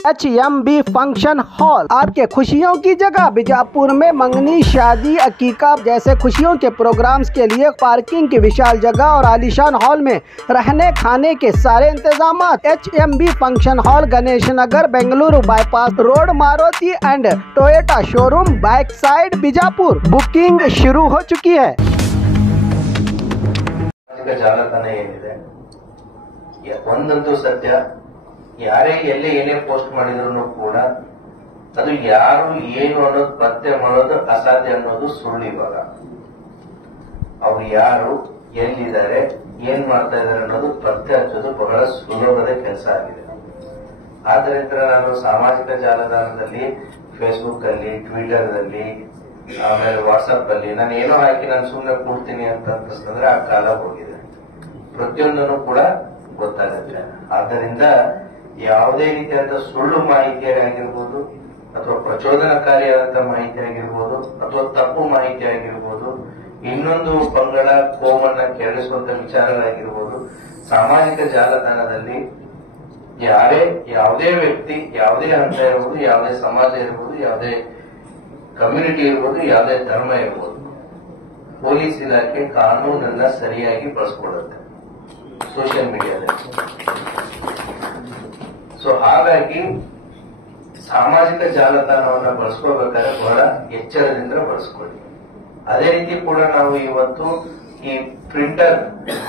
HMB function hall आपके खुशियों की जगह। बीजापुर में मंगनी, शादी, अकीका जैसे खुशियों के प्रोग्राम्स के लिए पार्किंग की विशाल जगह और आलीशान हॉल में रहने खाने के सारे इंतजाम। HMB function hall, Ganesh Nagar, Bengaluru bypass road, Maruti and Toyota showroom, back side, Bijapur. Booking शुरू हो चुकी है। ಜಾಲತಾಣ ಏನಿದೆ ಒಂದಂತೂ ಸತ್ಯ, ಯಾರೇ ಎಲ್ಲೇ ಏನೇ ಪೋಸ್ಟ್ ಮಾಡಿದ್ರು ಕೂಡ ಅದು ಯಾರು ಏನು ಅನ್ನೋದು ಪತ್ತೆ ಮಾಡೋದು ಅಸಾಧ್ಯ ಅನ್ನೋದು ಸುಳ್ಳು. ಇವಾಗ ಅವ್ರು ಯಾರು, ಎಲ್ಲಿದ್ದಾರೆ, ಏನ್ ಮಾಡ್ತಾ ಇದಾರೆ ಅನ್ನೋದು ಪತ್ತೆ ಹಚ್ಚೋದು ಬಹಳ ಸುಲಭದ ಕೆಲಸ ಆಗಿದೆ. ಆದ್ರಿಂದ ನಾನು ಸಾಮಾಜಿಕ ಜಾಲತಾಣದಲ್ಲಿ, ಫೇಸ್ಬುಕ್ ಅಲ್ಲಿ, ಟ್ವಿಟರ್ ಅಲ್ಲಿ, ಆಮೇಲೆ ವಾಟ್ಸ್ಆಪ್ ಅಲ್ಲಿ ನಾನು ಏನೋ ಹಾಕಿ ನಾನು ಸುಮ್ಮನೆ ಕೂಡ್ತೀನಿ ಅಂತ ಅನ್ಸ್ತಂದ್ರೆ ಆ ಕಾಲ ಹೋಗಿದೆ. ಪ್ರತಿಯೊಂದನ್ನು ಕೂಡ ಗೊತ್ತಾಗುತ್ತೆ. ಆದ್ದರಿಂದ ಯಾವುದೇ ರೀತಿಯಾದ ಸುಳ್ಳು ಮಾಹಿತಿ ಆಗಿರ್ಬೋದು, ಅಥವಾ ಪ್ರಚೋದನಕಾರಿಯಾದಂತಹ ಮಾಹಿತಿ ಆಗಿರ್ಬೋದು, ಅಥವಾ ತಪ್ಪು ಮಾಹಿತಿ ಆಗಿರ್ಬೋದು, ಇನ್ನೊಂದು ಪಂಗಡ ಕೋಮನ್ನ ಕೆರಳಿಸುವಂತ ವಿಚಾರಗಳಾಗಿರ್ಬೋದು, ಸಾಮಾಜಿಕ ಜಾಲತಾಣದಲ್ಲಿ ಯಾವುದೇ ವ್ಯಕ್ತಿ, ಯಾವುದೇ ಹಂತ ಇರ್ಬೋದು, ಯಾವುದೇ ಸಮಾಜ ಇರ್ಬೋದು, ಯಾವುದೇ ಕಮ್ಯುನಿಟಿ ಇರ್ಬೋದು, ಯಾವುದೇ ಧರ್ಮ ಇರ್ಬೋದು, ಪೊಲೀಸ್ ಇಲಾಖೆ ಕಾನೂನನ್ನ ಸರಿಯಾಗಿ ಬಳಸ್ಕೊಳ್ಳುತ್ತೆ ಸೋಷಿಯಲ್ ಮೀಡಿಯಾದಲ್ಲಿ. ಸೊ ಹಾಗಾಗಿ ಸಾಮಾಜಿಕ ಜಾಲತಾಣವನ್ನ ಬಳಸ್ಕೋಬೇಕಾದ್ರೆ ಬಹಳ ಎಚ್ಚರದಿಂದ ಬಳಸ್ಕೊಳ್ಳಿ. ಅದೇ ರೀತಿ ಕೂಡ ನಾವು ಇವತ್ತು ಈ ಪ್ರಿಂಟರ್,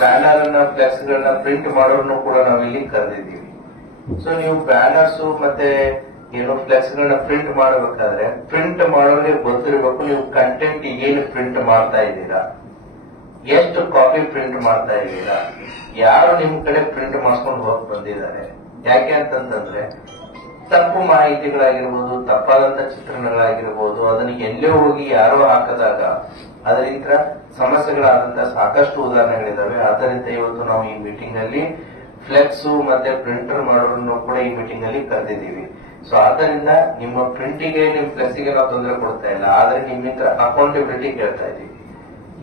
ಬ್ಯಾನರ್ ಅನ್ನ, ಫ್ಲೆಕ್ಸ್ ಗಳನ್ನ ಪ್ರಿಂಟ್ ಮಾಡೋರ್ನು ಕೂಡ ನಾವು ಇಲ್ಲಿ ಕರೆದಿದ್ದೀವಿ. ಸೊ ನೀವು ಬ್ಯಾನರ್ಸ್ ಮತ್ತೆ ಏನು ಫ್ಲೆಕ್ಸ್ ಗಳನ್ನ ಪ್ರಿಂಟ್ ಮಾಡಬೇಕಾದ್ರೆ ಪ್ರಿಂಟ್ ಮಾಡೋರಿಗೆ ಗೊತ್ತಿರಬೇಕು ನೀವು ಕಂಟೆಂಟ್ ಏನು ಪ್ರಿಂಟ್ ಮಾಡ್ತಾ ಇದ್ದೀರಾ, ಎಷ್ಟು ಕಾಪಿ ಪ್ರಿಂಟ್ ಮಾಡ್ತಾ ಇದ್ದೀರಾ, ಯಾರು ನಿಮ್ ಕಡೆ ಪ್ರಿಂಟ್ ಮಾಡಿಸ್ಕೊಂಡು ಹೋಗಿ ಬಂದಿದ್ದಾರೆ. ಯಾಕೆ ಅಂತಂದ್ರೆ ತಪ್ಪು ಮಾಹಿತಿಗಳಾಗಿರ್ಬೋದು, ತಪ್ಪಾದಂತ ಚಿತ್ರಣಗಳಾಗಿರ್ಬೋದು, ಅದನ್ನ ಎಲ್ಲೇ ಹೋಗಿ ಯಾರೋ ಹಾಕದಾಗ ಅದರಿಂದ ಸಮಸ್ಯೆಗಳಾದಂತಹ ಸಾಕಷ್ಟು ಉದಾಹರಣೆಗಳಿದಾವೆ. ಆದ್ದರಿಂದ ಇವತ್ತು ನಾವು ಈ ಮೀಟಿಂಗ್ ಅಲ್ಲಿ ಫ್ಲೆಕ್ಸ್ ಮತ್ತೆ ಪ್ರಿಂಟರ್ ಮಾಡೋರನ್ನು ಕೂಡ ಈ ಮೀಟಿಂಗ್ ಅಲ್ಲಿ ಕರೆದಿದ್ದೀವಿ. ಸೊ ಆದ್ದರಿಂದ ನಿಮ್ಮ ಪ್ರಿಂಟಿಗೆ, ನಿಮ್ ಫ್ಲೆಕ್ಸಿಗೆ ನಾವು ತೊಂದರೆ ಕೊಡ್ತಾ ಇಲ್ಲ, ಆದ್ರೆ ನಿಮ್ಮಿಂದ ಅಕೌಂಟಬಿಲಿಟಿ ಕೇಳ್ತಾ ಇದ್ದೀವಿ.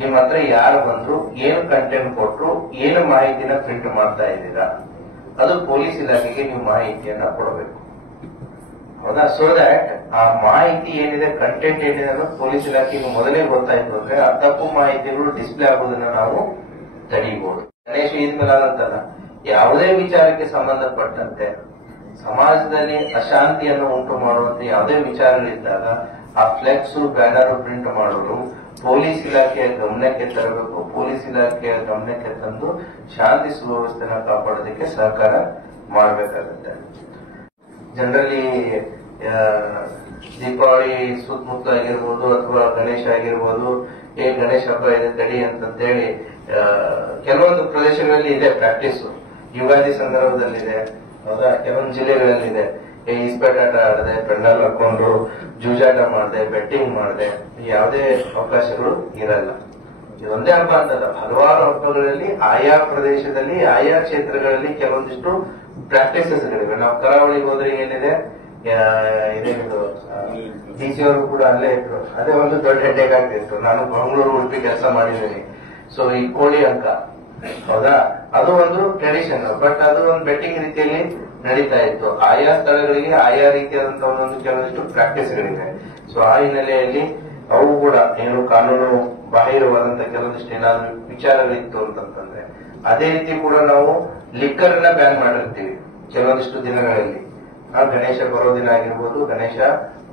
ನಿಮ್ಮ ಹತ್ರ ಯಾರು ಬಂದ್ರು, ಏನು ಕಂಟೆಂಟ್ ಕೊಟ್ರು, ಏನು ಮಾಹಿತಿನ ಪ್ರಿಂಟ್ ಮಾಡ್ತಾ ಇದ್ದೀರಾ, ಅದು ಪೊಲೀಸ್ ಇಲಾಖೆಗೆ ನೀವು ಮಾಹಿತಿಯನ್ನ ಕೊಡಬೇಕು. ಹೌದಾ? ಸೊ ದಟ್ ಆ ಮಾಹಿತಿ ಏನಿದೆ, ಕಂಟೆಂಟ್ ಏನಿದೆ ಅನ್ನೋದು ಪೊಲೀಸ್ ಇಲಾಖೆಗೆ ಮೊದಲೇ ಗೊತ್ತಾಯ್ತು ಅಂದ್ರೆ ಆ ತಪ್ಪು ಮಾಹಿತಿಗಳು ಡಿಸ್ಪ್ಲೇ ಆಗೋದನ್ನ ನಾವು ತಡೆಯಬಹುದು. ಗಣೇಶ ಈದ್ ಮಿಲಾದ್ ಅಂತಲ್ಲ, ಯಾವುದೇ ವಿಚಾರಕ್ಕೆ ಸಂಬಂಧಪಟ್ಟಂತೆ ಸಮಾಜದಲ್ಲಿ ಅಶಾಂತಿಯನ್ನು ಉಂಟು ಮಾಡುವಂತೆ ಯಾವುದೇ ವಿಚಾರಗಳಿದ್ದಾಗ ಆ ಫ್ಲೆಕ್ಸ್, ಬ್ಯಾನರ್ ಪ್ರಿಂಟ್ ಮಾಡೋರು ಪೊಲೀಸ್ ಇಲಾಖೆಯ ಗಮನಕ್ಕೆ ತರಬೇಕು. ಪೊಲೀಸ್ ಇಲಾಖೆಯ ಗಮನಕ್ಕೆ ತಂದು ಶಾಂತಿ ಸುವ್ಯವಸ್ಥೆನ ಕಾಪಾಡೋದಕ್ಕೆ ಸಹಕಾರ ಮಾಡಬೇಕಾಗುತ್ತೆ. ಜನರಲಿ ದೀಪಾವಳಿ ಸುತ್ತಮುತ್ತ ಆಗಿರ್ಬೋದು, ಅಥವಾ ಗಣೇಶ ಆಗಿರ್ಬೋದು, ಗಣೇಶ ಹಬ್ಬ ಇದೆ ತಡಿ ಅಂತೇಳಿ ಕೆಲವೊಂದು ಪ್ರದೇಶಗಳಲ್ಲಿ ಇದೆ ಪ್ರಾಕ್ಟೀಸ್. ಯುಗಾದಿ ಸಂದರ್ಭದಲ್ಲಿದೆ, ಹೌದಾ? ಕೆಲವೊಂದು ಜಿಲ್ಲೆಗಳಲ್ಲಿದೆ. ಇಸ್ಪೇಟಾಟ ಆಡದೆ, ಪೆಂಡಲ್ ಹಾಕೊಂಡು ಜೂಜಾಟ ಮಾಡದೆ, ಬೆಟ್ಟಿಂಗ್ ಮಾಡದೆ, ಯಾವುದೇ ಅವಕಾಶಗಳು ಇರಲ್ಲ. ಇದೊಂದೇ ಹಬ್ಬ ಅಂತಲ್ಲ, ಹಲವಾರು ಹಬ್ಬಗಳಲ್ಲಿ ಆಯಾ ಪ್ರದೇಶದಲ್ಲಿ, ಆಯಾ ಕ್ಷೇತ್ರಗಳಲ್ಲಿ ಕೆಲವೊಂದಿಷ್ಟು ಪ್ರಾಕ್ಟೀಸಸ್ಗಳಿವೆ. ನಾವು ಕರಾವಳಿಗೆ ಹೋದ್ರೆ ಏನಿದೆ, ಇದೇನಿದು ಡಿಸಿ ಅವರು ಕೂಡ ಅಲ್ಲೇ ಇದ್ರು. ಅದೇ ಒಂದು ದೊಡ್ಡ ಹೆಡ್ಡೇಕ್ ಆಗ್ತಿತ್ತು. ನಾನು ಬೆಂಗಳೂರು, ಉಡುಪಿ ಕೆಲಸ ಮಾಡಿದ್ದೀನಿ. ಸೊ ಈ ಕೋಳಿ ಅಂಕ, ಹೌದಾ, ಅದು ಒಂದು ಟ್ರೆಡಿಷನ್, ಬಟ್ ಅದು ಒಂದು ಬೆಟ್ಟಿಂಗ್ ರೀತಿಯಲ್ಲಿ ನಡೀತಾ ಇತ್ತು. ಆಯಾ ಸ್ಥಳಗಳಿಗೆ ಆಯಾ ರೀತಿಯಾದಂತಹ ಒಂದೊಂದು ಕೆಲವೊಂದಿಷ್ಟು ಪ್ರಾಕ್ಟೀಸ್ಗಳಿವೆ. ಸೊ ಆ ಹಿನ್ನೆಲೆಯಲ್ಲಿ ಅವು ಕೂಡ ಏನು ಕಾನೂನು ಬಾಹಿರವಾದಂತಹ ಕೆಲವೊಂದಿಷ್ಟು ಏನಾದ್ರು ವಿಚಾರಗಳಿತ್ತು ಅಂತಂದ್ರೆ, ಅದೇ ರೀತಿ ಕೂಡ ನಾವು ಲಿಕ್ಕರ್ ಅನ್ನ ಬ್ಯಾನ್ ಮಾಡಿರ್ತೀವಿ ಕೆಲವೊಂದಿಷ್ಟು ದಿನಗಳಲ್ಲಿ. ಗಣೇಶ ಬರೋ ದಿನ ಆಗಿರ್ಬೋದು, ಗಣೇಶ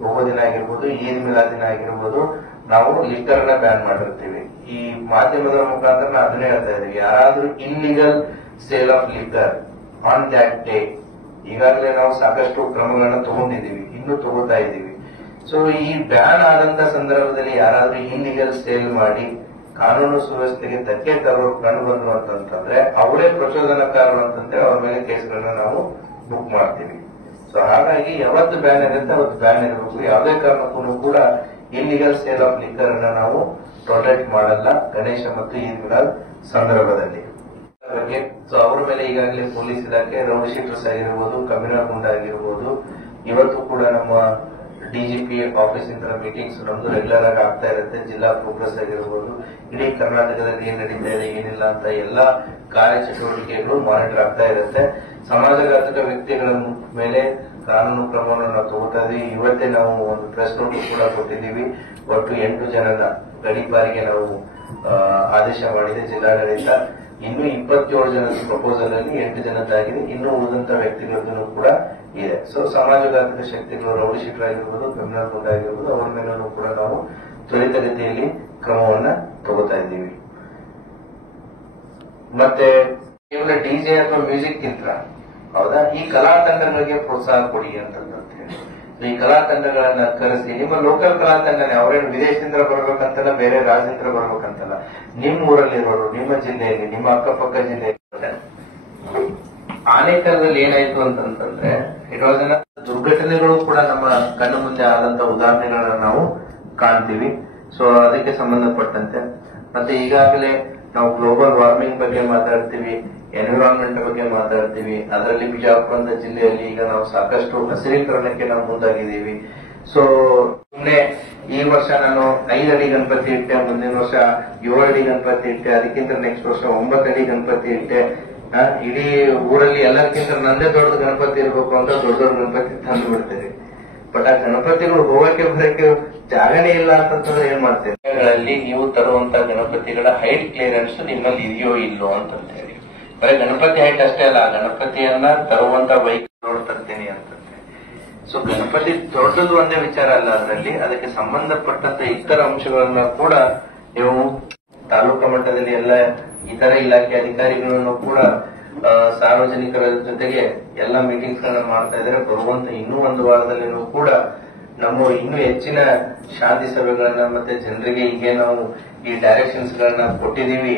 ಹೋಗೋ ದಿನ ಆಗಿರ್ಬೋದು, ಈದ್ ಮಿಲಾದ್ ದಿನ ಆಗಿರ್ಬೋದು, ನಾವು ಲಿಕ್ಕರ್ ಅನ್ನ ಬ್ಯಾನ್ ಮಾಡಿರ್ತೀವಿ. ಈ ಮಾಧ್ಯಮದ ಮುಖಾಂತರ ನಾವು ಅದನ್ನೇ ಹೇಳ್ತಾ ಇದ್ದೀವಿ, ಯಾರಾದ್ರೂ illegal sale of liquor on that day, ಈಗಾಗಲೇ ನಾವು ಸಾಕಷ್ಟು ಕ್ರಮಗಳನ್ನ ತಗೊಂಡಿದ್ದೀವಿ, ಇನ್ನೂ ತಗೋತಾ ಇದ್ದೀವಿ. ಸೊ ಈ ಬ್ಯಾನ್ ಆದಂತ ಸಂದರ್ಭದಲ್ಲಿ ಯಾರಾದ್ರೂ ಇಲ್ಲಿಗಲ್ ಸೇಲ್ ಮಾಡಿ ಕಾನೂನು ಸುವ್ಯವಸ್ಥೆಗೆ ಧಕ್ಕೆ ತರೋರು ಕಂಡು ಬಂದ್ರು ಅಂತಂದ್ರೆ ಅವರೇ ಪ್ರಚೋದನಕಾರರು ಅಂತಂದ್ರೆ ಅವ್ರ ಮೇಲೆ ಕೇಸ್ಗಳನ್ನ ನಾವು ಬುಕ್ ಮಾಡ್ತೀವಿ. ಸೊ ಹಾಗಾಗಿ ಯಾವತ್ತು ಬ್ಯಾನ್ ಇರುತ್ತೆ ಅವತ್ತು ಬ್ಯಾನ್ ಇರಬೇಕು. ಯಾವುದೇ ಕಾರಣಕ್ಕೂ ಕೂಡ ಇಲ್ಲಿಗಲ್ ಸೇಲ್ ಆಫ್ ಲಿಕ್ಕರ್ ಅನ್ನ ನಾವು ಟೊಲರೇಟ್ ಮಾಡಲ್ಲ ಗಣೇಶ ಮತ್ತು ಈದ್ ಮಿಲಾದ್ ಸಂದರ್ಭದಲ್ಲಿ. ಸೊ ಅವ್ರ ಮೇಲೆ ಈಗಾಗಲೇ ಪೊಲೀಸ್ ಇಲಾಖೆ ರೌಡಿ ಶೀಟರ್ಸ್ ಆಗಿರ್ಬೋದು, ಕಮ್ಯುನಲ್ ಗುಂಡ ಆಗಿರ್ಬೋದು, ಇವತ್ತು ಕೂಡ ನಮ್ಮ ಡಿಜಿಪಿ ಆಫೀಸ್ ಇಂದ ಮೀಟಿಂಗ್ಸ್ ನಮ್ದು ರೆಗ್ಯುಲರ್ ಆಗಿ ಆಗ್ತಾ ಇರುತ್ತೆ. ಜಿಲ್ಲಾ ಪ್ರೋಗ್ರೆಸ್ ಆಗಿರ್ಬೋದು, ಇಡೀ ಕರ್ನಾಟಕದಲ್ಲಿ ಏನ್ ನಡೀತಾ ಇದೆ ಏನಿಲ್ಲ ಅಂತ ಎಲ್ಲಾ ಕಾರ್ಯಚಟುವಟಿಕೆಗಳು ಮಾನಿಟರ್ ಆಗ್ತಾ ಇರುತ್ತೆ. ಸಮಾಜಘಾತಕ ವ್ಯಕ್ತಿಗಳ ಮೇಲೆ ಕಾನೂನು ಕ್ರಮವನ್ನು ನಾವು ತಗೋತಾ ಇದೀವಿ. ಇವತ್ತೇ ನಾವು ಒಂದು ಪ್ರೆಸ್ ನೋಟಿಸ್ ಕೂಡ ಕೊಟ್ಟಿದ್ದೀವಿ. ಒಟ್ಟು 8 ಜನದ ಗಡೀಪಾರಿಗೆ ನಾವು ಆದೇಶ ಮಾಡಿದೆ ಜಿಲ್ಲಾಡಳಿತ. ಇನ್ನು 27 ಜನದ ಪ್ರಪೋಸಲ್ ಅಲ್ಲಿ 8 ಜನದ್ದಾಗಿದೆ. ಇನ್ನೂ ಉಳಿದಂತ ವ್ಯಕ್ತಿಗಳದ್ದು ಕೂಡ ಇದೆ. ಸೊ ಸಮಾಜಘಾತಕ ಶಕ್ತಿಗಳು, ರೌಡಿ ಶೀಟರ್ ಆಗಿರ್ಬೋದು, ಕ್ರಿಮಿನಲ್ ಗುಂಡ ಆಗಿರ್ಬೋದು, ಅವರ ಮೇಲೂ ಕೂಡ ನಾವು ತ್ವರಿತ ರೀತಿಯಲ್ಲಿ ಕ್ರಮವನ್ನ ತಗೋತಾ ಇದ್ದೀವಿ. ಮತ್ತೆ ಕೇವಲ ಡಿಜೆ ಅಥವಾ ಮ್ಯೂಸಿಕ್ ಯಂತ್ರ ಹೌದಾ, ಈ ಕಲಾ ತಂಡಗಳಿಗೆ ಪ್ರೋತ್ಸಾಹ ಕೊಡಿ ಅಂತ ಹೇಳಿ ಈ ಕಲಾ ತಂಡಗಳನ್ನ ಕರೆಸಿ, ನಿಮ್ಮ ಲೋಕಲ್ ಕಲಾ ತಂಡನೇ, ಅವರೇನು ವಿದೇಶದಿಂದ ಬರ್ಬೇಕಂತಲ್ಲ, ಬೇರೆ ರಾಜ್ಯದಿಂದ ಬರ್ಬೇಕಂತಲ್ಲ, ನಿಮ್ಮ ಊರಲ್ಲಿರೋರು, ನಿಮ್ಮ ಜಿಲ್ಲೆಯಲ್ಲಿ, ನಿಮ್ಮ ಅಕ್ಕಪಕ್ಕ ಜಿಲ್ಲೆಯಲ್ಲಿ. ಆನೇಕಲ್ದಲ್ಲಿ ಏನಾಯ್ತು ಅಂತಂದ್ರೆ ಇರೋದನ್ನ ದುರ್ಘಟನೆಗಳು ಕೂಡ ನಮ್ಮ ಕಣ್ಣು ಮುಂದೆ ಆದಂತ ಉದಾಹರಣೆಗಳನ್ನ ನಾವು ಕಾಣ್ತೀವಿ. ಸೊ ಅದಕ್ಕೆ ಸಂಬಂಧಪಟ್ಟಂತೆ ಮತ್ತೆ ಈಗಾಗಲೇ ನಾವು ಗ್ಲೋಬಲ್ ವಾರ್ಮಿಂಗ್ ಬಗ್ಗೆ ಮಾತಾಡ್ತೀವಿ, ಎನ್ವಿರಾನ್ಮೆಂಟ್ ಬಗ್ಗೆ ಮಾತಾಡ್ತೀವಿ. ಅದರಲ್ಲಿ ಬಿಜಾಪುರ ಅಂತ ಜಿಲ್ಲೆಯಲ್ಲಿ ಈಗ ನಾವು ಸಾಕಷ್ಟು ಹಸಿರೀಕರಣಕ್ಕೆ ನಾವು ಮುಂದಾಗಿದ್ದೀವಿ. ಸೊ ಸುಮ್ಮನೆ ಈ ವರ್ಷ ನಾನು 5 ಅಡಿ ಗಣಪತಿ ಇಟ್ಟೆ, ಮುಂದಿನ ವರ್ಷ 7 ಅಡಿ ಗಣಪತಿ ಇಟ್ಟೆ, ಅದಕ್ಕಿಂತ ನೆಕ್ಸ್ಟ್ ವರ್ಷ 9 ಅಡಿ ಗಣಪತಿ ಇಟ್ಟೆ. ಇಡೀ ಊರಲ್ಲಿ ಎಲ್ಲಕ್ಕಿಂತ ನಂದೇ ದೊಡ್ಡ ಗಣಪತಿ ಇರಬೇಕು ಅಂತ ದೊಡ್ಡ ದೊಡ್ಡ ಗಣಪತಿ ತಂದು ಬಿಡ್ತೇವೆ. ಬಟ್ ಆ ಗಣಪತಿಗಳು ಹೋಗಕ್ಕೆ ಬರಕ್ಕೆ ಜಾಗನೇ ಇಲ್ಲ ಅಂತಂದ್ರೆ ಏನ್ ಮಾಡ್ತೇವೆ? ನೀವು ತರುವಂತ ಗಣಪತಿಗಳ ಹೈಟ್ ಕ್ಲಿಯರೆನ್ಸ್ ನಿಮ್ಮಲ್ಲಿ ಇದೆಯೋ ಇಲ್ಲೋ ಅಂತ ಹೇಳಿ. ಬರೀ ಗಣಪತಿ ಹೈಟ್ ಅಷ್ಟೇ ಅಲ್ಲ, ಗಣಪತಿಯನ್ನ ತರುವಂತ ವೆಹಿಕಲ್ ತರ್ತೀನಿ ಅಂತ. ಸೊ ಗಣಪತಿ ದೊಡ್ಡದು ಒಂದೇ ವಿಚಾರ ಅಲ್ಲ, ಅದಕ್ಕೆ ಸಂಬಂಧಪಟ್ಟಂತ ಇತರ ಅಂಶಗಳನ್ನ ಕೂಡ ನೀವು ತಾಲೂಕು ಮಟ್ಟದಲ್ಲಿ ಎಲ್ಲ ಇತರ ಇಲಾಖೆ ಅಧಿಕಾರಿಗಳನ್ನು ಕೂಡ ಸಾರ್ವಜನಿಕರ ಜೊತೆಗೆ ಎಲ್ಲ ಮೀಟಿಂಗ್ಸ್ ಗಳನ್ನ ಮಾಡ್ತಾ ಇದ್ದಾರೆ. ಬರುವಂತ ಇನ್ನೂ 1 ವಾರದಲ್ಲಿನೂ ಕೂಡ ನಮ್ಮ ಇನ್ನೂ ಹೆಚ್ಚಿನ ಶಾಂತಿ ಸಭೆಗಳನ್ನ ಮತ್ತೆ ಜನರಿಗೆ ಹೀಗೆ ನಾವು ಈ ಡೈರೆಕ್ಷನ್ಸ್ ಗಳನ್ನ ಕೊಟ್ಟಿದ್ದೀವಿ,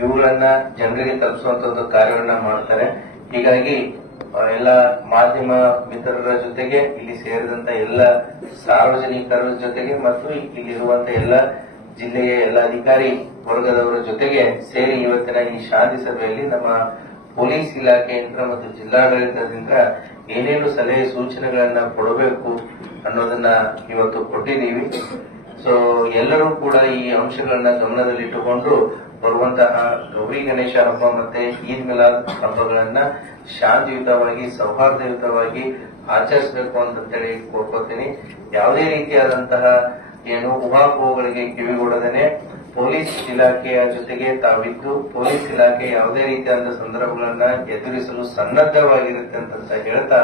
ಇವುಗಳನ್ನ ಜನರಿಗೆ ತಲುಪಿಸುವಂತ ಕಾರ್ಯವನ್ನ ಮಾಡ್ತಾರೆ. ಹೀಗಾಗಿ ಎಲ್ಲ ಮಾಧ್ಯಮ ಮಿತ್ರರ ಜೊತೆಗೆ ಇಲ್ಲಿ ಸೇರಿದಂತ ಎಲ್ಲ ಸಾರ್ವಜನಿಕರ ಜೊತೆಗೆ ಮತ್ತು ಇಲ್ಲಿರುವಂತ ಎಲ್ಲ ಜಿಲ್ಲೆಯ ಎಲ್ಲ ಅಧಿಕಾರಿ ವರ್ಗದವರ ಜೊತೆಗೆ ಸೇರಿ ಇವತ್ತಿನ ಈ ಶಾಂತಿ ಸಭೆಯಲ್ಲಿ ನಮ್ಮ ಪೊಲೀಸ್ ಇಲಾಖೆಯಿಂದ ಮತ್ತು ಜಿಲ್ಲಾಡಳಿತದಿಂದ ಏನೇನು ಸಲಹೆ ಸೂಚನೆಗಳನ್ನ ಕೊಡಬೇಕು ಅನ್ನೋದನ್ನ ಇವತ್ತು ಕೊಟ್ಟಿದ್ದೀವಿ. ಸೊ ಎಲ್ಲರೂ ಕೂಡ ಈ ಅಂಶಗಳನ್ನ ಗಮನದಲ್ಲಿಟ್ಟುಕೊಂಡು ಬರುವಂತಹ ಗೌರಿ ಗಣೇಶ ಹಬ್ಬ ಮತ್ತೆ ಈದ್ ಮಿಲಾದ್ ಹಬ್ಬಗಳನ್ನ ಶಾಂತಿಯುತವಾಗಿ ಸೌಹಾರ್ದಯುತವಾಗಿ ಆಚರಿಸಬೇಕು ಅಂತೇಳಿ ಕೋರ್ಕೋತೀನಿ. ಯಾವುದೇ ರೀತಿಯಾದಂತಹ ಏನು ಊಹಾಪೋಹಗಳಿಗೆ ಕಿವಿಗೊಡದೇನೆ ಪೊಲೀಸ್ ಇಲಾಖೆಯ ಜೊತೆಗೆ ತಾವಿದ್ದು ಪೊಲೀಸ್ ಇಲಾಖೆ ಯಾವುದೇ ರೀತಿಯಾದ ಸಂದರ್ಭಗಳನ್ನ ಎದುರಿಸಲು ಸನ್ನದ್ಧವಾಗಿರುತ್ತೆ ಅಂತ ಹೇಳ್ತಾ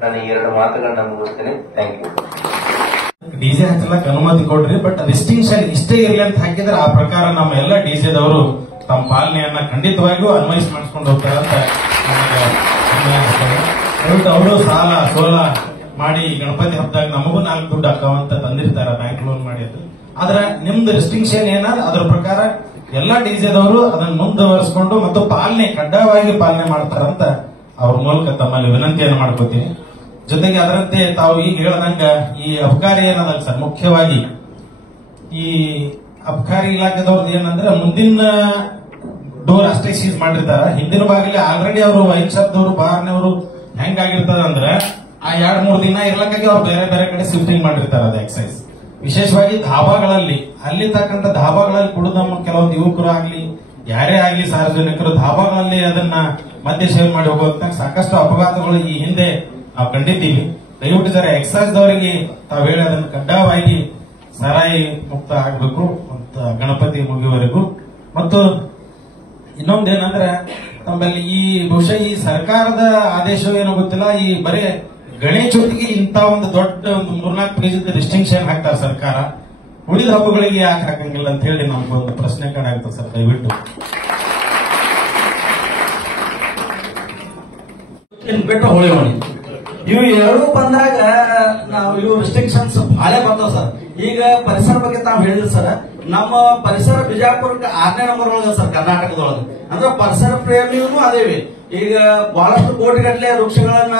ನಾನು ಈ 2 ಮಾತುಗಳನ್ನ ಮುಗಿಸ್ತೇನೆ. Thank you. ಡಿಜೆ ಹಚ್ಚಲಕ್ಕೆ ಅನುಮತಿ ಕೊಡ್ರಿ, ಬಟ್ ರಿಸ್ಟ್ರಿಕ್ಷನ್ ಇಷ್ಟೇ ಇರಲಿ ಅಂತ ಹಾಕಿದ್ರೆ ಆ ಪ್ರಕಾರ ನಮ್ಮ ಎಲ್ಲ ಡಿಜೆದವರು ತಮ್ಮ ಪಾಲನೆಯನ್ನ ಖಂಡಿತವಾಗಿಯೂ ಅನ್ವಯಿಸಿ ಮಾಡಿಸ್ಕೊಂಡು ಹೋಗ್ತಾರೆ ಅಂತ ಅವರು ಸಾಲ ಸೋಲ ಮಾಡಿ ಗಣಪತಿ ಹಬ್ಬದಾಗ ನಮಗೂ 4 ದುಡ್ಡು ಹಾಕವಂತ ತಂದಿರ್ತಾರ ಬ್ಯಾಂಕ್ ಲೋನ್ ಮಾಡಿ. ಆದ್ರೆ ನಿಮ್ದು ರಿಸ್ಟ್ರಿಕ್ಷನ್ ಏನಾದ್ರೆ ಅದರ ಪ್ರಕಾರ ಎಲ್ಲಾ ಡಿಜೆದವರು ಅದನ್ನ ಮುಂದುವರಿಸಿಕೊಂಡು ಮತ್ತು ಕಡ್ಡಾಯವಾಗಿ ಪಾಲನೆ ಮಾಡ್ತಾರಂತ ಅವ್ರ ಮೂಲಕ ತಮ್ಮಲ್ಲಿ ವಿನಂತಿಯನ್ನು ಮಾಡ್ಕೋತೀನಿ. ಜೊತೆಗೆ ಅದರಂತೆ ತಾವು ಈಗ ಹೇಳದಂಗ ಈ ಅಬಕಾರಿ ಏನದಲ್ಲ ಸರ್, ಮುಖ್ಯವಾಗಿ ಈ ಅಬಕಾರಿ ಇಲಾಖೆದವ್ರದ್ದು ಏನಂದ್ರೆ ಮುಂದಿನ ಡೋರ್ ಅಷ್ಟೇ ಸೀಸ್ ಮಾಡಿರ್ತಾರ, ಹಿಂದಿನ ಬಾಗಿಲಿ ಆಲ್ರೆಡಿ ಅವರು ವೈನ್ ಶಾಪ್ದವರು ಬಾರ್ನವರು ಹೆಂಗಾಗಿರ್ತದ ಅಂದ್ರೆ ಆ 2-3 ದಿನ ಇರ್ಲಕ್ಕಾಗಿ ಅವ್ರು ಬೇರೆ ಬೇರೆ ಕಡೆ ಶಿಫ್ಟಿಂಗ್ ಮಾಡಿರ್ತಾರ. ಅದು ಎಕ್ಸೈಸ್ ವಿಶೇಷವಾಗಿ ಧಾಬಾಗಳಲ್ಲಿ ಅಲ್ಲಿ ತಕ್ಕಂತ ಧಾಬಾಗಳಲ್ಲಿ ಕುಡಿದ ಕೆಲವೊಂದು ಯುವಕರು ಆಗ್ಲಿ ಯಾರೇ ಆಗ್ಲಿ ಸಾರ್ವಜನಿಕರು ಧಾಬಾಗಳಲ್ಲಿ ಅದನ್ನ ಮದ್ಯ ಸೇವನೆ ಮಾಡಿ ಹೋಗುವಂತ ಸಾಕಷ್ಟು ಅಪಘಾತಗಳು ಈ ಹಿಂದೆ ನಾವು ಕಂಡಿದ್ದೀವಿ. ದಯವಿಟ್ಟು ಜರ ಎಕ್ಸೈಸ್ ದವರಿಗೆ ತಾವು ಹೇಳಿ ಅದನ್ನು ಕಡ್ಡಾಯವಾಗಿ ಸರಾಯಿ ಮುಕ್ತ ಆಗಬೇಕು ಅಂತ ಗಣಪತಿ ಮುಗಿಯುವವರೆಗೂ. ಮತ್ತು ಇನ್ನೊಂದೇನಂದ್ರೆ ತಮ್ಮಲ್ಲಿ ಈ ಬಹುಶಃ ಈ ಸರ್ಕಾರದ ಆದೇಶ ಏನೋ ಗೊತ್ತಿಲ್ಲ, ಈ ಬರೀ ಗಣೇಶ ಚೌತಿಗೆ ಇಂತ ಒಂದು ದೊಡ್ಡ ಒಂದು 3-4 ಪೇಜ್ ರಿಸ್ಟ್ರಿಕ್ಷನ್ ಹಾಕ್ತಾರೆ ಸರ್ಕಾರ, ಉಳಿದ ಹಬ್ಬಗಳಿಗೆ ಯಾಕೆ ಹಾಕಂಗಿಲ್ಲ ಅಂತ ಹೇಳಿ ನಮ್ಗೊಂದು ಪ್ರಶ್ನೆ ಕಾಣಾಗ್ತದೆ ಸರ್. ದಯವಿಟ್ಟು ಬೆಟ್ಟ ಹೋಳಿ ಮಾಡಿ ಇವು 2 ಬಂದಾಗ ನಾವು ಇವು ರಿಸ್ಟ್ರಿಕ್ಷನ್ಸ್ ಬಹಳ ಬರ್ತಾವ ಸರ್. ಈಗ ಪರಿಸರ ಬಗ್ಗೆ ತಾವು ಹೇಳಿದ್ರಿ ಸರ್, ನಮ್ಮ ಪರಿಸರ ಬಿಜಾಪುರಕ್ಕೆ 6ನೇ ನಂಬರ್ ಒಳಗ ಸರ್ ಕರ್ನಾಟಕದೊಳಗೆ. ಅಂದ್ರೆ ಪರಿಸರ ಪ್ರೇಮಿಯೂ ಅದೇವಿ. ಈಗ ಬಹಳಷ್ಟು ಕೋಟಿಗಟ್ಟಲೆ ವೃಕ್ಷಗಳನ್ನ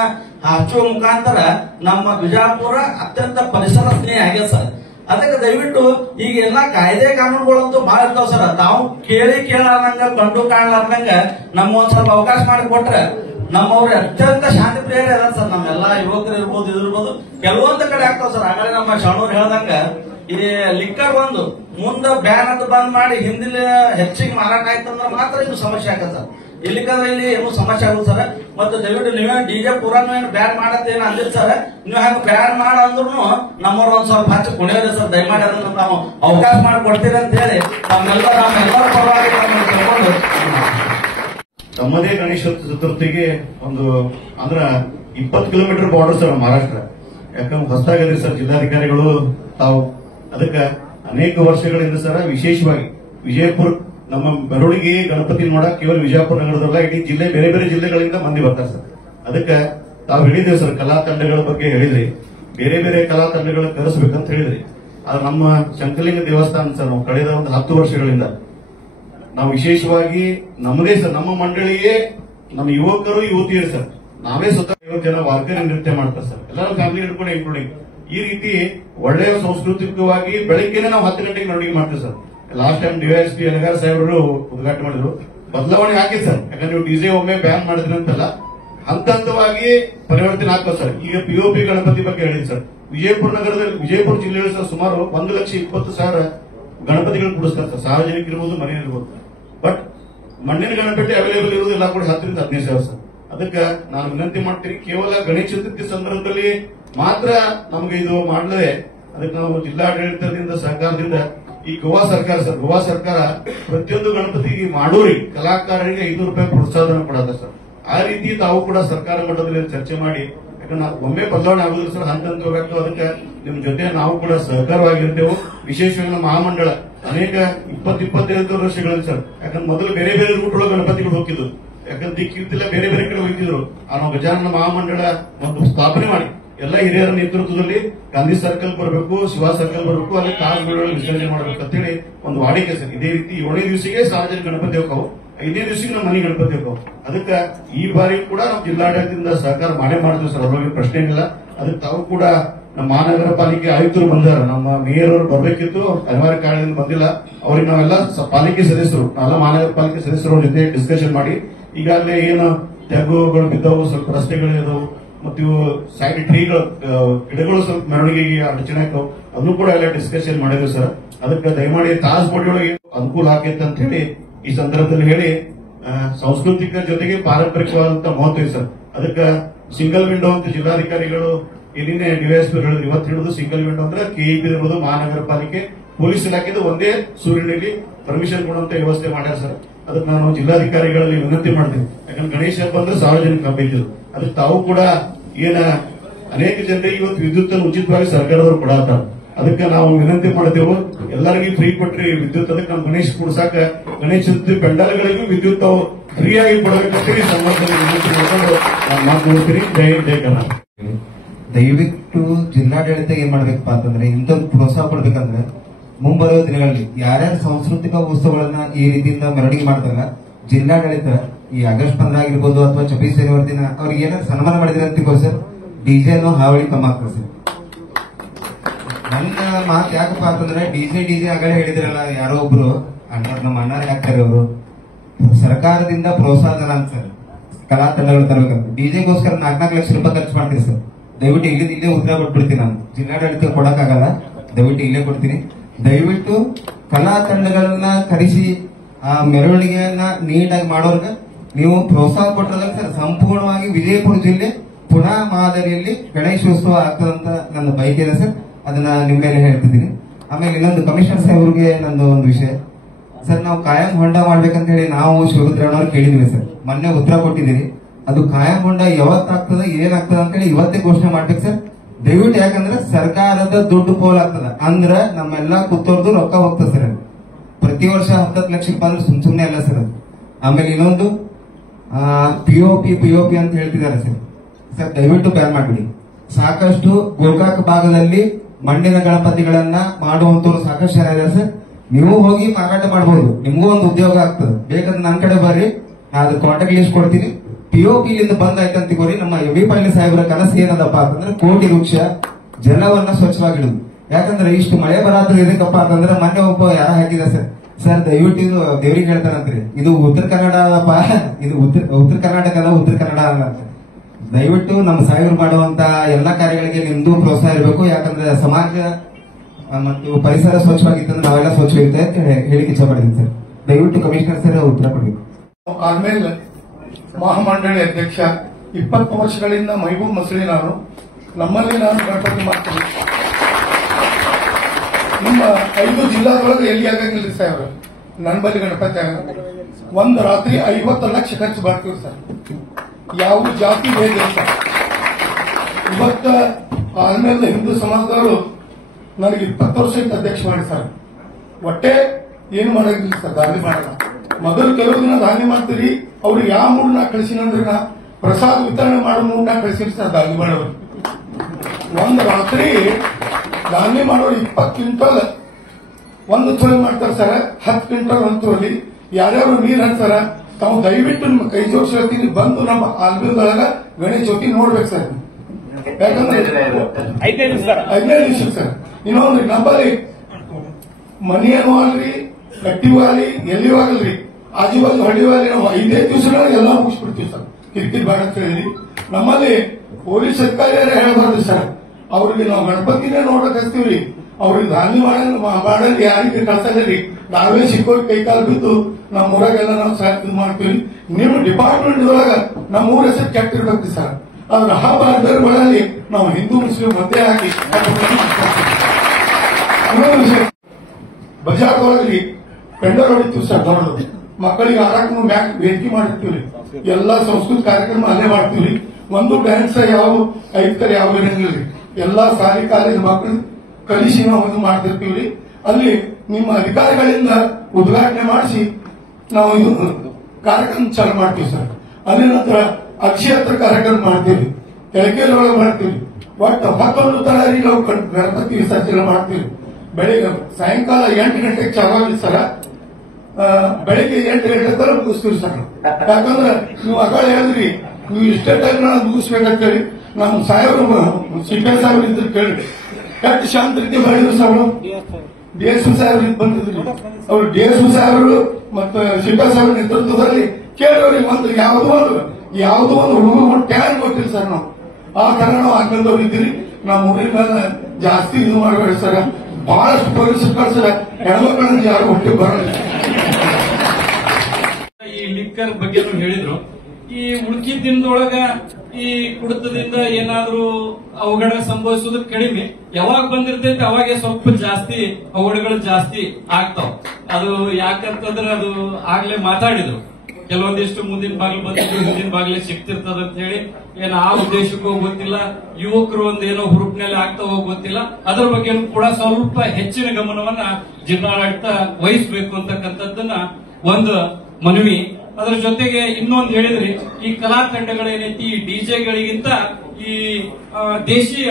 ಹಚ್ಚುವ ಮುಖಾಂತರ ನಮ್ಮ ಬಿಜಾಪುರ ಅತ್ಯಂತ ಪರಿಸರ ಸ್ನೇಹಿ ಆಗ್ಯದ ಸರ್. ಅದಕ್ಕೆ ದಯವಿಟ್ಟು ಈಗ ಎಲ್ಲಾ ಕಾಯ್ದೆ ಕಾನೂನುಗಳಂತೂ ಬಹಳ ಇರ್ತಾವ ಸರ್. ತಾವು ಕೇಳಾರ್ದಂಗ ಕಂಡು ಕಾಣಲಾರ್ದಂಗ ನಮ್ಮ ಒಂದ್ ಸ್ವಲ್ಪ ಅವಕಾಶ ಮಾಡಿಕೊಟ್ರೆ ನಮ್ಮವ್ರ ಅತ್ಯಂತ ಶಾಂತಿ ಪ್ರಿಯರೇ ಅದ ಸರ್. ನಮ್ಮೆಲ್ಲಾ ಯುವಕರು ಇರ್ಬೋದು ಇದಿರ್ಬೋದು, ಕೆಲವೊಂದು ಕಡೆ ಆಗ್ತಾವ ಸರ್. ಆಗಲೇ ನಮ್ಮ ಶರಣವ್ರು ಹೇಳ್ದಂಗ ಈ ಲಿಕ್ಕರ್ ಮುಂದ ಬ್ಯಾನ್ ಅಂತ ಬಂದ್ ಮಾಡಿ ಹಿಂದಿನ ಹೆಚ್ಚಿಗೆ ಮಾರಾಟ ಆಯ್ತಂದ್ರೆ ಮಾತ್ರ ಇದು ಸಮಸ್ಯೆ ಆಗತ್ತೆ ಸರ್. ಇಲ್ಲಿಕಂದ್ರೆ ಇಲ್ಲಿ ಏನು ಸಮಸ್ಯೆ ಆಗುತ್ತೆ ಸರ್. ಮತ್ತೆ ದಯವಿಟ್ಟು ನೀವೇ ಡಿಜೆ ಪೂರಾನು ಏನು ಬ್ಯಾನ್ ಮಾಡತ್ತೆ ಏನು ಅಂದಿರ್ ಸರ್, ನೀವು ಹಂಗ ಬ್ಯಾನ್ ಮಾಡ ಅಂದ್ರೂ ನಮ್ಮವ್ರು ಒಂದ್ ಸ್ವಲ್ಪ ಹಚ್ಚಿ ಕುಣಿಯೋದು ಸರ್. ದಯಮಾಡಿ ಅದನ್ನ ನಾವು ಅವಕಾಶ ಮಾಡಿಕೊಡ್ತೀರಿ ಅಂತ ಹೇಳಿ ನಮ್ಮೆಲ್ಲರ ಪರವಾಗಿ ತಿಳ್ಕೊಂಡು ತಮ್ಮದೇ ಗಣೇಶ ಚತುರ್ಥಿಗೆ ಒಂದು ಅಂದ್ರ 20 ಕಿಲೋಮೀಟರ್ ಬಾರ್ಡರ್ ಸರ್ ಮಹಾರಾಷ್ಟ್ರ. ಯಾಕಂದ್ರೆ ಹೊಸದಾಗದ್ರಿ ಸರ್ ಜಿಲ್ಲಾಧಿಕಾರಿಗಳು ತಾವು. ಅದಕ್ಕೆ ಅನೇಕ ವರ್ಷಗಳಿಂದ ಸರ್ ವಿಶೇಷವಾಗಿ ವಿಜಯಪುರ ನಮ್ಮ ಮೆರವಣಿಗೆ ಗಣಪತಿ ನೋಡಕ್ ಕೇವಲ ವಿಜಯಪುರ ನಗರದಲ್ಲ, ಇಡೀ ಜಿಲ್ಲೆ ಬೇರೆ ಬೇರೆ ಜಿಲ್ಲೆಗಳಿಂದ ಮಂದಿ ಬರ್ತಾರೆ ಸರ್. ಅದಕ್ಕೆ ತಾವು ಹೇಳಿದ್ದೇವೆ ಸರ್, ಕಲಾ ತಂಡಗಳ ಬಗ್ಗೆ ಹೇಳಿದ್ರಿ, ಬೇರೆ ಬೇರೆ ಕಲಾ ತಂಡಗಳ ಕರೆಸಬೇಕಂತ ಹೇಳಿದ್ರಿ. ಅದು ನಮ್ಮ ಶಂಕರಲಿಂಗ ದೇವಸ್ಥಾನ ಸರ್, ನಾವು ಕಳೆದ ಒಂದು 10 ವರ್ಷಗಳಿಂದ ನಾವು ವಿಶೇಷವಾಗಿ ನಮ್ಮದೇ ಸರ್, ನಮ್ಮ ಮಂಡಳಿಯೇ ನಮ್ಮ ಯುವಕರು ಯುವತಿಯರು ಸರ್, ನಾವೇ ಸ್ವತಃ 50 ಜನ ವಾರ್ಕರಿ ನೃತ್ಯ ಮಾಡ್ತಾರೆ ಸರ್, ಎಲ್ಲರೂ ಫ್ಯಾಮಿಲಿ ಹಿಡ್ಕೊಂಡು ಇನ್ಕ್ಲೂಡಿಂಗ್. ಈ ರೀತಿ ಒಳ್ಳೆಯ ಸಾಂಸ್ಕೃತಿಕವಾಗಿ ಬೆಳಗ್ಗೆನೆ ನಾವು 10 ಗಂಟೆಗೆ ಮೆರವಣಿಗೆ ಮಾಡ್ತೀವಿ ಸರ್. ಲಾಸ್ಟ್ ಟೈಮ್ ಡಿವೈಎಸ್ಪಿ ಎಲಗಾರ್ ಸಾಹೇಬರು ಉದ್ಘಾಟನೆ ಮಾಡಿದ್ರು. ಬದಲಾವಣೆ ಹಾಕಿ ಸರ್, ಯಾಕಂದ್ರೆ ನೀವು ಡಿಜೆ ಒಮ್ಮೆ ಬ್ಯಾನ್ ಮಾಡಿದ್ರಿ ಅಂತಲ್ಲ, ಹಂತ ಹಂತವಾಗಿ ಪರಿವರ್ತನೆ ಆಗ್ತದೆ ಸರ್. ಈಗ ಪಿಒಪಿ ಗಣಪತಿ ಬಗ್ಗೆ ಹೇಳಿದ್ ಸರ್, ವಿಜಯಪುರ ನಗರದಲ್ಲಿ ವಿಜಯಪುರ ಜಿಲ್ಲೆಯಲ್ಲಿ ಸರ್ ಸುಮಾರು 1,20,000 ಗಣಪತಿಗಳು ಕೂಡಿಸ್ತಾರೆ ಸರ್, ಸಾರ್ವಜನಿಕ ಇರ್ಬೋದು, ಮನೆ ಇರ್ಬೋದು. ಬಟ್ ಮಣ್ಣಿನ ಗಣಪತಿ ಅವೈಲೇಬಲ್ ಇರುವುದಿಲ್ಲ ಕೂಡ 10 ರಿಂದ 15 ಸಾವಿರ ಸರ್. ಅದಕ್ಕೆ ನಾನು ವಿನಂತಿ ಮಾಡ್ತೀನಿ, ಕೇವಲ ಗಣೇಶ ಚತುರ್ಥಿ ಸಂದರ್ಭದಲ್ಲಿ ಮಾತ್ರ ನಮಗೆ ಇದು ಮಾಡಲೇ, ಅದಕ್ಕೆ ನಾವು ಜಿಲ್ಲಾಡಳಿತದಿಂದ ಸಹಕಾರದಿಂದ ಈ ಗೋವಾ ಸರ್ಕಾರ ಸರ್, ಗೋವಾ ಸರ್ಕಾರ ಪ್ರತಿಯೊಂದು ಗಣಪತಿಗೆ ಮಾಡೋರಿ ಕಲಾಕಾರರಿಗೆ 500 ರೂಪಾಯಿ ಪ್ರೋತ್ಸಾಹನ ಕೊಡತ್ತೆ ಸರ್. ಆ ರೀತಿ ತಾವು ಕೂಡ ಸರ್ಕಾರ ಮಟ್ಟದಲ್ಲಿ ಚರ್ಚೆ ಮಾಡಿ, ಯಾಕಂದ್ರೆ ನಾವು ಒಮ್ಮೆ ಬದಲಾವಣೆ ಆಗುದಿಲ್ಲ ಸರ್, ಹಂತ ಹೋಗಬೇಕು. ಅದಕ್ಕೆ ನಿಮ್ ಜೊತೆ ನಾವು ಕೂಡ ಸಹಕಾರವಾಗಿರ್ತೇವೆ. ವಿಶೇಷವಾಗಿ ನಮ್ಮ ಮಹಾಮಂಡಳ ಅನೇಕ 20-25 ವರ್ಷಗಳಲ್ಲಿ ಸರ್, ಯಾಕಂದ್ರೆ ಮೊದಲು ಬೇರೆ ಬೇರೆ ರೂಟ್ ಒಳಗೆ ಗಣಪತಿಗಳು ಹೋಗಿದ್ದು, ಯಾಕಂದ್ರೆ ದಿಕ್ಕಿರ್ತಿಲ್ಲ, ಬೇರೆ ಬೇರೆ ಕಡೆ ಹೋಗ್ತಿದ್ರು. ನಾವು ಗಜಾನನ ಮಹಾಮಂಡಳ ಒಂದು ಸ್ಥಾಪನೆ ಮಾಡಿ ಎಲ್ಲ ಹಿರಿಯರ ನೇತೃತ್ವದಲ್ಲಿ ಗಾಂಧಿ ಸರ್ಕಲ್ ಬರಬೇಕು, ಶಿವಾ ಸರ್ಕಲ್ ಬರಬೇಕು, ಅಲ್ಲಿ ಕಾರ್ ವಿಸರ್ಜನೆ ಮಾಡಬೇಕು ಅಂತೇಳಿ ಒಂದು ವಾಡಿಕೆ ಸರ್. ಇದೇ ರೀತಿ 7ನೇ ದಿವಸಿಗೆ ಸಾರ್ವಜನಿಕ ಗಣಪತಿ ಹೋಗ್ತಾವು, 5ನೇ ದಿವಸಿಗೆ ನಮ್ಮ ಮನೆ ಗಣಪತಿ ಹೋಗ್ತಾವು. ಅದಕ್ಕೆ ಈ ಬಾರಿ ಕೂಡ ನಾವು ಜಿಲ್ಲಾಡಳಿತದಿಂದ ಸಹಕಾರ ಮಾಡೇ ಮಾಡ್ತೀವಿ ಸರ್, ಅದ್ರೊಳಗೆ ಪ್ರಶ್ನೆ ಏನಿಲ್ಲ. ಅದಕ್ಕೆ ತಾವು ಕೂಡ ನಮ್ಮ ಮಹಾನಗರ ಪಾಲಿಕೆ ಆಯುಕ್ತರು ಬಂದಾರ, ನಮ್ಮ ಮೇಯರ್ ಅವರು ಬರಬೇಕಿತ್ತು, ಅನಿವಾರ್ಯ ಕಾರಣದಿಂದ ಬಂದಿಲ್ಲ. ಅವ್ರಿಗೆ ನಾವೆಲ್ಲ ಪಾಲಿಕೆ ಸದಸ್ಯರು, ನಾವೆಲ್ಲ ಮಹಾನಗರ ಪಾಲಿಕೆ ಸದಸ್ಯರ ಜೊತೆ ಡಿಸ್ಕಷನ್ ಮಾಡಿ ಈಗಾಗಲೇ ಏನು ತೆಗ್ಗುಗಳು ಬಿದ್ದವು, ಸ್ವಲ್ಪ ರಸ್ತೆಗಳು ಇದಾವು, ಮತ್ತು ಇವು ಸೈಡ್ ಟ್ರೀಗಳು ಗಿಡಗಳು ಸ್ವಲ್ಪ ಮೆರವಣಿಗೆಗೆ ಅಡಚಣೆ ಆಯ್ತು, ಅದನ್ನು ಕೂಡ ಎಲ್ಲ ಡಿಸ್ಕಷನ್ ಮಾಡಿದ್ವಿ ಸರ್. ಅದಕ್ಕೆ ದಯಮಾಡಿ ತಾಜ್ಬೋಡಿ ಒಳಗೆ ಅನುಕೂಲ ಆಗೈತೆ ಅಂತ ಹೇಳಿ ಈ ಸಂದರ್ಭದಲ್ಲಿ ಹೇಳಿ, ಸಾಂಸ್ಕೃತಿಕ ಜೊತೆಗೆ ಪಾರಂಪರಿಕವಾದಂತ ಮಹತ್ವ ಇದೆ ಸರ್. ಅದಕ್ಕೆ ಸಿಂಗಲ್ ವಿಂಡೋ ಅಂತ ಜಿಲ್ಲಾಧಿಕಾರಿಗಳು ಏನೇನೆ ಡಿವೈಎಸ್ಪಿ ಹೇಳಿದ್ರು, ಇವತ್ತು ಹಿಡಿದು ಸಿಂಗಲ್ ವಿಂಡೋ ಅಂದ್ರೆ ಕೆಇಪಿ ಇರ್ಬೋದು, ಮಹಾನಗರ ಪಾಲಿಕೆ, ಪೊಲೀಸ್ ಇಲಾಖೆದು ಒಂದೇ ಸೂರಿನಲ್ಲಿ ಪರ್ಮಿಷನ್ ಕೊಡುವಂತ ವ್ಯವಸ್ಥೆ ಮಾಡ್ಯಾರ ಸರ್. ಅದಕ್ಕೆ ನಾನು ಜಿಲ್ಲಾಧಿಕಾರಿಗಳಲ್ಲಿ ವಿನಂತಿ ಮಾಡ್ತೀನಿ, ಯಾಕಂದ್ರೆ ಗಣೇಶ ಹಬ್ಬ ಅಂದ್ರೆ ಸಾರ್ವಜನಿಕ ಹಬ್ಬ ಇದ್ದು, ಅದಕ್ಕೆ ತಾವು ಕೂಡ ಏನ ಅನೇಕ ಜನರಿಗೆ ಇವತ್ತು ವಿದ್ಯುತ್ ಅನ್ನು ಉಚಿತವಾಗಿ ಸರ್ಕಾರದವರು ಕೊಡಾತಾರೆ. ಅದಕ್ಕೆ ನಾವು ವಿನಂತಿ ಮಾಡ್ತೇವೆ, ಎಲ್ಲರಿಗೂ ಫ್ರೀ ಕೊಟ್ರಿ ವಿದ್ಯುತ್. ಅದಕ್ಕೆ ನಾವು ಗಣೇಶ ಕೂಡ್ಸಾಕ ಗಣೇಶ ಚತುರ್ಥಿ ಪೆಂಡಾಲ್ಗಳಿಗೂ ವಿದ್ಯುತ್ ತಾವು ಫ್ರೀ ಆಗಿ ಕೊಡಬೇಕಂತೇಳಿ ಸಂದರ್ಭದಲ್ಲಿ ವಿನಂತಿ ಮಾಡ್ಕೊಂಡು ನಾನು ಮಾತನಾಡ್ತೀನಿ. ಜಯ ಕರ್ನಾಟಕ. ದಯವಿಟ್ಟು ಜಿಲ್ಲಾಡಳಿತ ಏನ್ ಮಾಡ್ಬೇಕಪ್ಪ ಅಂತಂದ್ರೆ, ಇಂಥದ್ದು ಪ್ರೋತ್ಸಾಹ ಕೊಡ್ಬೇಕಂದ್ರೆ ಮುಂಬರುವ ದಿನಗಳಲ್ಲಿ ಯಾರ್ಯಾರು ಸಾಂಸ್ಕೃತಿಕ ಉತ್ಸವಗಳನ್ನ ಈ ರೀತಿಯಿಂದ ಮೆರವಣಿಗೆ ಮಾಡಿದಾಗ ಜಿಲ್ಲಾಡಳಿತ ಈ ಆಗಸ್ಟ್ 15 ಆಗಿರ್ಬೋದು ಅಥವಾ 26 ಜನವರಿ ದಿನ ಅವ್ರಿಗೆ ಏನಾದ್ರು ಸನ್ಮಾನ ಮಾಡಿದ್ರೆ ಅಂತಿಗೋ ಸರ್, ಡಿಜೆ ಅನ್ನೋ ಹಾವಳಿ ಕಮ್ಮಿ ಆಗ್ತದೆ ಸರ್. ನನ್ನ ಮಾತು ಯಾಕಪ್ಪ ಅಂತಂದ್ರೆ, ಡಿಜೆ ಆಗಲೇ ಹೇಳಿದ್ರಲ್ಲ ಯಾರೋ ಒಬ್ರು ನಮ್ಮ ಅಣ್ಣಾರ ಹಾಕ್ತಾರೆ, ಅವರು ಸರ್ಕಾರದಿಂದ ಪ್ರೋತ್ಸಾಹನ ಅಂತ ಸರ್ ಕಲಾ ತಂಡಗಳು ತರಬೇಕಂತ ಡಿಜೆಗೋಸ್ಕರ 4 ಲಕ್ಷ ರೂಪಾಯಿ ಖರ್ಚು ಮಾಡ್ತೀವಿ ಸರ್. ದಯವಿಟ್ಟು ಇಲ್ಲೇ ಉತ್ತರ ಕೊಟ್ಬಿಡ್ತೀನಿ, ನಾನು ಜಿಲ್ಲಾಡಳಿತ ಕೊಡಕ್ಕಾಗಲ್ಲ, ದಯವಿಟ್ಟು ಇಲ್ಲೇ ಕೊಡ್ತೀನಿ. ದಯವಿಟ್ಟು ಕಲಾ ತಂಡಗಳನ್ನ ಕರೆಸಿ ಆ ಮೆರವಣಿಗೆಯನ್ನ ನೀಟಾಗಿ ಮಾಡೋರ್ಗ ನೀವು ಪ್ರೋತ್ಸಾಹ ಕೊಟ್ಟರೆ ಸರ್, ಸಂಪೂರ್ಣವಾಗಿ ವಿಜಯಪುರ ಜಿಲ್ಲೆ ಪುನಃ ಮಾದರಿಯಲ್ಲಿ ಗಣೇಶೋತ್ಸವ ಆಗ್ತದಂತ ನನ್ನ ಬಯಕೆ ಇದೆ ಸರ್. ಅದನ್ನ ನಿಮ್ಮ ಮೇಲೆ ಹೇಳ್ತಿದ್ದೀನಿ. ಆಮೇಲೆ ಇನ್ನೊಂದು ಕಮಿಷನರ್ ಸಾಹೇಬ್ರಿಗೆ ನಂದು ಒಂದು ವಿಷಯ ಸರ್, ನಾವು ಕಾಯಂ ಹೊಂಡ ಮಾಡ್ಬೇಕಂತ ಹೇಳಿ ನಾವು ಶಿವರುದ್ರಣ್ಣವ್ರು ಕೇಳಿದ್ವಿ ಸರ್, ಮೊನ್ನೆ ಉತ್ತರ ಕೊಟ್ಟಿದ್ದೀರಿ. ಅದು ಕಾಯಂ ಹೊಂಡ ಯಾವತ್ತಾಗ್ತದ ಏನಾಗ್ತದ ಅಂತ ಹೇಳಿ ಇವತ್ತೇ ಘೋಷಣೆ ಮಾಡ್ಬೇಕು ಸರ್ ದಯವಿಟ್ಟು. ಯಾಕಂದ್ರೆ ಸರ್ಕಾರದ ದುಡ್ಡು ಪೋಲ್ ಆಗ್ತದ ಅಂದ್ರ ನಮ್ಮೆಲ್ಲಾ ಕೂತೋರ್ದು ರೊಕ್ಕ ಹೋಗ್ತದೆ ಸರ್. ಪ್ರತಿ ವರ್ಷ 10 ಲಕ್ಷ ರೂಪಾಯಿ ಅಂದ್ರೆ ಸುಮ್ನೆ ಅಲ್ಲ ಸರ್ ಅದು. ಆಮೇಲೆ ಇನ್ನೊಂದು ಪಿಒಪಿ ಅಂತ ಹೇಳ್ತಿದ್ದಾರೆ ಸರ್, ದಯವಿಟ್ಟು ಬ್ಯಾನ್ ಮಾಡ್ಬಿಡಿ. ಸಾಕಷ್ಟು ಗೋಕಾಕ್ ಭಾಗದಲ್ಲಿ ಮಣ್ಣಿನ ಗಣಪತಿಗಳನ್ನ ಮಾಡುವಂತವ್ರು ಸಾಕಷ್ಟು ಜನ ಇದ್ದಾರೆ ಸರ್. ನೀವು ಹೋಗಿ ಮಾರಾಟ ಮಾಡಬಹುದು, ನಿಮಗೂ ಒಂದು ಉದ್ಯೋಗ ಆಗ್ತದೆ. ಬೇಕಾದ್ರೆ ನನ್ನ ಕಡೆ ಬರ್ರಿ, ನಾ ಅದ್ರ ಕಾಂಟ್ಯಾಕ್ಟ್ ಲಿಸ್ಟ್ ಕೊಡ್ತೀನಿ. ಪಿಒಪಿ ಲಿಂದ ಬಂದ್ ಆಯ್ತು ಅಂತಿಗೋರಿ. ನಮ್ಮ ಎಂ.ಬಿ. ಪಾಟೀಲ್ ಸಾಹೇಬರ ಕನಸು ಏನದಪ್ಪ ಅಂತಂದ್ರೆ, ಕೋಟಿ ವೃಕ್ಷ ಜಲವನ್ನ ಸ್ವಚ್ಛವಾಗಿಡುದು. ಯಾಕಂದ್ರೆ ಇಷ್ಟು ಮಳೆ ಬರಾತ್ರಿ ಇದಕ್ಕಪ್ಪ ಅಂತಂದ್ರೆ, ಮೊನ್ನೆ ಒಬ್ಬ ಯಾರ ಹಾಕಿದ ಸರ್ ದಯವಿಟ್ಟು ಇದು ದೇವ್ರಿಗೆ ಹೇಳ್ತಾರಂತ್ರಿ, ಇದು ಉತ್ತರ ಕನ್ನಡಪ್ಪ, ಇದು ಉತ್ತರ ಕರ್ನಾಟಕ ಅಲ್ಲ, ಉತ್ತರ ಕನ್ನಡ ಅಲ್ಲ ಅಂತ. ದಯವಿಟ್ಟು ನಮ್ಮ ಸಾಹೇಬರು ಮಾಡುವಂತ ಎಲ್ಲಾ ಕಾರ್ಯಗಳಿಗೆ ನಿಮ್ದು ಪ್ರೋತ್ಸಾಹ ಇರಬೇಕು. ಯಾಕಂದ್ರೆ ಸಮಾಜ ಮತ್ತು ಪರಿಸರ ಸ್ವಚ್ಛವಾಗಿತ್ತಂದ್ರೆ ನಾವೆಲ್ಲ ಸ್ವಚ್ಛವಾಗಿರುತ್ತೆ ಅಂತ ಹೇಳಿಕ್ಕೆ ಇಚ್ಛೆ ಪಡ್ತೀನಿ ಸರ್. ದಯವಿಟ್ಟು ಕಮಿಷನರ್ ಸರ್ ಉತ್ತರ ಕೊಡಬೇಕು. ಆದ್ಮೇಲೆ ಮಹಾಮಂಡಳಿ ಅಧ್ಯಕ್ಷ. 20 ವರ್ಷಗಳಿಂದ ಮೈಬೂಬ್ ಮಸಳಿ ನಾನು. ನಮ್ಮಲ್ಲಿ ನಾನು ಗಣಪತಿ ಮಾಡ್ತೀನಿ. ನಿಮ್ಮ 5 ಜಿಲ್ಲಾದೊಳಗೆ ಎಲ್ಲಿ ಆಗಂಗಿಲ್ಲ ಸಾಹೇಬ್ರ, ನನ್ನ ಬಳಿ ಗಣಪತಿ ಆಗ. ಒಂದು ರಾತ್ರಿ 50 ಲಕ್ಷ ಖರ್ಚು ಮಾಡ್ತೀವಿ ಸರ್. ಯಾವ ಜಾತಿ ಭೇದ ಸರ್. ಇವತ್ತ ಆದ್ಮೇಲೆ ಹಿಂದೂ ಸಮಾಜದವರು ನನಗೆ 20 ವರ್ಷಕ್ಕೆ ಅಧ್ಯಕ್ಷ ಮಾಡಿ ಸರ್. ಒಟ್ಟೆ ಏನು ಮಾಡೋದಿಲ್ಲ ಸರ್, ದಾಳಿ ಮಾಡಲ್ಲ. ಮೊದಲು ಕೆಲವು ದಿನ ದಾಳಿ ಮಾಡ್ತೀರಿ, ಅವ್ರಿಗೆ ಯಾವ ಮೂಡ್ನ ಕಳಿಸಿನಂದ್ರೆ ನಾ ಪ್ರಸಾದ ವಿತರಣೆ ಮಾಡೋ ಮೂಡ್ನ ಕಳಿಸಿರಿ ಸರ್. ದಾಳಿ ಮಾಡೋರು ಒಂದು ರಾತ್ರಿ ದಾಳಿ ಮಾಡೋರು 20 ಕ್ವಿಂಟಲ್ ಒಂದು ತೊಲೆ ಮಾಡ್ತಾರೆ ಸರ್. 10 ಕ್ವಿಂಟಲ್ ಒಂದು ತೊಲಿ ಯಾರ್ಯಾರು ನೀರ್ ಹಾಕ್ತಾರ ತಾವು ದಯವಿಟ್ಟು ನಿಮ್ಮ ಕೈ ಜೋಡಿಸ್ತೀನಿ, ಬಂದು ನಮ್ಮ ಆಲ್ಬದೊಳಗ ಗಣೇಶ ಚೌತಿ ನೋಡ್ಬೇಕು ಸರ್. ಯಾಕಂದ್ರೆ 15 ನಿಮಿಷ ಸರ್. ಇನ್ನೊಂದ್ರಿ ನಮ್ಮಲ್ಲಿ ಮನೆಯೂ ಆಗಲಿ ಕಟ್ಟಿಯೂ ಆಗಲಿ ಎಲ್ಲಿಯೂ ಆಗಲ್ರಿ, ಆಜು ಬಾಜು ಹಳ್ಳಿಯೂ ಆಗಲಿ ನಾವು 5 ದಿವಸಗಳಲ್ಲಿ ಎಲ್ಲ ಮುಗಿಸ್ಬಿಡ್ತೀವಿ ಸರ್. ಕಿರಿಕಿರಿ ಬೇಡ ಅಂತ ಹೇಳಿ ನಮ್ಮಲ್ಲಿ ಪೊಲೀಸ್ ಅಧಿಕಾರಿಯರೇ ಹೇಳಬಾರ್ದು ಸರ್. ಅವ್ರಿಗೆ ನಾವು ಗಣಪತಿನೇ ನೋಡಕ್ ಹಚ್ತೀವ್ರಿ, ಅವ್ರಿಗೆ ದಾಳಿ ಮಾಡಲ್ಲಿ ಯಾರಿಗೆ ಕಳ್ಸಲ್ರಿ. ನಾವೇ ಸಿಕ್ಕೋರು ಕೈಕಾಲು ಬಿದ್ದು ನಮ್ಮ ಊರಾಗೆಲ್ಲ ನಾವು ಇದು ಮಾಡ್ತೀವಿ. ನಿಮ್ಮ ಡಿಪಾರ್ಟ್ಮೆಂಟ್ ಒಳಗ ನಮ್ಮ ಊರ ಹೆಸರು ಕೆಟ್ಟಿರ್ಬೇಕು ಸರ್. ಆದ್ರೆ ಹಬ್ಬ ಹಬ್ಬಗಳಲ್ಲಿ ನಾವು ಹಿಂದೂ ಮುಸ್ಲಿಂ ಮಧ್ಯೆ ಹಾಕಿ ಬಜಾರ್ದೊಳಗ್ರಿ ಪೆಂಡರ್ ಹೊಡಿತೀವಿ ಸರ್. ದೊಡ್ಡದು ಮಕ್ಕಳಿಗೆ ಆಡಕ್ ಮ್ಯಾಕ್ ವೇದಿಕೆ ಮಾಡಿರ್ತೀವ್ರಿ. ಎಲ್ಲಾ ಸಂಸ್ಕೃತಿ ಕಾರ್ಯಕ್ರಮ ಅಲ್ಲೇ ಮಾಡ್ತೀವ್ರಿ. ಒಂದು ಡ್ಯಾನ್ಸ್ ಯಾವ ಐತರ ಯಾವ ಇರಂಗಿಲ್ರಿ. ಎಲ್ಲಾ ಶಾಲೆ ಕಾಲೇಜ್ ಮಕ್ಕಳು ಕಲಿಸಿ ನಾವು ಇದು ಮಾಡ್ತಿರ್ತೀವ್ರಿ. ಅಲ್ಲಿ ನಿಮ್ಮ ಅಧಿಕಾರಿಗಳಿಂದ ಉದ್ಘಾಟನೆ ಮಾಡಿಸಿ ನಾವು ಇದು ಕಾರ್ಯಕ್ರಮ ಚಾಲು ಮಾಡ್ತೀವಿ ಸರ್. ಅಲ್ಲಿ ನಂತರ ಅಕ್ಷಯತ್ರ ಕಾರ್ಯಕ್ರಮ ಮಾಡ್ತೀವಿ, ಕೆಳಕೆರೊಳಗೆ ಮಾಡ್ತೀವಿ. ಒಟ್ಟು 11 ತರಹರಿ ನಾವು ಗಣಪತಿ ವಿಸರ್ಜನೆ ಮಾಡ್ತೀವಿ. ಬೆಳಿಗ್ಗೆ ಸಾಯಂಕಾಲ 8 ಗಂಟೆಗೆ ಚಾಲು ಆಗಲಿ ಸರ. ಬೆಳಿಗ್ಗೆ 8 ಗಂಟೆ ತರ ಮುಗಿಸ್ತೀವಿ ಸರ್. ಯಾಕಂದ್ರೆ ನೀವು ಅಗಳ ಹೇಳಿದ್ರಿ ನೀವು ಇಷ್ಟೇ ಟೈಮ್ ಮುಗಿಸ್ಬೇಕಂತ ಹೇಳಿ ನಮ್ಮ ಸಾಹೇಬರು ಸಿಪಿಎಂ ಸಾಹೇಬ್ರು ಇದ್ರು ಕೇಳಿ ಎಷ್ಟು ಶಾಂತ ರೀತಿ ಮಾಡಿದ್ರು ಸಾಹೇಬರು. ಡಿಎಸ್ಪಿ ಸಾಹೇಬ್ರು ಬಂದಿದ್ರು. ಅವರು ಡಿಎಸ್ಪಿ ಸಾಹೇಬರು ಮತ್ತು ಸಿಪಿಎಂ ಸಾಹೇಬ್ರ ನೇತೃತ್ವದಲ್ಲಿ ಕೇಳೋರಿಗೆ ಒಂದು ಯಾವುದೋ ಒಂದು ಹುಡುಗರು ಟ್ಯಾನ್ ಕೊಟ್ಟಿರಿ ಸರ್. ನಾವು ಆ ತರ ನಾವು ಆದ್ಮೇಲೆ ಇದ್ದೀರಿ. ನಮ್ಮ ಊರಿನ ಮೇಲೆ ಜಾಸ್ತಿ ಇದು ಮಾಡಬೇಡಿ ಸರ್. ಬಹಳಷ್ಟು ಪೊಲೀಸ್ ಕಳ್ಸರ ಹೆಣ್ಮಕ್ಳನ್ನ ಯಾರು ಹೊಟ್ಟೆ ಬರಲ್ಲ. ಈ ಲಿಕ್ಕರ್ ಬಗ್ಗೆ ಹೇಳಿದ್ರು. ಈ ಉಳ್ಕಿ ದಿನದೊಳಗ ಈ ಕುಡಿತದಿಂದ ಏನಾದ್ರೂ ಅವಘಡ ಸಂಭವಿಸೋದು ಕಡಿಮೆ. ಯಾವಾಗ ಬಂದಿರ್ತೈತೆ ಅವಾಗೆ ಸ್ವಲ್ಪ ಜಾಸ್ತಿ ಅವಘಡಗಳು ಜಾಸ್ತಿ ಆಗ್ತಾವ. ಅದು ಯಾಕಂತಂದ್ರೆ ಅದು ಆಗ್ಲೇ ಮಾತಾಡಿದ್ರು, ಕೆಲವೊಂದಿಷ್ಟು ಮುಂದಿನ ಬಾಗಿಲು ಬಂದಿದ್ದು ಹಿಂದಿನ ಬಾಗಿಲೇ ಸಿಕ್ತಿರ್ತದ ಅಂತ ಹೇಳಿ. ಏನ್ ಆ ಉದ್ದೇಶಕ್ಕೂ ಗೊತ್ತಿಲ್ಲ, ಯುವಕರು ಒಂದೇನೋ ಹುರುಪಿನಲ್ಲಿ ಆಗ್ತಾ ಹೋಗೋತ್ತಿಲ್ಲ. ಅದ್ರ ಬಗ್ಗೆ ಕೂಡ ಸ್ವಲ್ಪ ಹೆಚ್ಚಿನ ಗಮನವನ್ನ ಜಿಲ್ಲಾಡಳಿತ ವಹಿಸಬೇಕು ಅಂತಕ್ಕಂಥದ್ದನ್ನ ಒಂದು ಮನವಿ. ಅದರ ಜೊತೆಗೆ ಇನ್ನೊಂದು ಹೇಳಿದ್ರಿ, ಈ ಕಲಾ ತಂಡಗಳೇನೈತಿ ಈ ಡಿಜೆಗಳಿಗಿಂತ ಈ ದೇಶೀಯ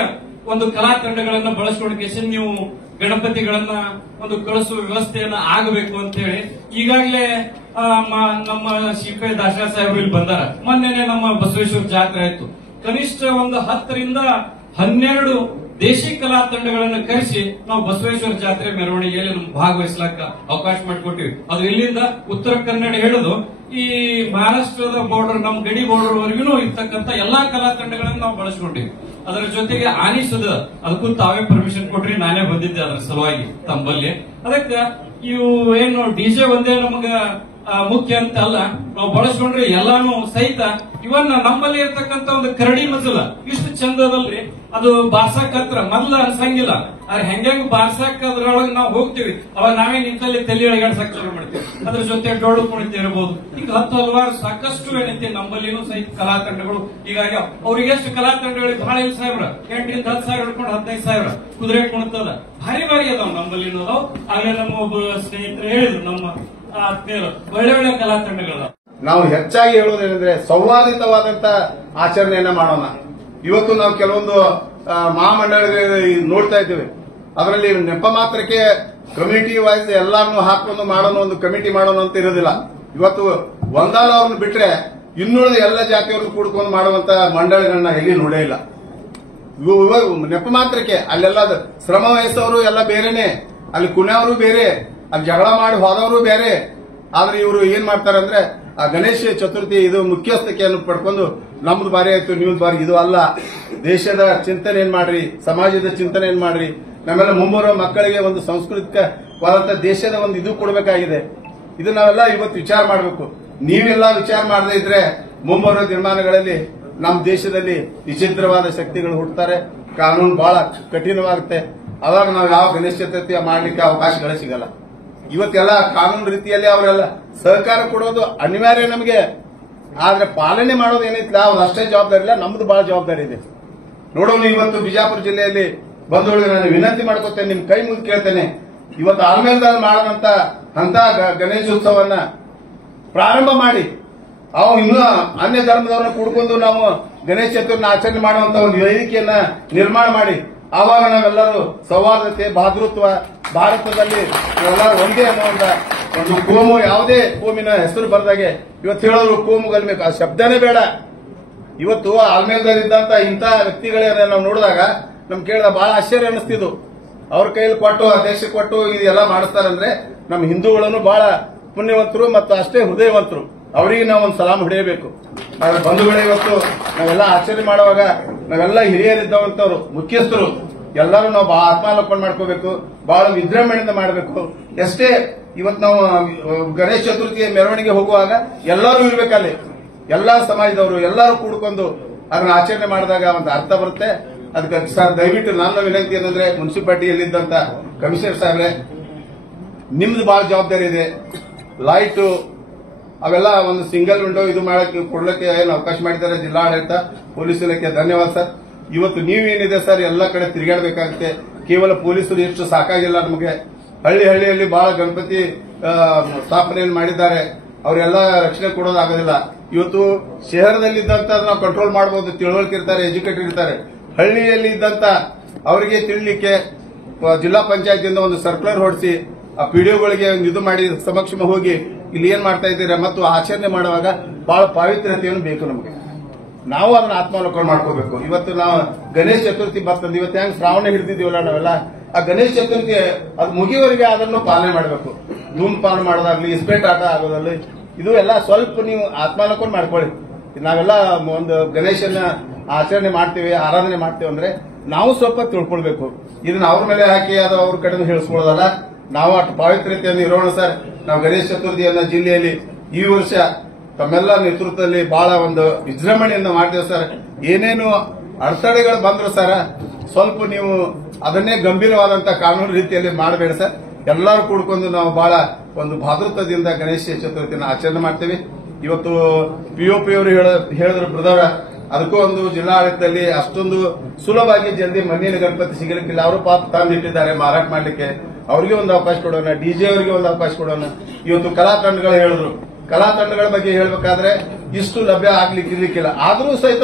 ಒಂದು ಕಲಾ ತಂಡಗಳನ್ನ ಬಳಸ್ಕೊಳ್ಳೋಕೆ ನೀವು ಗಣಪತಿಗಳನ್ನ ಒಂದು ಕಳಿಸುವ ವ್ಯವಸ್ಥೆಯನ್ನ ಆಗಬೇಕು ಅಂತ ಹೇಳಿ ಈಗಾಗಲೇ ನಮ್ಮ ಸಿಪಿ ದಾಸರ ಸಾಹೇಬ್ರು ಇಲ್ಲಿ ಬಂದಾರ. ಮೊನ್ನೆನೆ ನಮ್ಮ ಬಸವೇಶ್ವರ ಜಾತ್ರೆ ಆಯ್ತು. ಕನಿಷ್ಠ ಒಂದು 10 ರಿಂದ 12 ದೇಶಿ ಕಲಾ ತಂಡಗಳನ್ನು ಕರೆಸಿ ನಾವು ಬಸವೇಶ್ವರ ಜಾತ್ರೆ ಮೆರವಣಿಗೆಯಲ್ಲಿ ನಮ್ಗೆ ಭಾಗವಹಿಸ್ಲಕ್ಕ ಅವಕಾಶ ಮಾಡಿಕೊಟ್ಟಿವಿ. ಅದು ಇಲ್ಲಿಂದ ಉತ್ತರ ಕನ್ನಡ ಹಿಡಿದು ಈ ಮಹಾರಾಷ್ಟ್ರದ ಬಾರ್ಡರ್ ನಮ್ಮ ಗಡಿ ಬಾರ್ಡರ್ ವರೆಗೂ ಇರ್ತಕ್ಕಂಥ ಎಲ್ಲಾ ಕಲಾ ತಂಡಗಳನ್ನು ನಾವು ಬಳಸ್ಕೊಂಡಿವಿ. ಅದರ ಜೊತೆಗೆ ಆನಿಸದ ಅದಕ್ಕೂ ತಾವೇ ಪರ್ಮಿಷನ್ ಕೊಟ್ರಿ, ನಾನೇ ಬಂದಿದ್ದೆ ಅದರ ಸಲುವಾಗಿ ತಮ್ಮಲ್ಲಿ. ಅದಕ್ಕೆ ಇವು ಏನು ಡಿಜೆ ಒಂದೇ ನಮಗ ಮುಖ್ಯ ಅಂತ ಅಲ್ಲ, ನಾವು ಬಳಸ್ಕೊಂಡ್ರೆ ಎಲ್ಲಾನು ಸಹಿತ ಇವನ್ ನಮ್ಮಲ್ಲಿ ಇರ್ತಕ್ಕಂಥ ಒಂದು ಕರಡಿ ಮಜಲ ಇಷ್ಟು ಚಂದದಲ್ರಿ. ಅದು ಬಾರ್ಸಾಕ್ ಹತ್ರ ಮೊದ್ಲ ಅನ್ಸಂಗಿಲ್ಲ, ಆದ್ರೆ ಹೆಂಗ್ ಬಾರ್ಸಾಕ್ ಅದ್ರೊಳಗೆ ನಾವು ಹೋಗ್ತೀವಿ ಅವಾಗ ನಾವೇ ನಿಂತಲ್ಲಿ ತಲೆ ಅಳಗಾಡ್ಸಕ್ ಚಾಲು ಮಾಡ್ತೀವಿ. ಅದ್ರ ಜೊತೆ ಡೊಳ್ಳು ಕುಣಿತ ಇರಬಹುದು. ಈಗ 10 ಹಲವಾರು ಸಾಕಷ್ಟು ಏನೈತಿ ನಮ್ಮಲ್ಲಿನೂ ಸಹಿತ ಕಲಾ ತಂಡಗಳು. ಹೀಗಾಗಿ ಅವ್ರಿಗೆ ಎಷ್ಟು ಕಲಾ ತಂಡಗಳಿಗೆ ಬಹಳ 7,000 8 ರಿಂದ 10,000 ಹಿಡ್ಕೊಂಡು 15,000 ಕುದುರೆ ಕುಣಿತದ ಭಾರಿ ಅದಾವ ನಮ್ಮಲ್ಲಿನೂ ಅದಾವ. ಆಗಲೇ ನಮ್ಮ ಒಬ್ಬ ಸ್ನೇಹಿತರು ಹೇಳಿದ್ರು, ನಮ್ಮ ಆತ್ಮೀಯರು ಒಳ್ಳೆ ಒಳ್ಳೆ ಕಲಾ ತಂಡಗಳು. ನಾವು ಹೆಚ್ಚಾಗಿ ಹೇಳೋದೇನೆಂದ್ರೆ ಸಂವಾದಿತವಾದಂತ ಆಚರಣೆಯನ್ನ ಮಾಡೋಣ. ಇವತ್ತು ನಾವು ಕೆಲವೊಂದು ಮಹಾಮಂಡಳಿ ನೋಡ್ತಾ ಇದ್ದೀವಿ, ಅದರಲ್ಲಿ ನೆಪ ಮಾತ್ರಕ್ಕೆ ಕಮಿಟಿ ವೈಸ್ ಎಲ್ಲಾರನ್ನು ಹಾಕೊಂಡು ಮಾಡೋಣ, ಒಂದು ಕಮಿಟಿ ಮಾಡೋಣ ಅಂತ ಇರೋದಿಲ್ಲ. ಇವತ್ತು ಒಂದಾಲ ಅವ್ರನ್ನ ಬಿಟ್ರೆ ಇನ್ನುಳಿದ ಎಲ್ಲ ಜಾತಿಯವ್ರನ್ನ ಕೂಡ್ಕೊಂಡು ಮಾಡುವಂತ ಮಂಡಳಿಗಳನ್ನ ಎಲ್ಲಿ ನೋಡೇ ಇಲ್ಲ. ಇವಾಗ ನೆಪ ಮಾತ್ರಕ್ಕೆ ಅಲ್ಲೆಲ್ಲ ಶ್ರಮ ವಹಿಸೋರು ಎಲ್ಲ ಬೇರೆನೆ, ಅಲ್ಲಿ ಕುಣಿಯವರು ಬೇರೆ, ಅಲ್ಲಿ ಜಗಳ ಮಾಡಿ ಹೋದವರು ಬೇರೆ. ಆದ್ರೆ ಇವರು ಏನ್ ಮಾಡ್ತಾರೆ ಅಂದ್ರೆ ಆ ಗಣೇಶ ಚತುರ್ಥಿ ಇದು ಮುಖ್ಯಸ್ಥತೆಯನ್ನು ಪಡ್ಕೊಂಡು ನಮ್ದು ಬಾರಿ ಆಯ್ತು ನಿಮ್ದು ಬಾರಿ, ಇದು ಅಲ್ಲ. ದೇಶದ ಚಿಂತನೆ ಏನ್ ಮಾಡ್ರಿ, ಸಮಾಜದ ಚಿಂತನೆ ಏನ್ ಮಾಡ್ರಿ, ನಮ್ಮೆಲ್ಲ ಮುಂಬರುವ ಮಕ್ಕಳಿಗೆ ಒಂದು ಸಾಂಸ್ಕೃತಿಕವಾದಂತ ದೇಶದ ಒಂದು ಇದು ಕೊಡಬೇಕಾಗಿದೆ. ಇದು ನಾವೆಲ್ಲ ಇವತ್ತು ವಿಚಾರ ಮಾಡಬೇಕು. ನೀವೆಲ್ಲ ವಿಚಾರ ಮಾಡದೇ ಇದ್ರೆ ಮುಂಬರುವ ದಿನಮಾನಗಳಲ್ಲಿ ನಮ್ಮ ದೇಶದಲ್ಲಿ ವಿಚಿತ್ರವಾದ ಶಕ್ತಿಗಳು ಹುಟ್ಟುತ್ತಾರೆ, ಕಾನೂನು ಬಹಳ ಕಠಿಣವಾಗುತ್ತೆ. ಅವಾಗ ನಾವು ಯಾವ ಗಣೇಶ ಚತುರ್ಥಿ ಮಾಡಲಿಕ್ಕೆ ಅವಕಾಶಗಳೇ ಸಿಗಲ್ಲ. ಇವತ್ತೆಲ್ಲ ಕಾನೂನು ರೀತಿಯಲ್ಲಿ ಅವರೆಲ್ಲ ಸಹಕಾರ ಕೊಡೋದು ಅನಿವಾರ್ಯ ನಮಗೆ, ಆದ್ರೆ ಪಾಲನೆ ಮಾಡೋದು ಏನೈತಿಲ್ಲ ಅವ್ರು ಅಷ್ಟೇ ಜವಾಬ್ದಾರಿ ಇಲ್ಲ, ನಮ್ದು ಬಹಳ ಜವಾಬ್ದಾರಿ ಇದೆ. ನೋಡೋಣ, ಇವತ್ತು ಬಿಜಾಪುರ ಜಿಲ್ಲೆಯಲ್ಲಿ ಬಂದವಳಿಗೆ ನಾನು ವಿನಂತಿ ಮಾಡ್ಕೊತೇನೆ, ನಿಮ್ ಕೈ ಮುಗಿದು ಕೇಳ್ತೇನೆ, ಇವತ್ತು ಆಲ್ಮೇಲ್ದಲ್ಲಿ ಮಾಡೋದಂತ ಅಂತ ಗಣೇಶೋತ್ಸವನ್ನ ಪ್ರಾರಂಭ ಮಾಡಿ ಅವು ಇನ್ನೂ ಅನ್ಯ ಧರ್ಮದವ್ರನ್ನ ಕೂಡ್ಕೊಂಡು ನಾವು ಗಣೇಶ ಚತುರ್ಥಿ ಆಚರಣೆ ಮಾಡುವಂತ ಒಂದು ವೇದಿಕೆಯನ್ನ ನಿರ್ಮಾಣ ಮಾಡಿ, ಆವಾಗ ನಾವೆಲ್ಲರೂ ಸೌಹಾರ್ದತೆ, ಭಾತೃತ್ವ, ಭಾರತದಲ್ಲಿ ನಾವೆಲ್ಲರೂ ಒಂದೇ ಅನ್ನುವಂತ ಒಂದು ಕೋಮು, ಯಾವುದೇ ಕೋಮಿನ ಹೆಸರು ಬರದಾಗೆ ಇವತ್ತು ಹೇಳೋರು ಕೋಮು ಗಲ್ಬೇಕು ಆ ಶಬ್ದನೇ ಬೇಡ. ಇವತ್ತು ಆಲ್ಮೇಲದಲ್ಲಿದ್ದಂತ ಇಂತಹ ವ್ಯಕ್ತಿಗಳನ್ನ ನಾವು ನೋಡಿದಾಗ ನಮ್ ಕೇಳಿದ ಬಹಳ ಆಶ್ಚರ್ಯ ಅನಿಸ್ತಿದ್ದು. ಅವ್ರ ಕೈಯಲ್ಲಿ ಕೊಟ್ಟು ಆ ದೇಶಕ್ಕೆ ಕೊಟ್ಟು ಇದೆಲ್ಲ ಮಾಡಿಸ್ತಾರಂದ್ರೆ ನಮ್ಮ ಹಿಂದೂಗಳನ್ನು ಬಹಳ ಪುಣ್ಯವಂತರು ಮತ್ತು ಅಷ್ಟೇ ಹೃದಯವಂತರು, ಅವರಿಗೆ ನಾವು ಒಂದು ಸಲಾಂ ಹೊಡೆಯಬೇಕು. ಆದ್ರೆ ಬಂಧುಗಳೇ, ಇವತ್ತು ನಾವೆಲ್ಲ ಆಚರಣೆ ಮಾಡುವಾಗ ನಾವೆಲ್ಲ ಹಿರಿಯರಿದ್ದವಂತವ್ರು, ಮುಖ್ಯಸ್ಥರು ಎಲ್ಲರೂ ನಾವು ಬಹಳ ಆತ್ಮಾವಲೋಕನ ಮಾಡ್ಕೋಬೇಕು, ಬಹಳ ವಿಜೃಂಭಣೆಯಿಂದ ಮಾಡಬೇಕು. ಎಷ್ಟೇ ಇವತ್ತು ನಾವು ಗಣೇಶ ಚತುರ್ಥಿ ಮೆರವಣಿಗೆ ಹೋಗುವಾಗ ಎಲ್ಲರೂ ಇರ್ಬೇಕಲ್ಲಿ, ಎಲ್ಲಾ ಸಮಾಜದವರು ಎಲ್ಲರೂ ಕೂಡ್ಕೊಂಡು ಅದನ್ನ ಆಚರಣೆ ಮಾಡಿದಾಗ ಒಂದು ಅರ್ಥ ಬರುತ್ತೆ. ಅದಕ್ಕೆ ಸರ್ ದಯವಿಟ್ಟು ನನ್ನ ವಿನಂತಿ ಏನಂದ್ರೆ, ಮುನ್ಸಿಪಾಲಿಟಿಯಲ್ಲಿದ್ದಂತ ಕಮಿಷನರ್ ಸಾಹೇಬ್ರೆ, ನಿಮ್ದು ಬಹಳ ಜವಾಬ್ದಾರಿ ಇದೆ. ಲೈಟು ಅವೆಲ್ಲ ಒಂದು ಸಿಂಗಲ್ ವಿಂಡೋ ಇದು ಮಾಡಕ್ಕೆ ಕೊಡ್ಲಿಕ್ಕೆ ಏನು ಅವಕಾಶ ಮಾಡಿದ್ದಾರೆ ಜಿಲ್ಲಾಡಳಿತ, ಪೊಲೀಸ್ ಇಲಾಖೆ, ಧನ್ಯವಾದ ಸರ್. ಇವತ್ತು ನೀವೇನಿದೆ ಸರ್ ಎಲ್ಲ ಕಡೆ ತಿರುಗಾಡಬೇಕಾಗುತ್ತೆ. ಕೇವಲ ಪೊಲೀಸರು ಎಷ್ಟು ಸಾಕಾಗಿಲ್ಲ ನಮಗೆ. ಹಳ್ಳಿಯಲ್ಲಿ ಬಹಳ ಗಣಪತಿ ಸ್ಥಾಪನೆಯನ್ನು ಮಾಡಿದ್ದಾರೆ, ಅವರೆಲ್ಲ ರಕ್ಷಣೆ ಕೊಡೋದಾಗೋದಿಲ್ಲ. ಇವತ್ತು ಶಹರದಲ್ಲಿದ್ದಂತ ನಾವು ಕಂಟ್ರೋಲ್ ಮಾಡಬಹುದು, ತಿಳುವಳಿಕೆ ಇರ್ತಾರೆ, ಎಜುಕೇಟೆಡ್ ಇರ್ತಾರೆ. ಹಳ್ಳಿಯಲ್ಲಿ ಇದ್ದಂತ ಅವರಿಗೆ ತಿಳಿಲಿಕ್ಕೆ ಜಿಲ್ಲಾ ಪಂಚಾಯತಿಯಿಂದ ಒಂದು ಸರ್ಕ್ಯುಲರ್ ಹೊಡಿಸಿ ಆ ಪಿಡಿಒಗಳಿಗೆ ಇದು ಮಾಡಿ ಸಮಕ್ಷಮ ಹೋಗಿ ಇಲ್ಲಿ ಏನ್ ಮಾಡ್ತಾ ಇದ್ದೀರಾ ಮತ್ತು ಆಚರಣೆ ಮಾಡುವಾಗ ಬಹಳ ಪಾವಿತ್ರ್ಯತೆಯನ್ನು ಬೇಕು ನಮಗೆ. ನಾವು ಅದನ್ನ ಆತ್ಮಾವಲೋಕನ ಮಾಡ್ಕೋಬೇಕು. ಇವತ್ತು ನಾವು ಗಣೇಶ ಚತುರ್ಥಿ ಬರ್ತಂದು ಇವತ್ತು ಹೆಂಗ್ ಶ್ರಾವಣ ಹಿಡಿದಿದ್ದೀವಲ್ಲ ನಾವೆಲ್ಲ, ಆ ಗಣೇಶ ಚತುರ್ಥಿ ಅದು ಮುಗಿಯುವವರೆಗೆ ಅದನ್ನು ಪಾಲನೆ ಮಾಡಬೇಕು. ಧೂಮಪಾನ ಮಾಡೋದಾಗ್ಲಿ, ಇಸ್ಪೇಟ್ ಆಟ ಆಗೋದಾಗ್ಲಿ, ಇದು ಎಲ್ಲ ಸ್ವಲ್ಪ ನೀವು ಆತ್ಮಾವಲೋಕನ ಮಾಡ್ಕೊಳ್ಳಿ. ನಾವೆಲ್ಲ ಒಂದು ಗಣೇಶನ ಆಚರಣೆ ಮಾಡ್ತೀವಿ, ಆರಾಧನೆ ಮಾಡ್ತೀವಿ ಅಂದ್ರೆ ನಾವು ಸ್ವಲ್ಪ ತಿಳ್ಕೊಳ್ಬೇಕು. ಇದನ್ನ ಅವ್ರ ಮೇಲೆ ಹಾಕಿ ಅದು ಅವ್ರ ಕಡೆ ಹೇಳಿಸ್ಕೊಳ್ಳೋದಲ್ಲ, ನಾವು ಅಷ್ಟು ಪಾವಿತ್ರ್ಯತೆಯನ್ನು ಇರೋಣ ಸರ್. ನಾವು ಗಣೇಶ ಚತುರ್ಥಿಯನ್ನ ಜಿಲ್ಲೆಯಲ್ಲಿ ಈ ವರ್ಷ ತಮ್ಮೆಲ್ಲ ನೇತೃತ್ವದಲ್ಲಿ ಬಹಳ ಒಂದು ವಿಜೃಂಭಣೆಯಿಂದ ಮಾಡ್ತೇವೆ ಸರ್. ಏನೇನು ಅಡೆತಡೆಗಳು ಬಂದ್ರು ಸರ್, ಸ್ವಲ್ಪ ನೀವು ಅದನ್ನೇ ಗಂಭೀರವಾದಂತಹ ಕಾನೂನು ರೀತಿಯಲ್ಲಿ ಮಾಡಬೇಡ ಸರ್. ಎಲ್ಲರೂ ಕೂಡ್ಕೊಂಡು ನಾವು ಬಹಳ ಒಂದು ಭಾತೃತ್ವದಿಂದ ಗಣೇಶ ಚತುರ್ಥಿನ ಆಚರಣೆ ಮಾಡ್ತೇವೆ. ಇವತ್ತು ಪಿಒಪಿ ಅವರು ಹೇಳಿದ್ರು ಬ್ರದರ್, ಅದಕ್ಕೂ ಒಂದು ಜಿಲ್ಲಾಡಳಿತದಲ್ಲಿ ಅಷ್ಟೊಂದು ಸುಲಭವಾಗಿ ಜಲ್ದಿ ಮಣ್ಣಿನ ಗಣಪತಿ ಸಿಗಲಿಕ್ಕಿಲ್ಲ. ಅವರು ಪಾಪ ತಂದಿಟ್ಟಿದ್ದಾರೆ ಮಾರಾಟ ಮಾಡಲಿಕ್ಕೆ, ಅವರಿಗೆ ಒಂದು ಅವಕಾಶ ಕೊಡೋಣ, ಡಿಜೆ ಅವರಿಗೆ ಒಂದು ಅವಕಾಶ ಕೊಡೋಣ. ಇವತ್ತು ಕಲಾ ತಂಡಗಳು ಹೇಳಿದ್ರು, ಕಲಾ ತಂಡಗಳ ಬಗ್ಗೆ ಹೇಳಬೇಕಾದ್ರೆ ಇಷ್ಟು ಲಭ್ಯ ಆಗ್ಲಿಕ್ಕಿರ್ಲಿಕ್ಕಿಲ್ಲ. ಆದರೂ ಸಹಿತ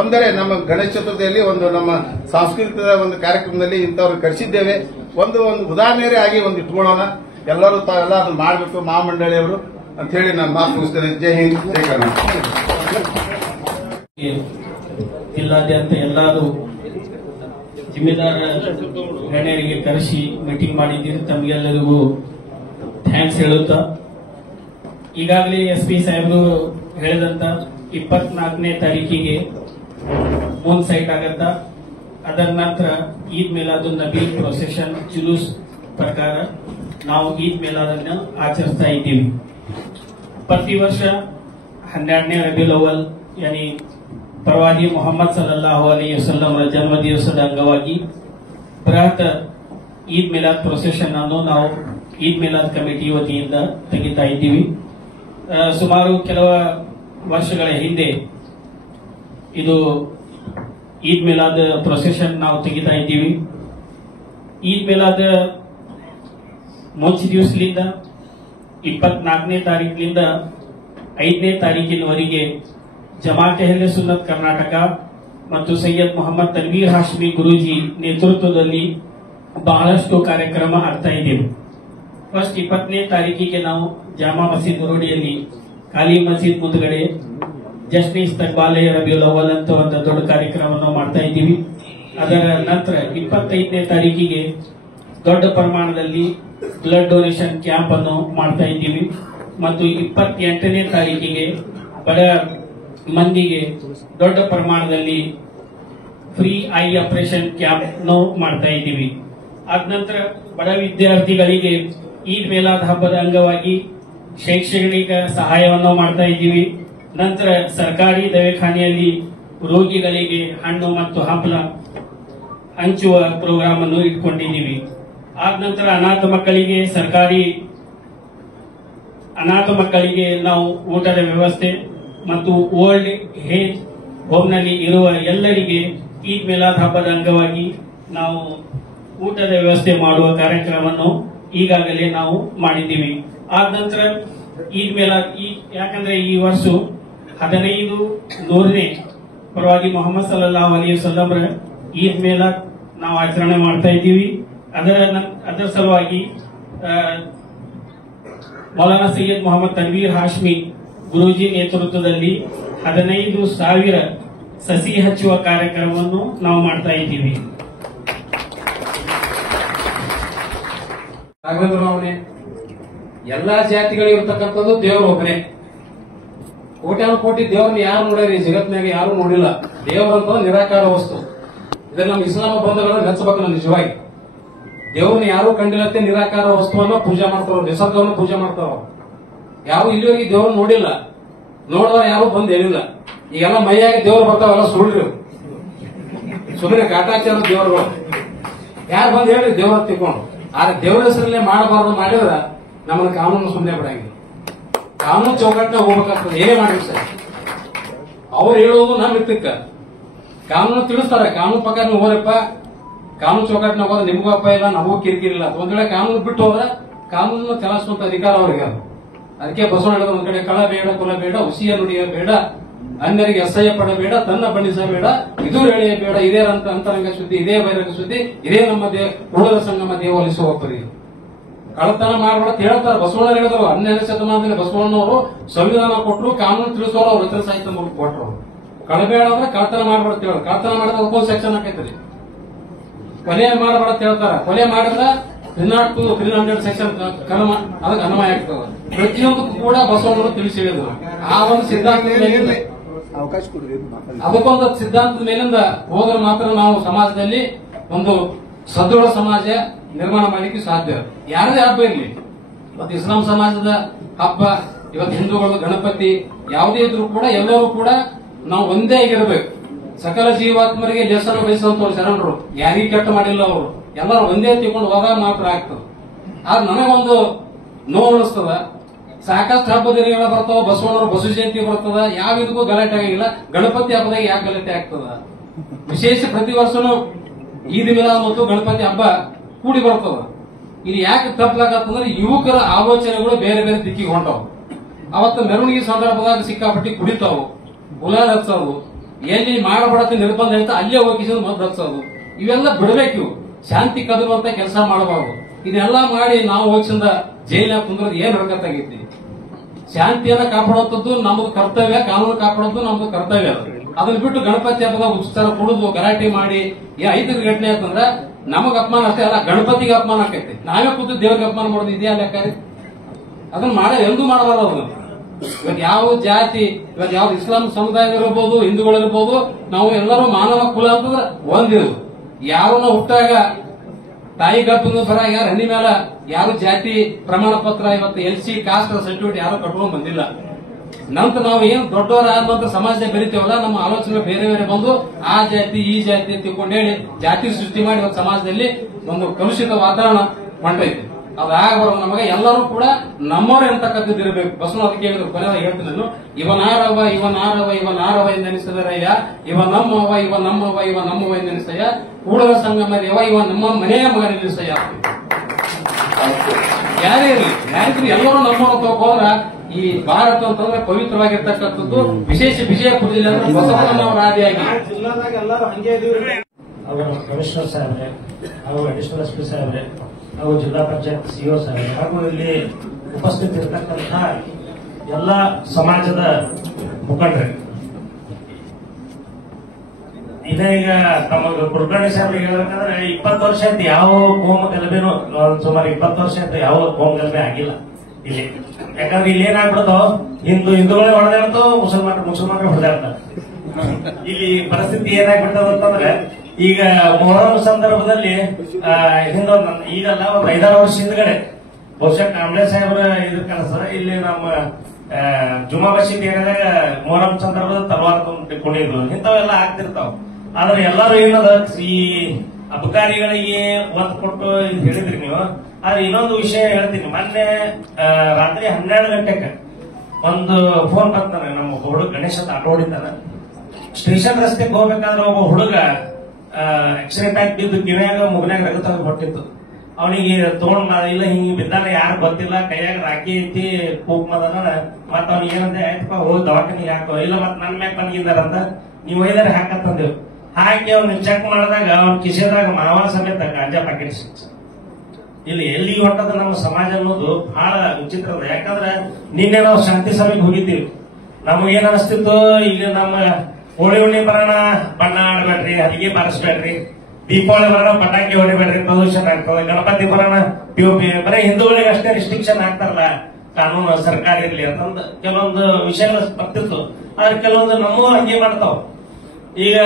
ಒಂದರೆ ನಮ್ಮ ಗಣೇಶ ಚತುರ್ಥಿಯಲ್ಲಿ ಒಂದು ನಮ್ಮ ಸಾಂಸ್ಕೃತಿಕ ಒಂದು ಕಾರ್ಯಕ್ರಮದಲ್ಲಿ ಇಂಥವ್ರು ಕರೆಸಿದ್ದೇವೆ. ಒಂದು ಉದಾಹರಣೆ ಆಗಿ ಒಂದು ಇಟ್ಕೊಳ್ಳೋಣ, ಎಲ್ಲರೂ ತಾವೆಲ್ಲ ಅದನ್ನ ಮಾಡಬೇಕು ಮಹಾಮಂಡಳಿಯವರು ಅಂತ ಹೇಳಿ ನಾನು ಮಾತು ಮುಗಿಸ್ತೇನೆ. ಜೈ ಹಿಂದ್, ಜೈ ಕರ್ನಾಟಕ. ಜಿಲ್ಲಾದ್ಯಂತ ಎಲ್ಲರೂ ಜಿಮ್ಮೆದಾರ ಗಣ್ಯರಿಗೆ ಕರೆಸಿ ಮೀಟಿಂಗ್ ಮಾಡಿದ್ದೀರಿ, ತಮಗೆಲ್ಲರಿಗೂ ಥ್ಯಾಂಕ್ಸ್ ಹೇಳುತ್ತಾ, ಈಗಾಗಲೇ SP ಸಾಹೇಬರು ಹೇಳಿದಂತ 24ನೇ ತಾರೀಕಿಗೆ ಮೂನ್ ಸೈಟ್ ಆಗತ್ತ. ಅದರ ನಂತರ ಈದ್ ಮಿಲಾದುನ್ ನಬಿ ಪ್ರೊಸೆಷನ್ ಜುಲೂಸ್ ಪ್ರಕಾರ ನಾವು ಈದ್ ಮಿಲಾದನ್ನು ಆಚರಿಸ್ತಾ ಇದ್ದೀವಿ. ಪ್ರತಿ ವರ್ಷ 12ನೇ ರಬಿಯುಲ್ ಅವ್ವಲ್ ಯಾನಿ ಪ್ರವಾದಿ ಮೊಹಮ್ಮದ್ ಸಲ್ಲಲ್ಲಾಹು ಅಲೈಹಿ ವಸಲ್ಲಂ ಅವರ ಜನ್ಮ ದಿವಸದ ಅಂಗವಾಗಿ ಬೃಹತ್ ಈದ್ ಮಿಲಾದ್ ಪ್ರೊಸೆಷನ್ ಅನ್ನು ನಾವು ಈದ್ ಮಿಲಾದ್ ಕಮಿಟಿ ವತಿಯಿಂದ ತೆಗಿತಾ ಇದ್ದೀವಿ. ಸುಮಾರು ಕೆಲವು ವರ್ಷಗಳ ಹಿಂದೆ ಇದು ಈದ್ ಮಿಲಾದ್ ಪ್ರೊಸೆಷನ್ ನಾವು ತೆಗಿತಾ ಇದ್ದೀವಿ. ಈದ್ ಮಿಲಾದ್ ಮುಂಚೆ ದಿವಸದಿಂದ 24ನೇ ತಾರೀಕಿನಿಂದ 5ನೇ ತಾರೀಕಿನವರೆಗೆ ಜಮಾತ್ ಅಹ್ಲೆ ಸುನ್ನತ್ ಕರ್ನಾಟಕ ಮತ್ತು ಸೈಯದ್ ಮೊಹಮ್ಮದ್ ತನ್ವೀರ್ ಹಾಶ್ಮಿ ಗುರೂಜಿ ನೇತೃತ್ವದಲ್ಲಿ ಬಹಳಷ್ಟು ಕಾರ್ಯಕ್ರಮ ಆಗ್ತಾ ಇದ್ದೇವೆ. ಫಸ್ಟ್ 20ನೇ ತಾರೀಕಿಗೆ ನಾವು ಜಾಮಾ ಮಸೀದ್ ರೋಡಿಯಲ್ಲಿ ಖಾಲಿ ಮಸೀದ್ ಮುಂದ್ಗಡೆ ಜಶ್ನ್ ಇಸ್ತಕ್ಬಾಲೆ ರಬಿಯುಲ್ ಅವ್ವಲ್ ಅಂತ ಒಂದು ದೊಡ್ಡ ಕಾರ್ಯಕ್ರಮವನ್ನು ಮಾಡ್ತಾ ಇದ್ದೀವಿ. ಅದರ ನಂತರ 25ನೇ ತಾರೀಕಿಗೆ ದೊಡ್ಡ ಪ್ರಮಾಣದಲ್ಲಿ ಬ್ಲಡ್ ಡೊನೇಷನ್ ಕ್ಯಾಂಪ್ ಅನ್ನು ಮಾಡ್ತಾ ಇದ್ದೀವಿ ಮತ್ತು 28ನೇ ತಾರೀಕಿಗೆ ಬಡ ಮಂದಿಗೆ ದೊಡ್ಡ ಪ್ರಮಾಣದಲ್ಲಿ ಫ್ರೀ ಐ ಆಪರೇಷನ್ ಕ್ಯಾಂಪ್ ಮಾಡ್ತಾ ಇದ್ದೀವಿ. ಅದ ನಂತರ ಬಡ ವಿದ್ಯಾರ್ಥಿಗಳಿಗೆ ಈದ್ ಮಿಲಾದ್ ಹಬ್ಬದ ಅಂಗವಾಗಿ ಶೈಕ್ಷಣಿಕ ಸಹಾಯವನ್ನು ಮಾಡ್ತಾ ಇದ್ದೀವಿ. ನಂತರ ಸರ್ಕಾರಿ ದವಾಖಾನೆಯಲ್ಲಿ ರೋಗಿಗಳಿಗೆ ಹಣ್ಣು ಮತ್ತು ಹಂಪಲ ಹಂಚುವ ಪ್ರೋಗ್ರಾಮ್ ಅನ್ನು ಇಟ್ಕೊಂಡಿದ್ದೀವಿ. ಆದ ನಂತರ ಅನಾಥ ಮಕ್ಕಳಿಗೆ ನಾವು ಊಟದ ವ್ಯವಸ್ಥೆ ಮತ್ತು ಓಲ್ಡ್ ಏಜ್ ಹೋಮ್ನಲ್ಲಿ ಇರುವ ಎಲ್ಲರಿಗೆ ಈದ್ ಮಿಲಾದ್ ಹಬ್ಬದ ಅಂಗವಾಗಿ ನಾವು ಊಟದ ವ್ಯವಸ್ಥೆ ಮಾಡುವ ಕಾರ್ಯಕ್ರಮವನ್ನು ಈಗಾಗಲೇ ನಾವು ಮಾಡಿದ್ದೀವಿ. ಆದ ನಂತರ ಈದ್ ಮಿಲಾದ್ ಯಾಕಂದ್ರೆ ಈ ವರ್ಷ 1500ನೇ ಪರವಾಗಿ ಮೊಹಮ್ಮದ್ ಸಲ್ಲಲ್ಲಾಹು ಅಲೈಹಿ ವಸಲ್ಲಂರ ಈದ್ ಮಿಲಾದ್ ನಾವು ಆಚರಣೆ ಮಾಡ್ತಾ ಇದ್ದೀವಿ. ಅದರ ಸಲುವಾಗಿ ಮೌಲಾನಾ ಸೈಯದ್ ಮೊಹಮ್ಮದ್ ತನ್ವೀರ್ ಹಾಶ್ಮಿ ಗುರೂಜಿ ನೇತೃತ್ವದಲ್ಲಿ 15,000 ಸಸಿ ಹಚ್ಚುವ ಕಾರ್ಯಕ್ರಮವನ್ನು ನಾವು ಮಾಡ್ತಾ ಇದ್ದೀವಿ. ರಾಘವೇಂದ್ರ ಅವನೇ ಎಲ್ಲಾ ಜಾತಿಗಳಿರ್ತಕ್ಕಂಥದ್ದು ದೇವರು ಒಬ್ಬನೇ. ಕೋಟ್ಯಾನು ಕೋಟಿ ದೇವ್ರನ್ನ ಯಾರು ನೋಡ್ಯಾರ? ಈ ಜಗತ್ನಾಗ ಯಾರು ನೋಡಿಲ್ಲ. ದೇವರಂತ ನಿರಾಕಾರ ವಸ್ತು. ಇದನ್ನ ನಮ್ಮ ಇಸ್ಲಾಮ ಬಂಧುಗಳನ್ನ ಮೆಚ್ಚಬೇಕು. ನಿಜವಾಗಿ ದೇವ್ರನ್ನ ಯಾರು ಕಂಡಿಲ್ಲತ್ತೆ ನಿರಾಕಾರ ವಸ್ತುವನ್ನ ಪೂಜೆ ಮಾಡ್ತಾರ, ನಿಸರ್ಗವನ್ನು ಪೂಜೆ ಮಾಡ್ತಾರ. ಯಾವ ಇಲ್ಲಿವರೆಗೆ ದೇವ್ರನ್ನ ನೋಡಿಲ್ಲ, ನೋಡಿದ್ರೆ ಯಾರು ಬಂದು ಹೇಳಿಲ್ಲ. ಈಗೆಲ್ಲ ಮೈಯಾಗಿ ದೇವ್ರು ಬರ್ತಾವಲ್ಲ ಸುಳ್ಳು, ಸುಮ್ಮನೆ ಕಾಟಾಚಾರ ದೇವರುಗಳು. ಯಾರು ಬಂದು ಹೇಳಿ ದೇವ್ರ ತಿಳ್ಕೊಂಡು. ಆದ್ರೆ ದೇವರ ಹೆಸರಲ್ಲೇ ಮಾಡಬಾರ್ದು ಮಾಡಿದ್ರ ನಮ್ಮನ್ನ ಕಾನೂನು ಸುಮ್ಮನೆ ಬಿಡಂಗಿಲ್ಲ. ಕಾನೂನು ಚೌಕಟ್ಟಿನ ಹೋಗ್ಬೇಕಾಗ್ತದೆ. ಏನೇ ಮಾಡಿರಿ ಸರ್, ಅವ್ರು ಹೇಳೋದು ನಮ್ಮ ಇತ್ತಕ್ಕ ಕಾನೂನು ತಿಳಿಸ್ತಾರೆ. ಕಾನೂನು ಪ್ರಕಾರ ನೀವು ಹೋರಪ್ಪ, ಕಾನೂನು ಚೌಕಟ್ಟಿನ ಹೋದ್ರೆ ನಿಮಗೂ ಅಪ್ಪ ಇಲ್ಲ, ನಮಗೂ ಕಿರಿಕಿರಿಲ್ಲ. ಒಂದ್ ವೇಳೆ ಕಾನೂನು ಬಿಟ್ಟು ಹೋದ್ರೆ ಕಾನೂನು ಚಲಾಯಿಸುವಂತ ಅಧಿಕಾರ ಅವ್ರಿಗೆ. ಅದಕ್ಕೆ ಬಸವಣ್ಣ ಹೇಳಿದ ಒಂದ್ ಕಡೆ ಕಳ ಬೇಡ, ಕುಲ ಬೇಡ, ಹುಸಿಯ ನುಡಿಯ ಬೇಡ, ಅನ್ಯರಿಗೆ ಅಸಹ್ಯ ಪಡಬೇಡ, ತನ್ನ ಬಣ್ಣಿಸಬೇಡ, ಇದು ಎಳೆಯ ಬೇಡ, ಇದೇ ಅಂತರಂಗ ಸುದ್ದಿ, ಇದೇ ಬಹಿರಂಗ ಸುದ್ದಿ, ಇದೇ ನಮ್ಮ ಕೂಡಲ ಸಂಗಮ ದೇವಲಿಸುವ ಪರಿ. ಕಳತನ ಮಾಡಬೇಡ ಹೇಳ್ತಾರೆ ಬಸವಣ್ಣ ಹೇಳಿದ್ರು. 12ನೇ ಶತಮಾನದಲ್ಲಿ ಬಸವಣ್ಣವರು ಸಂವಿಧಾನ ಕೊಟ್ಟರು, ಕಾನೂನು ತಿಳಿಸೋರು, ಅವ್ರ ರಚನೆ ಸಾಹಿತ್ಯ ಮೂಲಕ ಕೊಟ್ಟರು. ಕಳಬೇಡ ಅಂದ್ರೆ ಕಳತನ ಮಾಡಬೇಡ ಅಂತ ಹೇಳೋದು. ಕಳತನ ಮಾಡಿದ್ರೆ ಅದಕ್ಕೊಂದು ಸೆಕ್ಷನ್ ಹಾಕೈತ್ರಿ. ಕೊಲೆ ಮಾಡಬೇಡ ಅಂತ ಹೇಳ್ತಾರ. ಕೊಲೆ ಮಾಡಿದ್ರೆ 300 ಸೆಕ್ಷನ್ ಅದಕ್ಕೆ ಅನ್ವಯ ಆಗ್ತದೆ. ಪ್ರತಿಯೊಂದಕ್ಕೂ ಕೂಡ ಬಸವಣ್ಣವರು ತಿಳಿಸಿ ಹೇಳಿದ್ರು. ಆ ಒಂದು ಸಿದ್ಧಾಂತದ ಮೇಲಿಂದ ಅದಕ್ಕೊಂದು ಸಿದ್ಧಾಂತದ ಮೇಲಿಂದ ಹೋದ್ರೆ ಮಾತ್ರ ನಾವು ಸಮಾಜದಲ್ಲಿ ಒಂದು ಸದೃಢ ಸಮಾಜ ನಿರ್ಮಾಣ ಮಾಡಲಿಕ್ಕೆ ಸಾಧ್ಯ. ಯಾರದೇ ಹಬ್ಬ ಇರಲಿ, ಇವತ್ತು ಇಸ್ಲಾಂ ಸಮಾಜದ ಹಬ್ಬ, ಇವತ್ತು ಹಿಂದೂಗಳು ಗಣಪತಿ, ಯಾವುದೇ ಇದ್ರೂ ಕೂಡ ಎಲ್ಲರೂ ಕೂಡ ನಾವು ಒಂದೇ ಆಗಿರಬೇಕು. ಸಕಲ ಜೀವಾತ್ಮರಿಗೆ ಲೇಸನ ಬಯಸುವಂತವ್ರು ಶರಣರು, ಯಾರಿಗೂ ಕೆಟ್ಟ ಮಾಡಿಲ್ಲ. ಅವರು ಎಲ್ಲರೂ ಒಂದೇ ತಿಳ್ಕೊಂಡು ಹೋದಾಗ ಮಾತ್ರ ಆಗ್ತದೆ. ಆದ್ರೆ ನನಗೊಂದು ನೋವು ಅನಿಸ್ತದ. ಸಾಕಷ್ಟು ಹಬ್ಬ ದಿನಗಳ ಬರ್ತಾವ, ಬಸವಣ್ಣವರು ಬಸವ ಜಯಂತಿ ಬರ್ತದ, ಯಾವ ಇದಕ್ಕೂ ಗಲಾಟೆ ಆಗಿಲ್ಲ. ಗಣಪತಿ ಹಬ್ಬದಾಗ ಯಾಕೆ ಗಲಾಟೆ ಆಗ್ತದ? ವಿಶೇಷ ಪ್ರತಿ ವರ್ಷನೂ ಈದ್ ಮಿಲಾದ್ ಮತ್ತು ಗಣಪತಿ ಹಬ್ಬ ಕೂಡಿ ಬರ್ತದ. ಇದು ಯಾಕೆ ತಪ್ಪಲಾಗತ್ತಂದ್ರೆ ಯುವಕರ ಆಲೋಚನೆಗಳು ಬೇರೆ ಬೇರೆ ದಿಕ್ಕಿಗೆ ಹೊಂಟವು. ಅವತ್ತು ಮೆರವಣಿಗೆ ಸಂದರ್ಭದಾಗ ಸಿಕ್ಕಾಪಟ್ಟಿ ಕುಡಿತಾವು, ಗುಲಾಲ್ ಹಚ್ಚೋದು, ಎಲ್ಲಿ ಮಾಡಬಾರದು ನಿರ್ಬಂಧ ಹೇಳ್ತಾ ಅಲ್ಲೇ ಹೋಗಿ ಮದ್ದು ಹಚ್ಚೋದು, ಇವೆಲ್ಲ ಬಿಡಬೇಕು. ಶಾಂತಿ ಕದರುವಂತ ಕೆಲಸ ಮಾಡಬಾರ್ದು. ಇದೆಲ್ಲ ಮಾಡಿ ನಾವು ಹೋಗಿಸಿಂದ ಜೈಲಿನ ಕುಂದ್ರದ ಏನ್ ಹರಕತ್ತಾಗೈತಿ? ಶಾಂತಿಯನ್ನ ಕಾಪಾಡುವಂಥದ್ದು ನಮ್ದು ಕರ್ತವ್ಯ, ಕಾನೂನು ಕಾಪಾಡೋದು ನಮ್ದು ಕರ್ತವ್ಯ. ಅದನ್ನ ಬಿಟ್ಟು ಗಣಪತಿ ಹಬ್ಬದ ಉತ್ಸಾಹ ಕುಡಿದು ಗಲಾಟೆ ಮಾಡಿ ಐದು ಘಟನೆ ಆಯ್ತಂದ್ರೆ ನಮಗ್ ಅಪಮಾನ ಅಷ್ಟೇ ಅಲ್ಲ, ಗಣಪತಿಗೆ ಅಪಮಾನ ಆಕೈತಿ. ನಾವೇ ಕೂತು ದೇವ್ರಿಗೆ ಅಪಮಾನ ಮಾಡೋದು ಇದೆಯಾ ಲೆಕ್ಕ? ಅದನ್ನ ಎಂದೂ ಮಾಡಬಾರದು. ಅದನ್ನ ಇವತ್ತು ಯಾವ ಜಾತಿ, ಇವತ್ತು ಯಾವ್ದು ಇಸ್ಲಾಂ ಸಮುದಾಯದಲ್ಲಿರ್ಬೋದು, ಹಿಂದೂಗಳಿರ್ಬೋದು, ನಾವು ಎಲ್ಲರೂ ಮಾನವ ಕುಲ ಅಂತಂದ್ರೆ ಒಂದಿರೋದು. ಯಾರನ್ನ ಹುಟ್ಟಾಗ ತಾಯಿ ಗರ್ಭದ ಬರ ಯಾರು ಹಣ್ಣಿ ಮೇಲ ಯಾರು ಜಾತಿ ಪ್ರಮಾಣ ಪತ್ರ, ಇವತ್ತು LC ಕಾಸ್ಟ್ ಸರ್ಟಿಫಿಕೇಟ್ ಯಾರು ಕಟ್ಕೊಂಡ್ ಬಂದಿಲ್ಲ. ನಂತರ ನಾವು ಏನ್ ದೊಡ್ಡವರ ಆದ ನಂತರ ಸಮಾಜ ಬೆರಿತೇವಲ್ಲ, ನಮ್ಮ ಆಲೋಚನೆ ಬೇರೆ ಬೇರೆ ಬಂದು ಆ ಜಾತಿ ಈ ಜಾತಿ ಅಂತ ತಿಳ್ಕೊಂಡು ಹೇಳಿ ಜಾತಿ ಸೃಷ್ಟಿ ಮಾಡಿ ಇವತ್ತು ಸಮಾಜದಲ್ಲಿ ಒಂದು ಕಲುಷಿತ ವಾತಾವರಣ ಹೊಂಟೈತಿ. ಅದಾಗಬಾರ್ದು. ನಮಗೆ ಎಲ್ಲರೂ ಕೂಡ ನಮ್ಮವರೇ ಅಂತಕ್ಕಂಥದ್ದು ಇರಬೇಕು. ಬಸವಣ್ಣ ಅದಕ್ಕೆ ಹೇಳಿದ್ರು, ಕೊನೆಯಾಗಿ ಹೇಳ್ತೀನಿ ನಾನು, ಇವನಾರವ ಇವನಾರವ ಇವನಾರವ ಎಂದೆನಿಸಿದರಯ್ಯ, ಇವ ನಮ್ಮವ ಇವ ನಮ್ಮವ ಇವ ನಮ್ಮವ ಎಂದೆನಿಸಯ್ಯ, ಕೂಡಲ ಸಂಗಮ ದೇವ ಇವ ನಮ್ಮ ಮನೆಯ ಮಗನೆನಿಸಯ್ಯ. ಯಾರೇ ಇರಲಿ, ಯಾರಿದ್ರು ಎಲ್ಲರೂ ನಮ್ಮನ್ನು ತಗೋದ್ರ ಈ ಭಾರತ ಅಂತಂದ್ರೆ ಪವಿತ್ರವಾಗಿರ್ತಕ್ಕಂಥದ್ದು. ವಿಶೇಷ ವಿಜಯಪುರ ಜಿಲ್ಲೆ ಅಂದ್ರೆ ಬಸವಣ್ಣನವರ ಆದಿಯಾಗಿ ಜಿಲ್ಲಾದಾಗ ಎಲ್ಲರೂ ಹಂಗೆ ಇದೀವಿ. ಅವರು ಕಮಿಷನರ್ ಸಾಹೇಬ್ರೆ, ಹಾಗೂ ಅಡಿಷನಲ್ SP ಸಾಹೇಬ್ರೆ, ಹಾಗೂ ಜಿಲ್ಲಾ ಪಂಚಾಯತ್ CO ಸಾಹೇಬ್ರೆ, ಹಾಗೂ ಇಲ್ಲಿ ಉಪಸ್ಥಿತರಿರ್ತಕ್ಕಂಥ ಎಲ್ಲ ಸಮಾಜದ ಮುಖಂಡರು, ಇದೇ ಈಗ ತಮಗೆ ಕುಲಕರ್ಣಿ ಸಾಹೇಬ್ರಿಗೆ ಹೇಳ್ಬೇಕಂದ್ರೆ 20 ವರ್ಷ ಆಯ್ತು ಯಾವ ಕೋಮ ಗಲಭೆನೂ, ಸುಮಾರು 20 ವರ್ಷ ಆಯ್ತು ಯಾವ ಕೋಮ ಗಲಭೆ ಆಗಿಲ್ಲ ಇಲ್ಲಿ. ಯಾಕಂದ್ರೆ ಇಲ್ಲಿ ಏನಾಗ್ಬಿಡ್ತಾವ, ಹಿಂದೂಗಳೇ ಹೊಡೆದಿರ್ತಾವ, ಮುಸಲ್ಮಾನರು ಹೊಡೆದಿರ್ತಾರೆ. ಇಲ್ಲಿ ಪರಿಸ್ಥಿತಿ ಏನಾಗ್ಬಿಡ್ತಾವ ಅಂತಂದ್ರೆ, ಈಗ ಮೊಹರಂ ಸಂದರ್ಭದಲ್ಲಿ ಈಗಲ್ಲ ಒಂದು 5-6 ವರ್ಷ ಹಿಂದ್ಗಡೆ ಬಹುಶಃ ಕಾಂಬ್ಳೆ ಸಾಹೇಬ್ರ ಇದ್ರ ಕೆಲಸ ಇಲ್ಲಿ ನಮ್ಮ ಜುಮಾ ಮಸೀದಿ ಏರಿಯಾದಾಗ ಮೊಹರಂ ಸಂದರ್ಭದ ತಲವಾರ ಕುಣಿಯೋದು ಇಂಥವೆಲ್ಲ ಆಗ್ತಿರ್ತಾವ. ಆದ್ರೆ ಎಲ್ಲರೂ ಏನದ ಈ ಅಬಕಾರಿಗಳಿಗೆ ಒತ್ತು ಕೊಟ್ಟು ಹೇಳಿದ್ರಿ ನೀವು. ಆದ್ರೆ ಇನ್ನೊಂದು ವಿಷಯ ಹೇಳ್ತೀನಿ. ಮೊನ್ನೆ ರಾತ್ರಿ 12 ಗಂಟೆಗೆ ಒಂದು ಫೋನ್ ಬರ್ತಾನೆ, ನಮ್ಮ ಹುಡುಗ ಗಣೇಶ ಆಟೋ ಹೊಡಿತಾನ. ಸ್ಟೇಷನ್ ರಸ್ತೆಗೆ ಹೋಗ್ಬೇಕಾದ್ರೆ ಒಬ್ಬ ಹುಡುಗ ಆಕ್ಸಿಡೆಂಟ್ ಆಗಿ ಬಿದ್ದು ಕಿವಿಯಾಗ ಮುಗನ್ಯಾಗ ರಗತ ಹೊಟ್ಟಿತ್ತು. ಅವನಿಗೆ ತಗೊಂಡ್ ಇಲ್ಲ ಹಿಂಗ್ ಬಿದ್ದಾನ, ಯಾರು ಗೊತ್ತಿಲ್ಲ, ಕೈಯಾಗ ರಾಕಿ ಐತಿ, ಕೂಪ್ ಮದನ. ಮತ್ತ ಅವ್ನಿಗೆ ಏನಂದ್ರೆ ಆಯ್ತಪ್ಪ ಹೋಗಿ ದವಾಖಾನಿಗೆ ಹಾಕೋ, ಇಲ್ಲ ಮತ್ ನನ್ ಮ್ಯಾಗ ಬಂದಿದ್ದಾರಂತ ನೀವು ಒಯ್ದಾರೆ ಹಾಕತ್ತಂದೇವ್. ಹಾಕಿ ಅವ್ನ ಚೆಕ್ ಮಾಡಿದಾಗ ಅವ್ನ ಕಿಸೆದಾಗ ಮಾವ ಸಮೇತ ಗಾಂಜಾ ಪ್ಯಾಕೆಟ್ ಸಿಕ್ತು. ಇಲ್ಲಿ ಎಲ್ಲಿ ಹೊಟ್ಟದ ನಮ್ಮ ಸಮಾಜ ಅನ್ನೋದು ಬಹಳ ವಿಚಿತ್ರ ಅದ. ಯಾಕಂದ್ರೆ ನಿನ್ನೆ ನಾವು ಶಾಂತಿ ಸಭೆಗೆ ಹೋಗಿದ್ದೀವಿ. ನಮಗೇನ್ ಅನಿಸ್ತಿತ್ತು, ಈಗ ನಮ್ಮ ಹೋಳಿ ಹುಣ್ಣಿ ಬರೋಣ ಬಣ್ಣ ಆಡ್ಬೇಡ್ರಿ, ಅಡಿಗೆ ಬಾರಿಸ್ಬೇಡ್ರಿ, ದೀಪಾವಳಿ ಬರೋಣ ಪಟಾಕಿ ಹೊಡಿಬೇಡ್ರಿ, ಪ್ರದೂಷಣ ಆಗ್ತದೆ, ಗಣಪತಿ ಬರೋಣ ಪಿಒಪಿ, ಬರೀ ಹಿಂದೂಗಳಿಗೆ ಅಷ್ಟೇ ರಿಸ್ಟ್ರಿಕ್ಷನ್ ಹಾಕ್ತಾರಲ್ಲ ಕಾನೂನು ಸರ್ಕಾರ ಇರ್ಲಿ ಅಂತಂದು ಕೆಲವೊಂದು ವಿಷಯಗಳು ಬರ್ತಿತ್ತು. ಆದ್ರೆ ಕೆಲವೊಂದು ನಮ್ಮೂ ಹಂಗೆ ಮಾಡ್ತಾವ. ಈಗ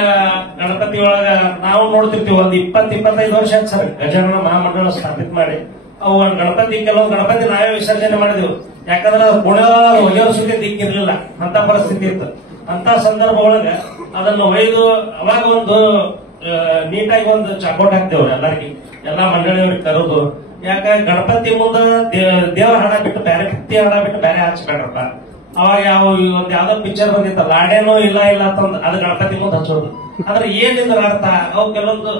ಗಣಪತಿ ಒಳಗ ನಾವು ನೋಡ್ತಿರ್ತೀವಿ, ಒಂದು 20-25 ವರ್ಷ ಆಯ್ತು ಸರ್ ಗಜಾನನ ಮಹಾಮಂಡಳ ಸ್ಥಾಪಿತ ಮಾಡಿ. ಅವು ಗಣಪತಿ ಕೆಲವೊಂದು ಗಣಪತಿ ನಾವೇ ವಿಸರ್ಜನೆ ಮಾಡಿದೆವು. ಯಾಕಂದ್ರೆ ಒಗೆಯೋ ಸುದ್ದಿ ದಿಕ್ಕಿರ್ಲಿಲ್ಲ, ಅಂತ ಪರಿಸ್ಥಿತಿ ಇತ್ತು. ಅಂತ ಸಂದರ್ಭ ಒಳಗ ಅದನ್ನು ಒಯ್ದು ಅವಾಗ ಒಂದು ನೀಟಾಗಿ ಒಂದು ಚಾಕೋಟ್ ಹಾಕ್ತೇವ್ರಿ ಎಲ್ಲರಿಗೆ, ಎಲ್ಲಾ ಮಂಡಳಿಯವ್ರಿಗೆ ಕರೆದು. ಯಾಕ ಗಣಪತಿ ಮುಂದ ದೇವರ ಹಣ ಬಿಟ್ಟು ಬೇರೆ ಭಕ್ತಿ ಹಣ ಬಿಟ್ಟು ಬೇರೆ ಹಚ್ಬೇಡ್ರಪ್ಪ. ಅವಾಗ ಒಂದ್ ಯಾವ್ದೋ ಪಿಕ್ಚರ್ ಬಂದಿತ್ತ, ಲಾಡೇನೋ ಇಲ್ಲ ಅಂತಂದ್ ಅದು ಗಣಪತಿ ಮುಂದೆ ಹಚ್ಚೋದು. ಆದ್ರೆ ಏನಿದ್ರ ಅರ್ಥ, ಅವು ಕೆಲವೊಂದು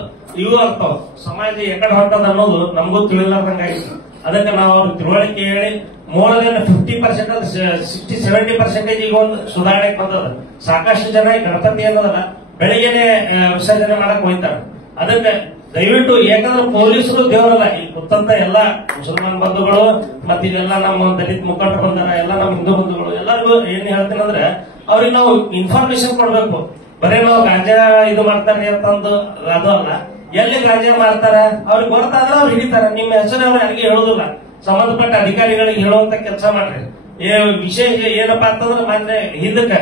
ಇವು ಅರ್ಥವ್ ಸಮಾಜ ಎಕಡೆ ಹೊಟ್ಟದ ಅನ್ನೋದು ನಮಗೂ ತಿಳಿಲಾರ್ದಂಗಾಗಿತ್ತು. ಅದಕ್ಕೆ ನಾವು ಅವ್ರಿಗೆ ತಿಳುವಳಿಕೆ ಹೇಳಿ more than 50% 60-70% ಈಗ ಒಂದು ಸುಧಾರಣೆ ಬಂದದ. ಸಾಕಷ್ಟು ಜನ ಗಣಪತಿ ಅನ್ನೋದಲ್ಲ ಬೆಳಿಗ್ಗೆನೆ ವಿಸರ್ಜನೆ ಮಾಡಕ್ ಹೋಗ್ತಾರೆ. ಅದಕ್ಕೆ ದಯವಿಟ್ಟು, ಯಾಕಂದ್ರೆ ಪೊಲೀಸರು ದೇವರಲ್ಲ, ಇಲ್ಲಿ ಕುತ್ತಂತ ಎಲ್ಲಾ ಮುಸಲ್ಮಾನ್ ಬಂಧುಗಳು ಮತ್ತೆ ಇದೆಲ್ಲ ನಮ್ಮ ದಲಿತ ಮುಖಂಡರು ಬಂದಾರ, ಎಲ್ಲ ನಮ್ಮ ಹಿಂದೂ ಬಂಧುಗಳು ಎಲ್ಲರಿಗೂ ಏನ್ ಹೇಳ್ತೀನಿ ಅಂದ್ರೆ ಅವ್ರಿಗೆ ನಾವು ಇನ್ಫಾರ್ಮೇಶನ್ ಕೊಡ್ಬೇಕು. ಬರೀ ನಾವು ಗಾಂಜಾ ಇದು ಮಾಡ್ತಾರೆ ಅಂತಂದು ಅದು ಅಲ್ಲ, ಎಲ್ಲಿ ಗಾಂಜಾ ಮಾಡ್ತಾರ ಅವ್ರಿಗೆ ಗೊತ್ತಾದ್ರೆ ಅವ್ರು ಹಿಡಿತಾರ. ನಿಮ್ಮ ಹೆಸರು ಅವ್ರು ಯಾರಿಗೆ ಹೇಳೋದಿಲ್ಲ, ಸಂಬಂಧಪಟ್ಟ ಅಧಿಕಾರಿಗಳಿಗೆ ಹೇಳುವಂತ ಕೆಲಸ ಮಾಡ್ರಿ. ವಿಷಯ ಏನಪ್ಪಾ ಅಂತಂದ್ರೆ ಮೊನ್ನೆ ಹಿಂದಕ್ಕೆ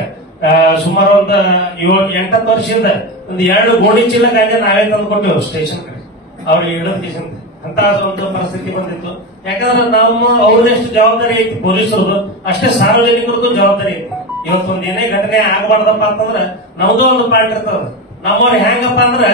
ಸುಮಾರು ಒಂದು 7-8 ವರ್ಷದಿಂದ ಒಂದು 2 ಗೋಣಿ ಚೀಲ ಗಾಂಜಾ ನಾವೇ ತಂದು ಕೊಟ್ಟೆವು ಸ್ಟೇಷನ್ ಕಡೆ ಅವ್ರಿಗೆ ಹಿಡಿದ ಕಿಶನ್. ಅಂತ ಒಂದು ಪರಿಸ್ಥಿತಿ ಬಂದಿತ್ತು. ಯಾಕಂದ್ರೆ ನಮ್ಮ ಅವ್ರದೆಷ್ಟು ಜವಾಬ್ದಾರಿ ಐತಿ ಪೊಲೀಸರದು, ಅಷ್ಟೇ ಸಾರ್ವಜನಿಕರದ್ದು ಜವಾಬ್ದಾರಿ ಐತಿ. ಇವತ್ತೊಂದು ಏನೇ ಘಟನೆ ಆಗಬಾರ್ದಪ್ಪ ಅಂತಂದ್ರೆ ನಮ್ದು ಒಂದು ಪಾರ್ಟ್ ಇರ್ತದ. ನಮ್ಮವ್ರು ಹೆಂಗಪ್ಪ ಅಂದ್ರೆ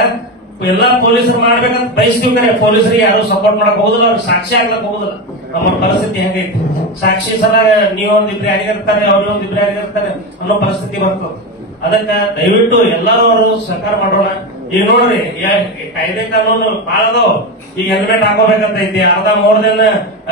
ಎಲ್ಲಾ ಪೊಲೀಸರು ಮಾಡ್ಬೇಕಂತ ಬಯಸ್ತೀವಿ, ಕರೆ ಪೊಲೀಸರಿಗೆ ಯಾರು ಸಪೋರ್ಟ್ ಮಾಡಕ್ ಹೋಗುದಿಲ್ಲ, ಅವ್ರಿಗೆ ಸಾಕ್ಷಿ ಆಗ್ಲಕ್ ಹೋಗುದಿಲ್ಲ. ನಮ್ಮ ಪರಿಸ್ಥಿತಿ ಹೆಂಗೈತಿ, ಸಾಕ್ಷಿ ಸಲ ನೀವೊಂದಿಬ್ರು ಯಾರಿಗಿರ್ತಾರೆ, ಅವ್ರಿಗೊಂದಿಬ್ರು ಯಾರಿಗಿರ್ತಾರೆ ಅನ್ನೋ ಪರಿಸ್ಥಿತಿ ಬರ್ತದೆ. ಅದಕ್ಕ ದಯವಿಟ್ಟು ಎಲ್ಲರೂ ಅವರು ಸಹಕಾರ ಮಾಡೋಣ. ಈಗ ನೋಡ್ರಿ, ಕಾಯ್ದೆ ಕಾನೂನು ಬಾಳ ಅದಾವ. ಈಗ ಹೆಲ್ಮೆಟ್ ಹಾಕೋಬೇಕಂತೈತಿ, ಅರ್ಧ more than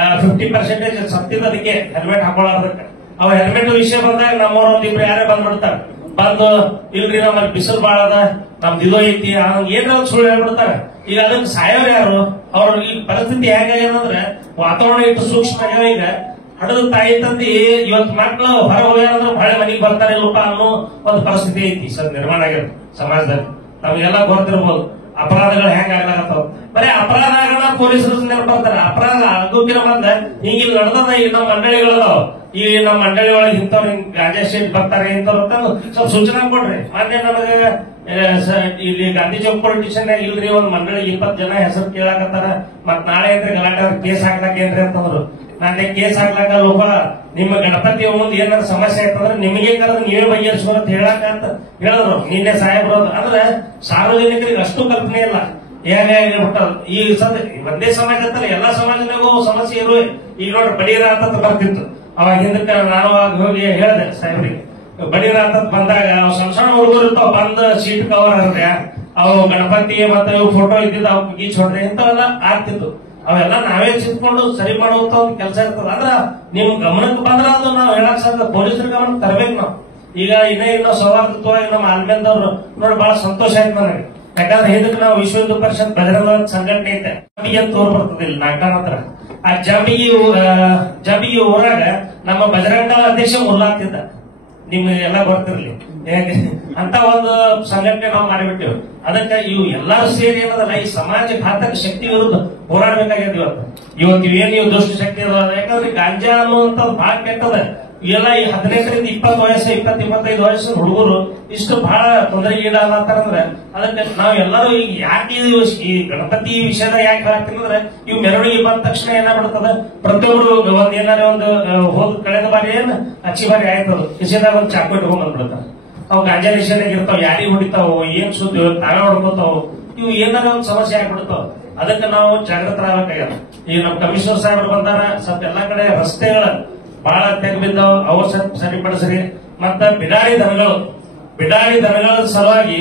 50% ಸತ್ತಿದ ಅದಕ್ಕೆ ಹೆಲ್ಮೆಟ್ ಹಾಕೊಳ್ಳೋದಕ್ಕೆ. ಅವ ಹೆಲ್ಮೆಟ್ ವಿಷಯ ಬಂದಾಗ ನಮ್ಮವ್ರ ಒಂದಿಬ್ರು ಯಾರೇ ಬಂದ್ಬಿಡ್ತಾರೆ, ಬಂದು ಇಲ್ರಿ ನಮ್ಮಲ್ಲಿ ಬಿಸಿಲು ಬಾಳ ಅದ, ನಮ್ದು ಇದು ಐತಿ, ಏನಾದ್ರು ಸುಳ್ಳು ಹೇಳ್ಬಿಡ್ತಾರೆ. ಈಗ ಅದಕ್ಕೆ ಸಾಯೋರು ಯಾರು? ಅವ್ರ ಈ ಪರಿಸ್ಥಿತಿ ಹೇಗಾಗ್ಯದಂದ್ರೆ ವಾತಾವರಣ ಇಟ್ಟು ಸೂಕ್ಷ್ಮ ಆಗ್ಯಾವ. ಈಗ ಹಡದ ತಾಯಿ ತಂದಿ ಇವತ್ತು ಮಕ್ಕಳು ಹೊರ ಹೋಗ್ಯಾರಂದ್ರೆ ಹೊಳೆ ಮನೆಗೆ ಬರ್ತಾರೆ ಇಲ್ಲಪ್ಪ ಅನ್ನೋ ಒಂದು ಪರಿಸ್ಥಿತಿ ಐತಿ ಸರ್ ನಿರ್ಮಾಣ ಆಗ್ಯದ ಸಮಾಜದಲ್ಲಿ. ನಮಗೆಲ್ಲ ಗೊತ್ತಿರ್ಬೋದು ಅಪರಾಧಗಳು ಹೆಂಗ ಆಗ್ಲಾಗತ್ತಾವ. ಬರೀ ಅಪರಾಧ ಆಗೋಣ ಪೊಲೀಸರು ಬರ್ತಾರೆ, ಅಪರಾಧ ಆಗೋಕಿನ ಬಂದ ಈಗ ಇಲ್ಲಿ ನಡೆದ ಈ ನಮ್ಮ ಮಂಡಳಿಗಳದಾವ, ಈ ನಮ್ಮ ಮಂಡಳಿ ಒಳಗೆ ಇಂಥವ್ರು ಗಾಂಜಾ ಸ್ಟೇಟ್ ಬರ್ತಾರೆ ಇಂಥವ್ರು ಅಂತ ಸ್ವಲ್ಪ ಸೂಚನೆ ಕೊಡ್ರಿ. ಮೊನ್ನೆ ನನಗೆ ಇಲ್ಲಿ ಗಾಂಧಿ ಚೌಕ್ ಪೊಲಿಟಿಷನ್ ಇಲ್ರಿ ಒಂದ್ ಮಂಡಳಿ 20 ಜನ ಹೆಸರು ಕೇಳಾಕತ್ತಾರ, ಮತ್ ನಾಳೆ ಅಂದ್ರೆ ಗಲಾಟೆ ಕೇಸ್ ಹಾಕ್ಲಾಕೇನ್ರಿ ಅಂತಂದ್ರು. ನಾನೇ ಕೇಸ್ ಹಾಕ್ಲಾಕ ಲೋಕ ನಿಮ್ಮ ಗಣಪತಿ ಮುಂದೆ ಏನಾದ್ರು ಸಮಸ್ಯೆ ಆಯ್ತಂದ್ರೆ ನಿಮಗೆ ಕರೆದು ನೀವೇ ಬಗೆಹರಿಸೋರು ಅಂತ ಹೇಳಾಕ ಅಂತ ಹೇಳಿದ್ರು ನಿನ್ನೆ ಸಾಹೇಬ್ರು. ಅಂದ್ರೆ ಸಾರ್ವಜನಿಕರಿಗೆ ಅಷ್ಟು ಕಲ್ಪನೆ ಇಲ್ಲ, ಹೇಗಾಗಿಬಿಟ್ಟದು. ಈ ಒಂದೇ ಸಮಾಜ ಅಂತಲ್ಲ, ಎಲ್ಲಾ ಸಮಾಜದಾಗೂ ಸಮಸ್ಯೆ ಇರುವೆ. ಈಗ ನೋಡ್ರಿ ಬಡೀರ ಅಂತ ಬರ್ತಿತ್ತು, ಅವಾಗ ಹಿಂದಕ್ಕೆ ನಾನು ಹೋಗಿ ಹೇಳಿದೆ ಸಾಹೇಬ್ರಿಗೆ, ಬಡೀರ ಅಂತ ಬಂದಾಗ ಸಣ್ಣ ಸಣ್ಣ ಹುಡುಗರು ಇರ್ತಾವ, ಬಂದ್ ಸೀಟ್ ಕವರ್ ಅಂದ್ರೆ ಅವು ಗಣಪತಿ ಮತ್ತೆ ಫೋಟೋ ಇದ್ದಿದ್ದು ಅವ್ ಗೀಚ್ ಹೊಡ್ರಿ ಇಂಥವೆಲ್ಲ ಆಗ್ತಿತ್ತು. ಅವೆಲ್ಲ ನಾವೇ ಚಿತ್ಕೊಂಡು ಸರಿ ಮಾಡುವಂತ ಒಂದು ಕೆಲಸ ಇರ್ತದ. ಆದ್ರ ನಿಮ್ ಗಮನಕ್ಕೆ ಬಂದ್ರೆ ಅದು ನಾವು ಹೇಳಕ್ ಸಾಧ್ಯ, ಪೊಲೀಸರ ಗಮನಕ್ಕೆ ತರಬೇಕು ನಾವು. ಈಗ ಇನ್ನೂ ಸೌಹಾರ್ದತ್ವವಾಗಿ ನಮ್ಮ ಆಲ್ಮೇಲ್ದವ್ರು ನೋಡಿ ಬಹಳ ಸಂತೋಷ ಆಯ್ತು ನನಗೆ. ಯಾಕಂದ್ರೆ ಇದಕ್ಕೆ ನಾವು ವಿಶ್ವ ಹಿಂದೂ ಪರಿಷತ್ ಬಜರಂಗ ಸಂಘಟನೆ ಐತೆ, ಅಂತ ತೋರ್ ಬರ್ತದೆ ಇಲ್ಲಿ ನಾಲ್ಕಾನ ಹತ್ರ. ಆ ಜಬಿಗಿ ಊರಾಗ ನಮ್ಮ ಬಜರಂಗ ಅಧ್ಯಕ್ಷ ಮುರ್ಲಾಗ್ತಿದ್ದ, ನಿಮ್ಗೆ ಎಲ್ಲ ಗೊತ್ತಿರ್ಲಿ. ಅಂತ ಒಂದು ಸಂಘಟನೆ ನಾವು ಮಾಡಿಬಿಟ್ಟೇವೆ. ಅದಕ್ಕೆ ಇವು ಎಲ್ಲಾರು ಸೇರಿ ಏನದಲ್ಲ ಈ ಸಮಾಜ ಘಾತಕ ಶಕ್ತಿ ವಿರುದ್ಧ ಹೋರಾಡಬೇಕಾಗ್ಯದ. ಇವತ್ತು ಏನ್ ನೀವು ದುಷ್ಟ ಶಕ್ತಿ ಅದ, ಯಾಕಂದ್ರೆ ಗಾಂಜಾ ಅನ್ನುವಂತ ಬಹಳ ಕೆಟ್ಟದ. ಎಲ್ಲ ಈ 18ರಿಂದ 20 ವಯಸ್ಸು 20-25 ವಯಸ್ಸು ಹುಡುಗರು ಇಷ್ಟು ಬಹಳ ತೊಂದರೆಗೀಡಾಗ್ತಾರಂದ್ರೆ ಅದಕ್ಕೆ ನಾವ್ ಎಲ್ಲರೂ ಈಗ ಯಾಕೆ ಈ ಗಣಪತಿ ವಿಷಯದ ಯಾಕೆ ಹೇಳ್ತೀನಂದ್ರೆ ಇವು ಮೆರವಣಿಗೆ ಬಂದ ತಕ್ಷಣ ಏನಾಗ್ಬಿಡ್ತದ ಪ್ರತಿಯೊಬ್ರು ಒಂದ್ ಏನಾರ ಒಂದು ಹೋದ್ ಕಳೆದ ಬಾರಿ ಏನ್ ಅಚ್ಚಿ ಬಾರಿ ಆಯ್ತದ ಕಿಸೆದಾಗ ಒಂದು ಚಾಕು ಇಟ್ಕೊಂಡ್ ಬಂದ್ಬಿಡ್ತಾರ. ಅವು ಗಾಂಜಾ ನಿಷೇಧಾಗ ಇರ್ತಾವ, ಯಾರಿಗೆ ಹೊಡಿತಾವು, ಏನ್ ಸುದ್ದಿ ತಾವೇ ಹೊಡ್ಕೋತಾವು, ಇವು ಏನಾರ ಒಂದು ಸಮಸ್ಯೆ ಆಗ್ಬಿಡ್ತಾವ. ಅದಕ್ಕೆ ನಾವು ಜಾಗೃತರಾಗಬೇಕಾಗ್ಯದ. ಈಗ ನಮ್ ಕಮಿಷನರ್ ಸಾಹೇಬ್ರು ಬಂದಾರ, ಸ್ವಲ್ಪ ಎಲ್ಲಾ ಕಡೆ ರಸ್ತೆಗಳ ಬಹಳ ತೆಗ್ಬಿದ್ದಾವ್, ಅವ್ರ ಸರಿಪಡಿಸ್ರಿ. ಮತ್ತ ಬಿಡಾರಿ ದನಗಳ ಸಲುವಾಗಿ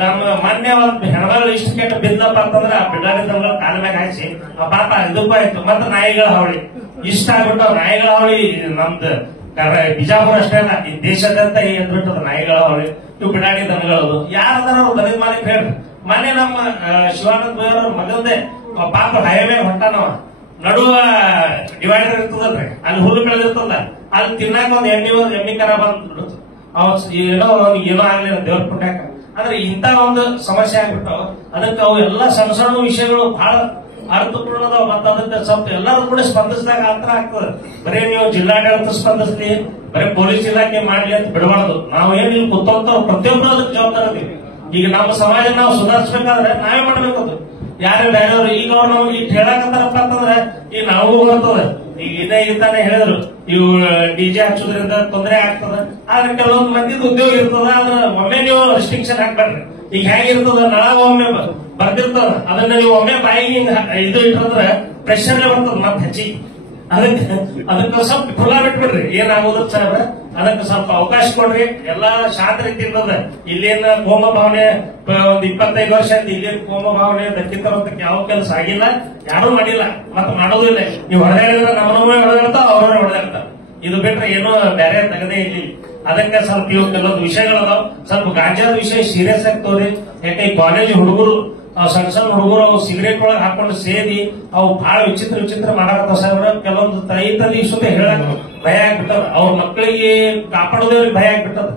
ನಮ್ಮ ಮಾನ್ಯ ಒಂದು ಹೆಣ್ಮಗಳು ಇಷ್ಟು ಕೆಟ್ಟ ಬಿದ್ದಪ್ಪ ಅಂತಂದ್ರೆ ಆ ಬಿಡಾರಿ ದನಗಳ ಕಾಲ ಮ್ಯಾಗ ಹಾಕಿ ಆ ಪಾಪ ಇದಕ್ಕೂ ಆಯ್ತು. ಮತ್ತೆ ನಾಯಿಗಳ ಹಾವಳಿ ಇಷ್ಟ ಆಗ್ಬಿಟ್ಟು ನಾಯಿಗಳ ಹಾವಳಿ ನಮ್ದು ಬಿಜಾಪುರ ಅಷ್ಟೇ ಅಲ್ಲ, ಈ ದೇಶದಂತ ಎದ್ಬಿಟ್ಟದ ನಾಯಿಗಳ ಹಾವಳಿ. ಇವು ಬಿಡಾಡಿ ದನಗಳದು ಯಾರದಾರ ಅವ್ರು ದನದ ಮಾಲೀಕ ಹೇಳ್ರಿ. ಮೊನ್ನೆ ನಮ್ಮ ಶಿವಾನಂದ ಅವ್ರ ಮಗಂದೇ ಪಾಪ ಹೈವೇ ಹೊಂಟಾನವ, ನಡುವ ಡಿವೈಡರ್ ಇರ್ತದಲ್ರಿ, ಅಲ್ಲಿ ಹುಲ್ಲು ಬೆಳೆದಿರ್ತದ, ಅಲ್ಲಿ ತಿನ್ನಾಕ ಒಂದ್ ಎಮ್ಮಿ ಕರ ಬಂದ್ಬಿಡುತ್ತೆ. ಏನೋ ಆಗ್ಲಿಲ್ಲ ದೇವ್ರ ಪುಟ್ಟಾಕ. ಆದ್ರೆ ಇಂತ ಒಂದು ಸಮಸ್ಯೆ ಆಗ್ಬಿಟ್ಟಾವ. ಅದಕ್ಕೆ ಅವು ಎಲ್ಲಾ ಸಣ್ಣ ಸಣ್ಣ ವಿಷಯಗಳು ಬಹಳ ಅರ್ಥಪೂರ್ಣದ. ಮತ್ತ ಅದಕ್ಕೆ ಸ್ವಲ್ಪ ಎಲ್ಲರೂ ಕೂಡ ಸ್ಪಂದಿಸಿದಾಗ ಅಂತರ ಆಗ್ತದೆ. ಬರೀ ನೀವು ಜಿಲ್ಲಾಡಳಿತ ಸ್ಪಂದಿಸ್ಲಿ, ಬರೀ ಪೊಲೀಸ್ ಇಲಾಖೆ ಮಾಡ್ಲಿ ಅಂತ ಬಿಡಬಾರ್ದು. ನಾವು ಏನ್ ಇಲ್ಲಿ ಕೂತಂತ ಪ್ರತಿಯೊಬ್ಬರು ಅದಕ್ಕೆ ಜವಾಬ್ದಾರ ಇದೀವಿ. ಈಗ ನಮ್ಮ ಸಮಾಜ ನಾವು ಸುಧಾರಿಸಬೇಕಾದ್ರೆ ನಾವೇ ಮಾಡ್ಬೇಕು. ಅದು ಯಾರೇ ಬೇರೆಯವರು ಈಗ ಅವ್ರು ನಮ್ಗೆ ಇಟ್ಟು ಹೇಳಕತ್ತಾರಪ್ಪ ಅಂತಂದ್ರೆ ಈಗ ನಾವು ಬರ್ತದೆ. ಈಗ ಇದೇ ಇದ್ದಾನೆ ಹೇಳಿದ್ರು, ಇವು ಡಿಜೆ ಹಚ್ಚೋದ್ರಿಂದ ತೊಂದರೆ ಆಗ್ತದ. ಆದ್ರೆ ಕೆಲವೊಂದು ಮಂದಿದ್ ಉದ್ಯೋಗ ಇರ್ತದ, ಆದ್ರೆ ಒಮ್ಮೆ ನೀವು ರೆಸ್ಟ್ರಿಕ್ಷನ್ ಹಾಕ್ಬೇಡ್ರಿ. ಈಗ ಹೇಗಿರ್ತದ, ನಳಗ ಒಮ್ಮೆ ಬರ್ದಿರ್ತದ, ಅದನ್ನ ನೀವು ಒಮ್ಮೆ ಬಾಯಿಗೆ ಇದು ಇಟ್ಟಂದ್ರೆ ಪ್ರೆಷರ್ ಬರ್ತದ ಮತ್ತೆ ಹೆಚ್ಚಿಗೆ. ಅದಕ್ಕೆ ಸ್ವಲ್ಪ ಖುಲ್ಲಾ ಬಿಟ್ಬಿಡ್ರಿ, ಏನಾಗೋದು ಸಾಹೇಬ್ರ. ಅದಕ್ಕೆ ಸ್ವಲ್ಪ ಅವಕಾಶ ಕೊಡ್ರಿ. ಎಲ್ಲಾ ಶಾಂತ ರೀತಿಯಿಂದ ಇಲ್ಲೇನ ಕೋಮ ಭಾವನೆ ಒಂದ್ 25 ವರ್ಷ ಅಂತ ಇಲ್ಲೇನ್ ಕೋಮ ಭಾವನೆ ದಕ್ಕಿಂತ ಯಾವ ಕೆಲಸ ಆಗಿಲ್ಲ, ಯಾರು ಮಾಡಿಲ್ಲ, ಮತ್ತೆ ಮಾಡೋದು ಇಲ್ಲ. ನೀವು ಹೊಡೆದಾಡಿದ್ರೆ ನಮ್ಮನವೇ ಹೊಡೆದಾಡ್ತಾವ, ಅವ್ರವ್ರೆ ಹೊಡೆದಾಡ್ತಾರ. ಇದು ಬಿಟ್ರೆ ಏನೋ ಬೇರೆ ತೆಗದೇ ಇಲ್ಲಿ. ಅದಕ್ಕೆ ಸ್ವಲ್ಪ ಇವು ಕೆಲವೊಂದು ವಿಷಯಗಳದಾವ. ಸ್ವಲ್ಪ ಗಾಂಜಾದ ವಿಷಯ ಸೀರಿಯಸ್ ಆಗಿ ತೋರಿ. ಯಾಕೆ ಈ ಕಾಲೇಜ್ ಹುಡುಗರು ಸಣ್ಣ ಸಣ್ಣ ಹುಡುಗರು ಅವು ಸಿಗರೇಟ್ ಒಳಗೆ ಹಾಕೊಂಡು ಸೇದಿ ಅವು ಬಹಳ ವಿಚಿತ್ರ ಮಾಡಾಕತ್ತಾವ ಸಾಹೇಬ್ರ. ಕೆಲವೊಂದು ತಂದೆ ಸುತ್ತ ಹೇಳಕ್ ಭಯ ಆಗ್ಬಿಟ್ಟದ, ಅವ್ರ ಮಕ್ಕಳಿಗೆ ಕಾಪಾಡೋದೇವ್ರಿಗೆ ಭಯ ಆಗ್ಬಿಟ್ಟದ.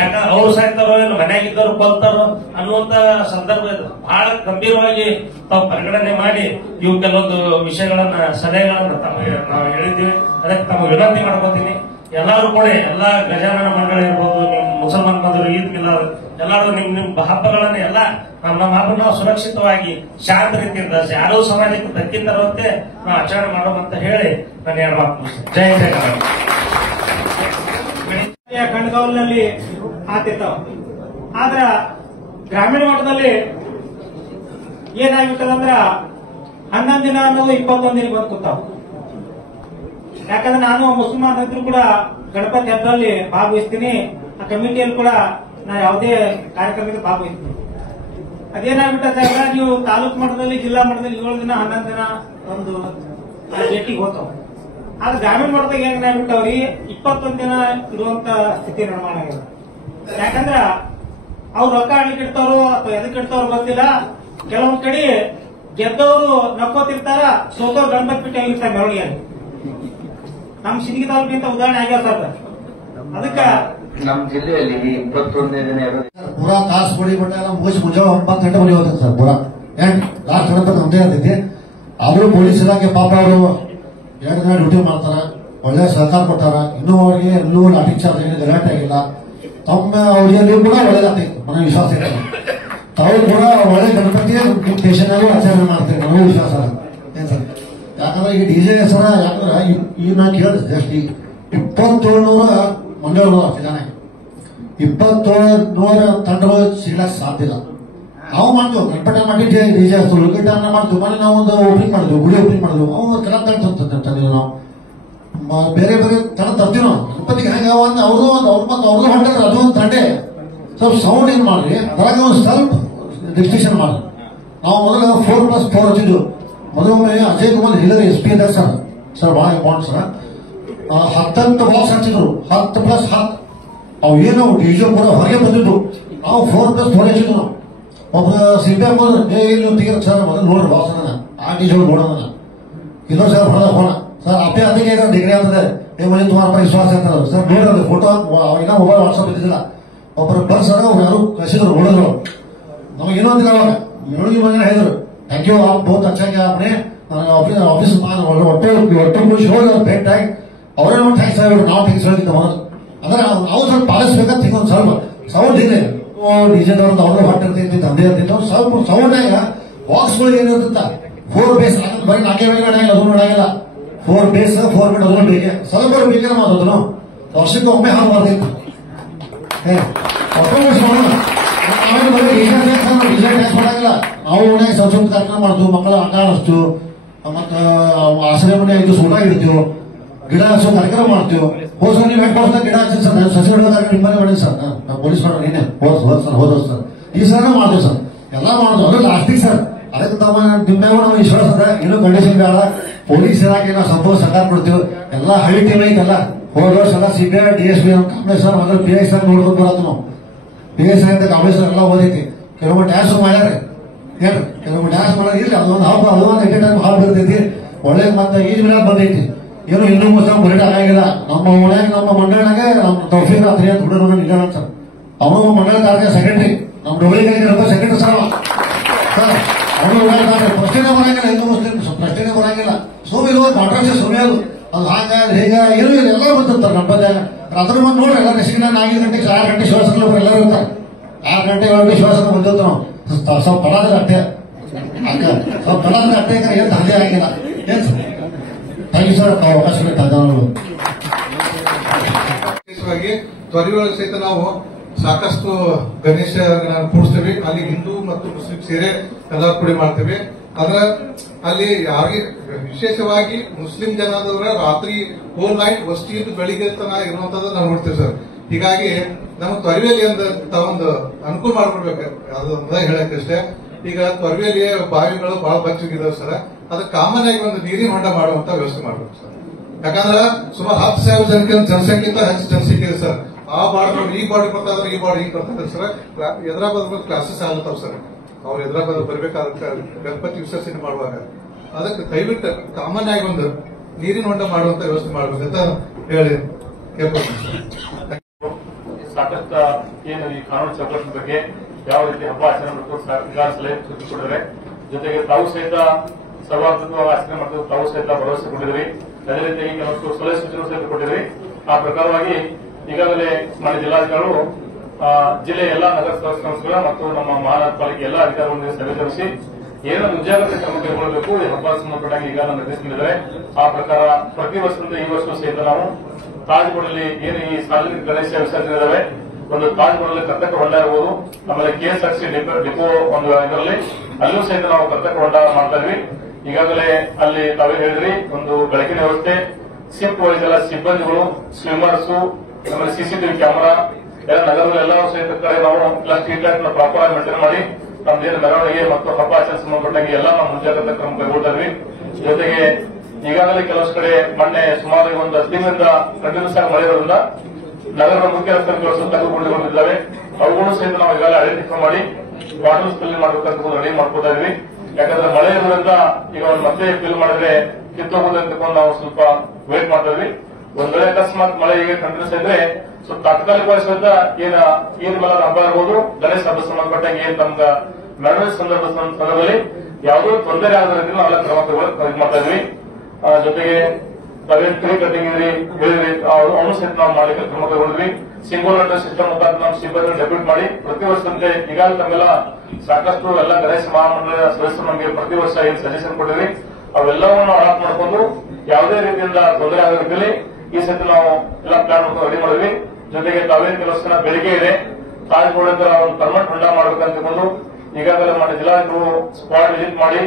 ಯಾಕಂದ್ರೆ ಅವ್ರು ಸಾಯ್ತಾರೋ ಏನು ಮನ್ಯಾಗಿದ್ದವ್ರು ಕೊಲ್ತಾರೋ ಅನ್ನುವಂತ ಸಂದರ್ಭ ಇದು. ಬಹಳ ಗಂಭೀರವಾಗಿ ತಾವು ಪರಿಗಣನೆ ಮಾಡಿ ಇವು ಕೆಲವೊಂದು ವಿಷಯಗಳನ್ನ ಸಲಹೆಗಳನ್ನ ನಾವು ಹೇಳಿದ್ದೀವಿ. ಅದಕ್ಕೆ ತಮ್ಮ ವಿನಂತಿ ಮಾಡ್ಕೊತೀನಿ, ಎಲ್ಲಾರು ಕೂಡ ಎಲ್ಲಾ ಗಜಾನನ ಮಂಡಳಿ ಇರ್ಬೋದು, ನಿಮ್ ಮುಸಲ್ಮಾನ್ ಬಂದರು, ಈದ್ ಮಿಲಾದ್ ಎಲ್ಲಾರು ನಿಮ್ ಹಬ್ಬಗಳನ್ನ ಎಲ್ಲ ನಮ್ಮ ಹಬ್ಬ ನಾವು ಸುರಕ್ಷಿತವಾಗಿ ಶಾಂತ ರೀತಿಯಿಂದ ಯಾರೂ ಸಮಾಜಕ್ಕೆ ಧಕ್ಕೆ ತರುವಂತೆ ನಾವು ಆಚರಣೆ ಮಾಡೋದಂತ ಹೇಳಿ ನಾನು ಎರಡು ಮಾತು ಮುಗಿಸ್ತೇನೆ. ಜೈ ಜೈ ಕರ್ನಾಟಕ. ಕಣ್ಗಾವಲಿನಲ್ಲಿ ಆಗ್ತಿರ್ತಾವ. ಆದ್ರ ಗ್ರಾಮೀಣ ಮಟ್ಟದಲ್ಲಿ ಏನಾಗ್ಬಿಟ್ಟದಂದ್ರ 11 ದಿನ ಅನ್ನೋದು 21 ದಿನ ಬಂದು ಕೂತಾವ. ಯಾಕಂದ್ರೆ ನಾನು ಮುಸಲ್ಮಾನ್ ಇದ್ರು ಕೂಡ ಗಣಪತಿ ಹಬ್ಬದಲ್ಲಿ ಭಾಗವಹಿಸ್ತೀನಿ. ಆ ಕಮಿಟಿಯಲ್ಲಿ ಕೂಡ ನಾ ಯಾವುದೇ ಕಾರ್ಯಕ್ರಮಕ್ಕೆ ಭಾಗವಹಿಸ್ತೀನಿ. ಅದೇನಾಗ್ಬಿಟ್ಟೆ ನೀವು ತಾಲೂಕು ಮಟ್ಟದಲ್ಲಿ ಜಿಲ್ಲಾ ಮಟ್ಟದಲ್ಲಿ 7 ದಿನ 11 ದಿನ ಒಂದು ಭೇಟಿಗೆ ಹೋಗ್ತಾವ. ಆದ್ರೆ ಗ್ರಾಮೀಣ ಮಟ್ಟದಾಗ ಏನಾಗ್ಬಿಟ್ಟವ್ರಿ 21 ದಿನ ಇರುವಂತ ಸ್ಥಿತಿ ನಿರ್ಮಾಣ ಆಗಿದೆ. ಯಾಕಂದ್ರ ಅವ್ರು ರೊಕ್ಕ ಆಡ್ಲಿಕ್ಕೆ ಇಡ್ತಾರೋ ಅಥವಾ ಎದಕ್ಕೆ ಇಡ್ತಾರೋ ಗೊತ್ತಿಲ್ಲ. ಕೆಲವೊಂದ್ ಕಡೆ ಗೆದ್ದವರು ನಕ್ಕೋತಿರ್ತಾರ, ಸೋತವ್ರು ಗಣಪತಿ ಬಿಟ್ಟು ಹೋಗಿರ್ತಾರೆ ಮೆರವಣಿಗೆಯಲ್ಲಿ. ನಮ್ ಸಿಂದಗಿ ತಾಲೂಕಿಂತ ಉದಾಹರಣೆ ಆಗ್ಯಾವ ಸರ್. ಅದಕ್ಕ ನಮ್ಮ ಜಿಲ್ಲೆಯಲ್ಲಿ 21ನೇ ದಿನ ಪೂರಾ ಕಾಸು ಕೊಡಿ ಬಟ್ಟೆ ಎಲ್ಲ ಮುಗಿಸಿ ಮುಂಜಾನೆ 9 ಗಂಟೆ ಮನೆ ಹೋಗ್ತದೆ ಸರ್. ಪೂರಾ ಲಾಸ್ಟ್ ಗಣಪತಿ ನಮ್ದೇ ಇರ್ತೈತಿ. ಆದ್ರೂ ಪೊಲೀಸ್ ಇಲಾಖೆ ಪಾಪ ಅವರು 2 ದಿನ ಡ್ಯೂಟಿ ಮಾಡ್ತಾರ, ಒಳ್ಳೆ ಸಹಕಾರ ಕೊಟ್ಟಾರ. ಇನ್ನೂ ಅವ್ರಿಗೆ ಎಲ್ಲೂ ಲಾಠಿ ಚಾರ್ಜ್ ಏನು ಗಲಾಟೆ ಆಗಿಲ್ಲ. ತಮ್ಮ ಅವಧಿಯಲ್ಲೂ ಕೂಡ ಒಳ್ಳೇದಾಗ್ತೈತಿ, ಮನೆ ವಿಶ್ವಾಸ ಇರ್ತದೆ. ತಾವು ಕೂಡ ಒಳ್ಳೆ ಗಣಪತಿ ಸ್ಟೇಷನ್ ಆಚರಣೆ ಮಾಡ್ತೇವೆ, ನಮಗೂ ವಿಶ್ವಾಸ ಏನ್ ಸರ್. ಯಾಕಂದ್ರೆ ಈ ಡಿಜೆ ಹೆಸರ ಯಾಕಂದ್ರೆ ಈಗ ನಾನು ಕೇಳಿದೆ ಜಸ್ಟ್ ಈಗ 2700 ಮಂಡಳಗಳು ಆಗ್ತಿದ್ದಾನೆ. 2700 ತಂಡಗಳು ಸಿಗ್ಲಕ್ ಸಾಧ್ಯ ಇಲ್ಲ. ನಾವು ಮಾಡ್ತೇವೆ ಗಣಪತಿ ಮಾಡಿ ಡಿಜೆ ಹಚ್ತೇವೆ, ಗಿಟಾರ್ನ ಮಾಡ್ತೇವೆ. ಮನೆ ನಾವು ಒಂದು ಓಪನಿಂಗ್ ಮಾಡಿದ್ವಿ, ಗುಡಿ ಓಪನಿಂಗ್ ಮಾಡಿದ್ವಿ. ಅವು ಕಲಾ ತಂದಿಲ್ಲ ನಾವು, ಬೇರೆ ತರ ತರ್ತೀವಿ ನಾವು. ಗಣಪತಿಗೆ ಹೆಂಗ ಅಂದ್ರೆ ಅವ್ರದ್ದು ಹೊಂಟಾರ, ಅದು ಒಂದು ತಂಡೆ. ಸ್ವಲ್ಪ ಸೌಂಡ್ ಏನ್ ಮಾಡ್ರಿ, ಅದ್ರಾಗ ಒಂದು ಸ್ವಲ್ಪ ರಿಸ್ಟ್ರಿಕ್ಷನ್ ಮಾಡ್ರಿ. ನಾವು ಮೊದಲು 4+4 ಹಚ್ಚಿದ್ವಿ. ಮೊದಲೊಮ್ಮೆ ಅಜಯ್ ಕುಮಾರ್ ಹಿಲರಿ SP ಇದ್ದಾರೆ ಸರ್ ಬಹಳ ಇಂಪಾರ್ಟೆಂಟ್ ಸರ್. 10 ಬಾಕ್ಸ್ ಹಚ್ಚಿದ್ರು, 10+10. ಅವು ಏನು ಡಿಜೆ ಕೂಡ ಹೊರಗೆ ಬಂದಿದ್ದು. ನಾವು 4+4 ಹಚ್ಚಿದ್ವು. ನಾವು ಒಬ್ಬ ಸಿಬಿಐ ಬಂದ್ರೆ ಇಲ್ಲಿ ತೆಗಿರ ಸರ್ ಮೊದಲು ನೋಡ್ರಿ ಬಾಕ್ಸ್ ಆ ಡಿಜೆ ನೋಡೋಣ. ಇನ್ನೊಂದು ಸರ್ ಹೊರ ಫೋನ ಸರ್ ಅಪ್ಪೆ ಅದಕ್ಕೆ ಡಿಗ್ರಿ ಆಗ್ತದೆ, ಮನೆ ತುಮಾರ ವಿಶ್ವಾಸ ಆಗ್ತದೆ ಸರ್. ನೋಡೋದು ಫೋಟೋ ಅವಾಗ ಮೊಬೈಲ್ ವಾಟ್ಸಪ್ ಇದ್ದಿಲ್ಲ. ಒಬ್ಬರು ಬರ್ ಸರ್ ಅವ್ರು ಯಾರು ಕಳಿಸಿದ್ರು, ನೋಡಿದ್ರು. ನಮಗೆ ಇನ್ನೊಂದಿಲ್ಲ ಅವಾಗ ಮೆರವಣಿಗೆ ಮನೆ ಹೇಳಿದ್ರು, ಥ್ಯಾಂಕ್ ಯು आप बहुत अच्छा किया आपने ऑफिस ऑफिस ಒಟ್ಟೆ ಶೋ ಭೇಟಾಗಿ ಅವರೇ ನಾವು ಟ್ಯಾಕ್ಸ್ ಆಗಿಬಿಟ್ಟು ನಾವು ಟ್ಯಾಕ್ಸ್ ಆಗಿದ್ದ ಅಂದ್ರೆ ನಾವು ಸ್ವಲ್ಪ ಪಾಲಿಸ್ಬೇಕಂತ ಈಗ ಒಂದು ಸ್ವಲ್ಪ ಸೌಂಡ್ ಇದೆ. ಡಿಜೆದವ್ರದ್ದು ಅವ್ರದ್ದು ಹೊಟ್ಟಿರ್ತೈತಿ, ತಂದೆ ಇರ್ತೈತಿ, ಅವ್ರು ಸ್ವಲ್ಪ ಸೌಂಡ್ನಾಗ ಬಾಕ್ಸ್ಗಳಿಗೆ ಏನಿರುತ್ತ 4 ಬೇಸ್ ಬರೀ 4 ಬೇಗ ನಡೆಯಲ್ಲ, ಅದನ್ನು ನಡೆಯಲ್ಲ. 4 ಬೇಸ್ 4 ಬಿಡ್ ಅದನ್ನು ಬೇಕೆ ಸ್ವಲ್ಪ ಬೇಕೇ ಮಾಡೋದನ್ನು ವರ್ಷಕ್ಕೆ ಒಮ್ಮೆ ಹಾಲು ಬರ್ತೈತಿ. ನಾವೇನು ಬರೀ ಡಿಜೆ ಟ್ಯಾಕ್ಸ್ ಮಾಡಂಗಿಲ್ಲ. ನಾವು ಮನೆಯಾಗ ಸಂಸ್ಕೃತಿ ಕಾರ್ಯಕ್ರಮ ಮಾಡ್ತೀವಿ, ಮಕ್ಕಳ ಆಟ ಆಡಿಸ್ತೀವಿ, ಮತ್ತ ಆಶ್ರಯ ಮನೆ ಇದು ಸೂಟ ಇಡ್ತೀವಿ, ಗಿಡ ಹಚ್ಚೋ ಕಾರ್ಯಕ್ರಮ ಮಾಡ್ತೀವಿ. ಹೋದ ನೀವು ಹೆಡ್ ವರ್ಷ ಗಿಡ ಹಚ್ಚಿ ಸರ್, ಸಸಿ ಬಿಡಬೇಕಾದ್ರೆ ನಿಮ್ಮನೆ ಮಾಡಿದ್ವಿ ಸರ್, ನಾವು ಪೊಲೀಸ್ ಮಾಡೋಣ ನೀನೆ ಹೋದ ಸರ್ ಈ ಸರ ಮಾಡ್ತೀವಿ ಸರ್, ಎಲ್ಲಾ ಮಾಡೋದು ಅದು ಲಾಸ್ಟಿಗೆ ಸರ್. ಅದಕ್ಕೆ ತಮ್ಮ ನಿಮ್ಮ್ಯಾಗ ನಾವು ವಿಶ್ವಾಸ ಅದ, ಇನ್ನೂ ಕಂಡೀಷನ್ ಬೇಡ. ಪೊಲೀಸ್ ಇಲಾಖೆ ನಾವು ಸಂಪೂರ್ಣ ಸಹಕಾರ ಕೊಡ್ತೀವಿ. ಎಲ್ಲಾ ಹಳ್ಳಿ ಟೀಮ್ ಐತಲ್ಲ, ಹೋದ ವರ್ಷ ಎಲ್ಲ CBI DSP ಕಾಂಗ್ರೆಸ್ ಸರ್ ಮೊದಲು PI ಸರ್ ನೋಡ್ಕೊಂಡು ಬರತ್ತ. ನಾವು PI ಸರ್ ಅಂತ ಕಾಂಗ್ರೆಸ್ ಸರ್ ಎಲ್ಲ ಓದೈತಿ. ಕೆಲವೊಮ್ಮೆ ಡ್ಯಾನ್ಸ್ ಮಾಡ್ಯಾರ ಹೇಳ್ರಿ, ಕೆಲವೊಮ್ಮೆ ಡ್ಯಾನ್ಸ್ ಮಾಡೋದು ಇಲ್ಲ, ಅದೊಂದು ಹಬ್ಬ, ಅದೊಂದು ಎಂಟರ್ಟೈನ್ ಹಾಲ್ ಬರ್ತೈತಿ. ಒಳ್ಳೆ ಮತ್ತೆ ಈಜ್ ಬಿಡ ಬಂದೈತಿ. ಏನು ಇನ್ನೂ ಮುಸ ಬರೀ ಆಗಿಲ್ಲ. ನಮ್ಮ ಮನ್ಯಾಗ ನಮ್ಮ ಮಂಡಳನಾಗ ನಮ್ಮ ತೌಫೀಕ್ ರಾತ್ರಿ ಅಂತ ಹುಡುಗರು ನಿಲ್ಲ ಸರ್, ಅವನು ಮಂಡಳ ಕಾರ್ಯ ಸೆಕ್ರೆಟರಿ, ನಮ್ಮ ಡೊಬ್ಳಿಗೆ ಸೆಕ್ರೆಟರಿ ಸರ್ ಅವನು ಪ್ರಶ್ನೆ ಬರಂಗಿಲ್ಲ. ಹಿಂದೂ ಮುಸ್ಲಿಂ ಪ್ರಶ್ನೆ ಬರಂಗಿಲ್ಲ. ಸೋಮಿ ಕಾಂಟ್ರಾಕ್ಟ್ ಸೋಮಿ ಅದು ಹಾಗ ಹೇಗ ಏನು ಎಲ್ಲ ಬಂದಿರ್ತಾರೆ ನಮ್ಮ ಬಂದಾಗ. ಅದ್ರ ಬಂದು ನೋಡ್ರಿ ಎಲ್ಲ ನೆಸಿಗೆ 5 ಗಂಟೆಗೆ 6 ಗಂಟೆ ಶ್ವಾಸ ಎಲ್ಲರೂ ಇರ್ತಾರೆ. 6 ಗಂಟೆ 7 ಗಂಟೆ ಶ್ವಾಸ ಬಂದಿರ್ತ ನಾವು ಸ್ವಲ್ಪ ಪಡಾದ ಅಟ್ಟೆ ಹಂಗ ಸ್ವಲ್ಪ ಪಡಾದ ಅಟ್ಟೆ ಏನು ದಂಧೆ ಆಗಿಲ್ಲ. ಏನ್ ಸರ್ ಥ್ಯಾಂಕ್ ಯು ಸರ್, ತಾವು ಅವಕಾಶ ಧನ್ಯವಾದಗಳು. ತ್ವರಿಯೊಳಗೆ ಸಹಿತ ನಾವು ಸಾಕಷ್ಟು ಗಣೇಶ ಕೂಡಿಸ್ತೀವಿ. ಅಲ್ಲಿ ಹಿಂದೂ ಮತ್ತು ಮುಸ್ಲಿಂ ಸೇರೆ ಎಲ್ಲರೂ ಕೂಡಿ ಮಾಡ್ತೀವಿ. ಅದ್ರ ಅಲ್ಲಿ ಯಾರಿಗೆ ವಿಶೇಷವಾಗಿ ಮುಸ್ಲಿಂ ಜನಾದವರ ರಾತ್ರಿ ಹೋಲ್ ನೈಟ್ ವಸ್ತಿಯಿಂದ ಬೆಳಿಗ್ಗೆ ತನ ಇರುವಂತದ್ದು ನಾವು ನೋಡ್ತೀವಿ ಸರ್. ಹೀಗಾಗಿ ನಮ್ಮ ತ್ವರಿಯಲ್ಲಿ ಒಂದು ಅನುಕೂಲ ಮಾಡ್ಕೊಡ್ಬೇಕು, ಅದೊಂದ ಹೇಳಕ್ಕಷ್ಟೇ. ಈಗ ತ್ವರಿಯಲ್ಲಿ ಬಾವಿಗಳು ಬಹಳ ಬಚ್ಚಿಗಿದಾವೆ ಸರ್, ಅದಕ್ಕೆ ಕಾಮನ್ ಆಗಿ ಒಂದು ನೀರಿನ ಹೊಂಡ ಮಾಡುವಂತ ವ್ಯವಸ್ಥೆ ಮಾಡ್ಬೇಕು ಸರ್. ಯಾಕಂದ್ರೆ ಸುಮಾರು 10,000 ಜನಸಂಖ್ಯೆಗಿಂತ ಹೆಚ್ಚು ಜನಸಂಖ್ಯೆ ಇದೆ ಸರ್. ಆ ಬಾರ್ಡ್ ಈ ಬಾರ್ಡ್ ಬರ್ತಾದ್ರೆ ಈ ಬಾರ್ಡ್ ಹಿಂಗ್ ಬರ್ತಾರೆ ಸರ್. ಎದ್ರಾಬಾದ್ ಕ್ಲಾಸಸ್ ಆಗ್ಲತ್ತಾವ ಸರ್. ಅವ್ರು ಎದ್ರಾಬಾದ್ ಬರ್ಬೇಕಾದ್ರೆ ಗಣಪತಿ ವಿಸರ್ಜನೆ ಮಾಡುವಾಗ ಅದಕ್ಕೆ ದಯವಿಟ್ಟು ಕಾಮನ್ ಆಗಿ ಒಂದು ನೀರಿನ ಹೊಂಡ ಮಾಡುವಂತ ವ್ಯವಸ್ಥೆ ಮಾಡ್ಬೇಕಂತ ಹೇಳಿ ಕೇಳ್ಕೊಳ್ತೀನಿ. ಸಾಕಷ್ಟು ಏನು ಈ ಕಾನೂನು ಚೌಕಟ್ಟಿನ ಬಗ್ಗೆ ಯಾವ ರೀತಿ ಹಬ್ಬ ಆಚರಣೆ ಮಾಡಬೇಕು ಸಲಹೆ ಸೂಚಿಸಿಕೊಟ್ಟಿದ್ದಾರೆ. ಜೊತೆಗೆ ತಾವು ಸಹಿತ ಸರ್ವಾತ್ಮಕವಾಗಿ ಆಚರಣೆ ಮಾಡಬೇಕು, ತಾವು ಸಹಿತ ಭರವಸೆ ಕೊಟ್ಟಿದ್ರಿ. ಅದೇ ರೀತಿಯಾಗಿ ಕೆಲವಷ್ಟು ಸಲಹೆ ಸೂಚನೆ ಸಹಿತ ಕೊಟ್ಟಿದ್ರಿ. ಆ ಪ್ರಕಾರವಾಗಿ ಈಗಾಗಲೇ ಮಾನ್ಯ ಜಿಲ್ಲಾಧಿಕಾರಿಗಳು ಜಿಲ್ಲೆಯ ಎಲ್ಲಾ ನಗರ ಸಂಸ್ಥೆಗಳ ಮತ್ತು ನಮ್ಮ ಮಹಾನಗರ ಪಾಲಿಕೆ ಎಲ್ಲಾ ಅಧಿಕಾರಿಗಳನ್ನು ಸಭೆ ನಡೆಸಿ ಏನು ಮುಂಜಾಗ್ರತೆ ಕ್ರಮ ಕೈಗೊಳ್ಳಬೇಕು ಈ ಹಬ್ಬ ಸಂಬಂಧಪಟ್ಟಾಗಿ ಈಗಾಗಲೇ ನಿರ್ದೇಶಿಸಿದ್ದಾರೆ. ಆ ಪ್ರಕಾರ ಪ್ರತಿ ವರ್ಷದಿಂದ ಈ ವರ್ಷ ಸಹಿತ ನಾವು ತಾಜ್ಗೋಡಲ್ಲಿ ಏನು ಈ ಸಾರ್ವಜನಿಕ ಗಣೇಶ ವಿಸರ್ಜನೆ ಇದಾವೆ, ಒಂದು ತಾಜ್ಗೋಡಲ್ಲಿ ಕರ್ತಕ ಹೊಂಡ ಇರಬಹುದು, ಆಮೇಲೆ KSRTC ಡಿಪೋ ಒಂದು ಇದರಲ್ಲಿ ಅಲ್ಲೂ ಸಹಿತ ನಾವು ಕರ್ತಕ ಹೊಂಡ ಮಾಡ್ತಾ ಇದ್ವಿ. ಈಗಾಗಲೇ ಅಲ್ಲಿ ತಾವೇ ಹೇಳಿದ್ರಿ, ಒಂದು ಬೆಳಕಿನ ವ್ಯವಸ್ಥೆ, ಸಿಂಪ್ ವೈಸೆಲ್ಲ ಸಿಬ್ಬಂದಿಗಳು, ಸ್ವಿಮ್ಮರ್ಸ್, ಆಮೇಲೆ CCTV ಕ್ಯಾಮೆರಾ ಎಲ್ಲ ನಗರದಲ್ಲಿ ಎಲ್ಲ ಸಹಿತ ಕಡೆ ನಾವು ಎಲ್ಲ ಸ್ಟ್ರೀಟ್ ಲೈಟ್ ನ ಪ್ರಾಪರ್ ಆಗಿ ಮೇಂಟೈನ್ ಮಾಡಿ ನಮ್ದೇನು ಮೆರವಣಿಗೆ ಮತ್ತು ಹಬ್ಬ ಆಚರಣೆ ಸಂಬಂಧಪಟ್ಟಂಗೆ ಎಲ್ಲ ನಾವು ಮುಂಜಾಗ್ರತಾ ಕ್ರಮ ಕೈಗೊಳ್ತಾ ಇದ್ವಿ. ಜೊತೆಗೆ ಈಗಾಗಲೇ ಕೆಲವಷ್ಟು ಕಡೆ ಮೊನ್ನೆ ಸುಮಾರು ಒಂದು 10 ದಿನದಿಂದ ಕಂಟಿನ್ಯೂಸ್ ಆಗಿ ಮಳೆ ಇರೋದ್ರಿಂದ ನಗರದ ಮುಖ್ಯ ರಸ್ತೆಗಳು ಸ್ವಲ್ಪ ತಗ್ಗುಕೊಂಡಿದ್ದಾವೆ. ಅವುಗಳು ಸಹಿತ ನಾವು ಈಗಾಗಲೇ ಐಡೆಂಟಿಫೈ ಮಾಡಿ ಬಾಟಲ್ ಫಿಲ್ ಮಾಡಬೇಕಂತ ರೆಡಿ ಮಾಡ್ಕೊತಾ ಇದ್ವಿ. ಯಾಕಂದ್ರೆ ಮಳೆ ಇರೋದ್ರಿಂದ ಈಗ ಮತ್ತೆ ಫಿಲ್ ಮಾಡಿದ್ರೆ ಕಿತ್ತೋಗೋದಂತ ನಾವು ಸ್ವಲ್ಪ ವೇಟ್ ಮಾಡ್ತಾ ಇದ್ವಿ. ಒಂದ್ ವೇಳೆ ಅಕಸ್ಮಾತ್ ಮಳೆ ಈಗ ಕಂಟಿನ್ಯೂಸ್ ಇದ್ರೆ ಸ್ವಲ್ಪ ತಾತ್ಕಾಲಿಕವಾಗಿ ಸಹಿತ ಈದ್ ಮೇಲೆ ಹಬ್ಬ ಇರ್ಬೋದು, ಗಣೇಶ ಹಬ್ಬ ಸಂಬಂಧಪಟ್ಟಂಗೆ ಏನ್ ನಮ್ಗ ಮೆರವಣಿಗೆ ಸಂದರ್ಭದಲ್ಲಿ ಯಾವುದೋ ತೊಂದರೆ ಆಗದ ರೀತಿ ನಾವೆಲ್ಲ ಕ್ರಮ ಇದು ಮಾಡ್ತಾ ಇದ್ವಿ. ಜೊತೆಗೆ ತಾವೇನ್ ಟ್ರೀ ಕಟಿಂಗ್ ಇದ್ರಿ ಹೇಳಿದ್ರಿ, ಅವನು ಸಹಿತ ನಾವು ಮಾಡಲಿಕ್ಕೆ ಕ್ರಮ ಕೈಗೊಂಡ್ವಿ. ಸಿಂಗಲ್ ಅಂಡರ್ ಸಿಸ್ಟಮ್ ಮುಖಾಂತರ ನಮ್ಮ ಸಿಬ್ಬಂದಿ ಡೆಪ್ಯೂಟ್ ಮಾಡಿ ಪ್ರತಿ ವರ್ಷದಂತೆ ಈಗಾಗಲೇ ತಮ್ಮೆಲ್ಲ ಸಾಕಷ್ಟು ಎಲ್ಲ ಗಣೇಶ ಮಹಾಮಂಡಳ ಸದಸ್ಯರು ನಮಗೆ ಪ್ರತಿ ವರ್ಷ ಏನ್ ಸಜೆಷನ್ ಕೊಟ್ಟಿದ್ರಿ ಅವೆಲ್ಲವನ್ನು ಅಡಾಪ್ಟ್ ಮಾಡಿಕೊಂಡು ಯಾವುದೇ ರೀತಿಯಿಂದ ತೊಂದರೆ ಆಗದ ರೀತಿಯಲ್ಲಿ ಈ ಸತಿ ನಾವು ಎಲ್ಲ ಪ್ಲಾನ್ ರೆಡಿ ಮಾಡಿದ್ವಿ. ಜೊತೆಗೆ ತಾವೇನ್ ಕೆಲವು ಜನ ಬೆಳಿಗ್ಗೆ ಇದೆ ತಾಜ್ಗೋಡಿಂದ ಒಂದು ಪರ್ಮನೆಂಟ್ ಹೊಂಡ ಮಾಡ್ಬೇಕಂತ ತಿಳ್ಕೊಂಡು ಈಗಾಗಲೇ ಮಾಡಿ ಜಿಲ್ಲಾಧಿಕಾರಿಗಳು ಸ್ಪಾಟ್ ವಿಸಿಟ್ ಮಾಡಿ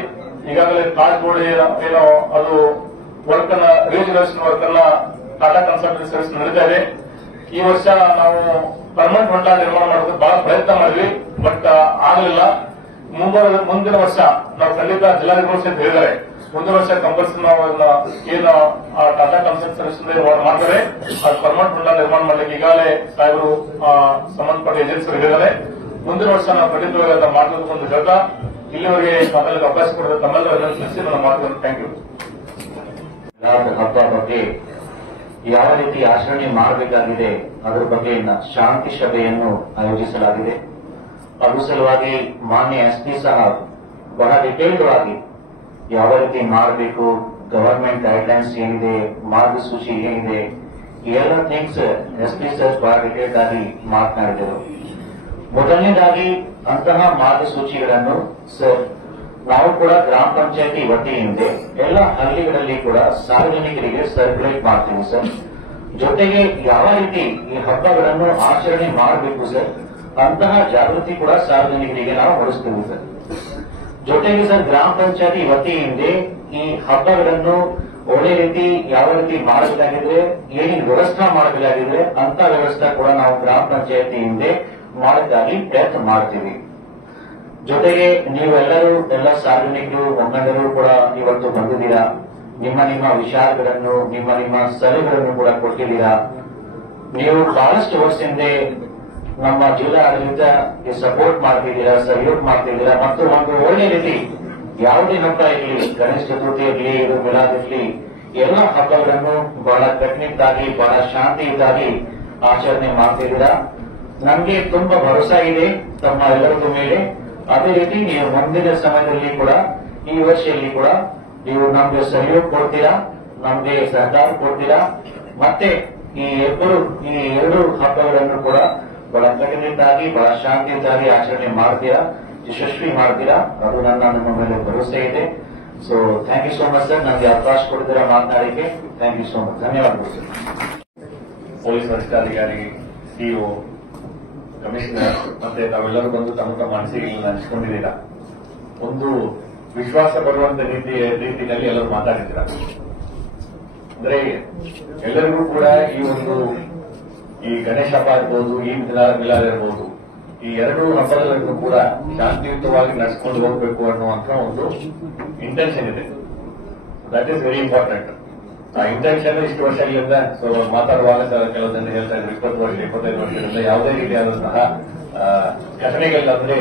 ಈಗಾಗಲೇ ತಾಜ್ಗೋಡಿ ಏನೋ ಅದು ವರ್ಕ್ ಅನ್ನ ರಿಜಿಸ್ಟ್ರೇಷನ್ ವರ್ಕ್ ಅನ್ನ ಟಾಟಾ ಕನ್ಸಲ್ಟೆನ್ಸಿ ಸರ್ವಿಸ್ ನಡೀತಾ ಇದೆ. ಈ ವರ್ಷ ನಾವು ಪರ್ಮನೆಂಟ್ ಹೊಂಡ ನಿರ್ಮಾಣ ಮಾಡೋದಕ್ಕೆ ಬಹಳ ಪ್ರಯತ್ನ ಮಾಡಿದ್ವಿ, ಬಟ್ ಆಗಲಿಲ್ಲ. ಮುಂದಿನ ವರ್ಷ ನಾವು ಖಂಡಿತ ಜಿಲ್ಲಾಧಿಕಾರಿಗಳು ಸಹಿತ ಹೇಳಿದ್ದಾರೆ, ಮುಂದಿನ ವರ್ಷ ಕಂಪಲ್ಸರಿ ನಾವು ಏನು ಟಾಟಾ ಕನ್ಸಲ್ಟೆನ್ಸಿ ಸರ್ವಿಸ್ ಮಾಡ್ತಾರೆ ಅದು ಪರ್ಮನೆಂಟ್ ಹೊಂಡ ನಿರ್ಮಾಣ ಮಾಡಲಿಕ್ಕೆ ಈಗಾಗಲೇ ಸಾಹೇಬರು ಸಂಬಂಧಪಟ್ಟ ಏಜೆನ್ಸಿಗಳು ಹೇಳಿದ್ದಾರೆ. ಮುಂದಿನ ವರ್ಷ ನಾವು ಖಂಡಿತವಾಗಿ ಅದನ್ನ ಮಾಡಬೇಕು ಅಂತ ಹೇಳ್ತಾ ಇಲ್ಲಿವರೆಗೆ ಮಾತಾಡಲಿಕ್ಕೆ ಅವಕಾಶ ಕೊಡೋದು ತಮ್ಮೆಲ್ಲರೂ ಅಭಿನಂದಿಸಿ ನನ್ನ ಮಾತುಗಳನ್ನು ಥ್ಯಾಂಕ್ ಯು. ಹಬ್ಬ ಬಗ್ಗೆ ಯಾವ ರೀತಿ ಆಚರಣೆ ಮಾಡಬೇಕಾಗಿದೆ ಅದರ ಬಗ್ಗೆ ಶಾಂತಿ ಸಭೆಯನ್ನು ಆಯೋಜಿಸಲಾಗಿದೆ. ಅದರ ಸಲುವಾಗಿ ಮಾನ್ಯ SP ಸಾಹೇಬ್ ಬಹಳ ಡಿಟೇಲ್ಡ್ ಆಗಿ ಯಾವ ರೀತಿ ಮಾಡಬೇಕು, ಗವರ್ಮೆಂಟ್ ಗೈಡ್ಲೈನ್ಸ್ ಏನಿದೆ, ಮಾರ್ಗಸೂಚಿ ಏನಿದೆ, ಈ ಎಲ್ಲ ಥಿಂಗ್ಸ್ SP ಸರ್ ಬಹಳ ಡಿಟೇಲ್ಡ್ ಆಗಿ ಮಾತನಾಡಿದರು. ಮೊದಲನೇದಾಗಿ ಅಂತಹ ಮಾರ್ಗಸೂಚಿಗಳನ್ನು ಸರ್ ನಾವು ಕೂಡ ಗ್ರಾಮ ಪಂಚಾಯತಿ ವತಿಯಿಂದ ಎಲ್ಲ ಹಳ್ಳಿಗಳಲ್ಲಿ ಕೂಡ ಸಾರ್ವಜನಿಕರಿಗೆ ಸರ್ಕ್ಯುಲೇಟ್ ಮಾಡ್ತೀವಿ ಸರ್. ಜೊತೆಗೆ ಯಾವ ರೀತಿ ಈ ಹಬ್ಬಗಳನ್ನು ಆಚರಣೆ ಮಾಡಬೇಕು ಸರ್, ಅಂತಹ ಜಾಗೃತಿ ಕೂಡ ಸಾರ್ವಜನಿಕರಿಗೆ ನಾವು ಹೊಡಿಸ್ತೀವಿ ಸರ್. ಜೊತೆಗೆ ಸರ್ ಗ್ರಾಮ ಪಂಚಾಯತಿ ವತಿಯಿಂದ ಈ ಹಬ್ಬಗಳನ್ನು ಒಳ್ಳೆ ರೀತಿ ಯಾವ ರೀತಿ ಮಾಡಬೇಕಾಗಿದ್ರೆ, ಏನೇನು ವ್ಯವಸ್ಥೆ ಮಾಡಬೇಕಾಗಿದ್ರೆ ಅಂತ ವ್ಯವಸ್ಥೆ ಕೂಡ ನಾವು ಗ್ರಾಮ ಪಂಚಾಯತಿಯಿಂದ ಮಾಡೋಕ್ಕಾಗಿ ಪ್ರಯತ್ನ ಮಾಡ್ತೀವಿ. ಜೊತೆಗೆ ನೀವೆಲ್ಲರೂ ಎಲ್ಲ ಸಾರ್ವಜನಿಕರು ಮುಖಂಡರು ಕೂಡ ಇವತ್ತು ಬಂದಿದ್ದೀರಾ. ನಿಮ್ಮ ವಿಚಾರಗಳನ್ನು, ನಿಮ್ಮ ಸಲಹೆಗಳನ್ನು ಕೂಡ ಕೊಟ್ಟಿದ್ದೀರಾ. ನೀವು ಬಹಳಷ್ಟು ವರ್ಷದಿಂದ ನಮ್ಮ ಜಿಲ್ಲಾ ಆಡಳಿತಕ್ಕೆ ಸಪೋರ್ಟ್ ಮಾಡ್ತಿದ್ದೀರಾ, ಸಹಯೋಗ ಮಾಡ್ತಿದ್ದೀರಾ ಮತ್ತು ಒಂದು ಒಳ್ಳೆ ರೀತಿ ಯಾವುದೇ ಹಬ್ಬ ಇರಲಿ, ಗಣೇಶ ಚತುರ್ಥಿ ಇರಲಿ, ಇದು ಮಿಲಾದ್ ಇರಲಿ, ಎಲ್ಲ ಹಬ್ಬಗಳನ್ನು ಬಹಳ ಕಟ್ಟುನಿಟ್ಟಾಗಿ ಬಹಳ ಶಾಂತಿಯುತವಾಗಿ ಆಚರಣೆ ಮಾಡ್ತಿದ್ದೀರಾ. ನಮಗೆ ತುಂಬಾ ಭರವಸೆ ಇದೆ ತಮ್ಮ ಎಲ್ಲರಿಗೂ ಮೇಲೆ. ಅದೇ ರೀತಿ ನೀವು ಮುಂದಿನ ಸಮಯದಲ್ಲಿ ಕೂಡ ಈ ವರ್ಷದಲ್ಲಿ ಕೂಡ ನೀವು ನಮ್ಗೆ ಸಹಯೋಗ ಕೊಡ್ತೀರಾ, ನಮ್ಗೆ ಸಹಕಾರ ಕೊಡ್ತೀರಾ. ಮತ್ತೆ ಈ ಎರಡು ಹಬ್ಬಗಳನ್ನು ಕೂಡ ಬಹಳ ಕಟ್ಟುನಿಟ್ಟಾಗಿ ಬಹಳ ಶಾಂತಿಯುತವಾಗಿ ಆಚರಣೆ ಮಾಡ್ತೀರಾ, ಯಶಸ್ವಿ ಮಾಡ್ತೀರಾ. ಅದು ನಮ್ಮ ಮೇಲೆ ಭರವಸೆ ಇದೆ. So thank you so much sir, ನಮ್ಗೆ ಅವಕಾಶ ಕೊಡ್ತೀರಾ ಮಾತನಾಡಿಕೆ. ಥ್ಯಾಂಕ್ ಯು ಸೋ ಮಚ್, ಧನ್ಯವಾದಗಳು ಸರ್. ಪೊಲೀಸ್ ವರಿಷ್ಠಾಧಿಕಾರಿ, ಸಿಇಒ, ಕಮಿಷನರ್ ಮತ್ತೆ ತಾವೆಲ್ಲರೂ ಬಂದು ತಮ್ಮ ಮನಸ್ಸಿಗೆ ಹಂಚಿಕೊಂಡಿದ್ದೀರಾ. ಒಂದು ವಿಶ್ವಾಸ ಬರುವಂತ ರೀತಿಯಲ್ಲಿ ಎಲ್ಲರೂ ಮಾತಾಡಿದ್ದೀರಾ. ಅಂದ್ರೆ ಎಲ್ಲರಿಗೂ ಕೂಡ ಈ ಗಣೇಶ ಹಬ್ಬ ಇರ್ಬೋದು, ಈ ಮಿಲಾದ್ ಇರ್ಬೋದು, ಈ ಎರಡು ಹಬ್ಬಗಳನ್ನು ಕೂಡ ಶಾಂತಿಯುತವಾಗಿ ನಡೆಸ್ಕೊಂಡು ಹೋಗ್ಬೇಕು ಅನ್ನುವಂತ ಒಂದು ಇಂಟೆನ್ಷನ್ ಇದೆ. That is very important. ಆ ಇಂಟೆನ್ಷನ್ ಇಷ್ಟು ವರ್ಷಗಳಿಂದ ಮಾತಾಡುವಾಗ ಕೆಲವು ಜನ ಹೇಳ್ತಾ ಇದ್ರು 20 ವರ್ಷ 25 ವರ್ಷದಿಂದ ಯಾವುದೇ ರೀತಿಯಾದಂತಹ ಘಟನೆಗಳಂದ್ರೆ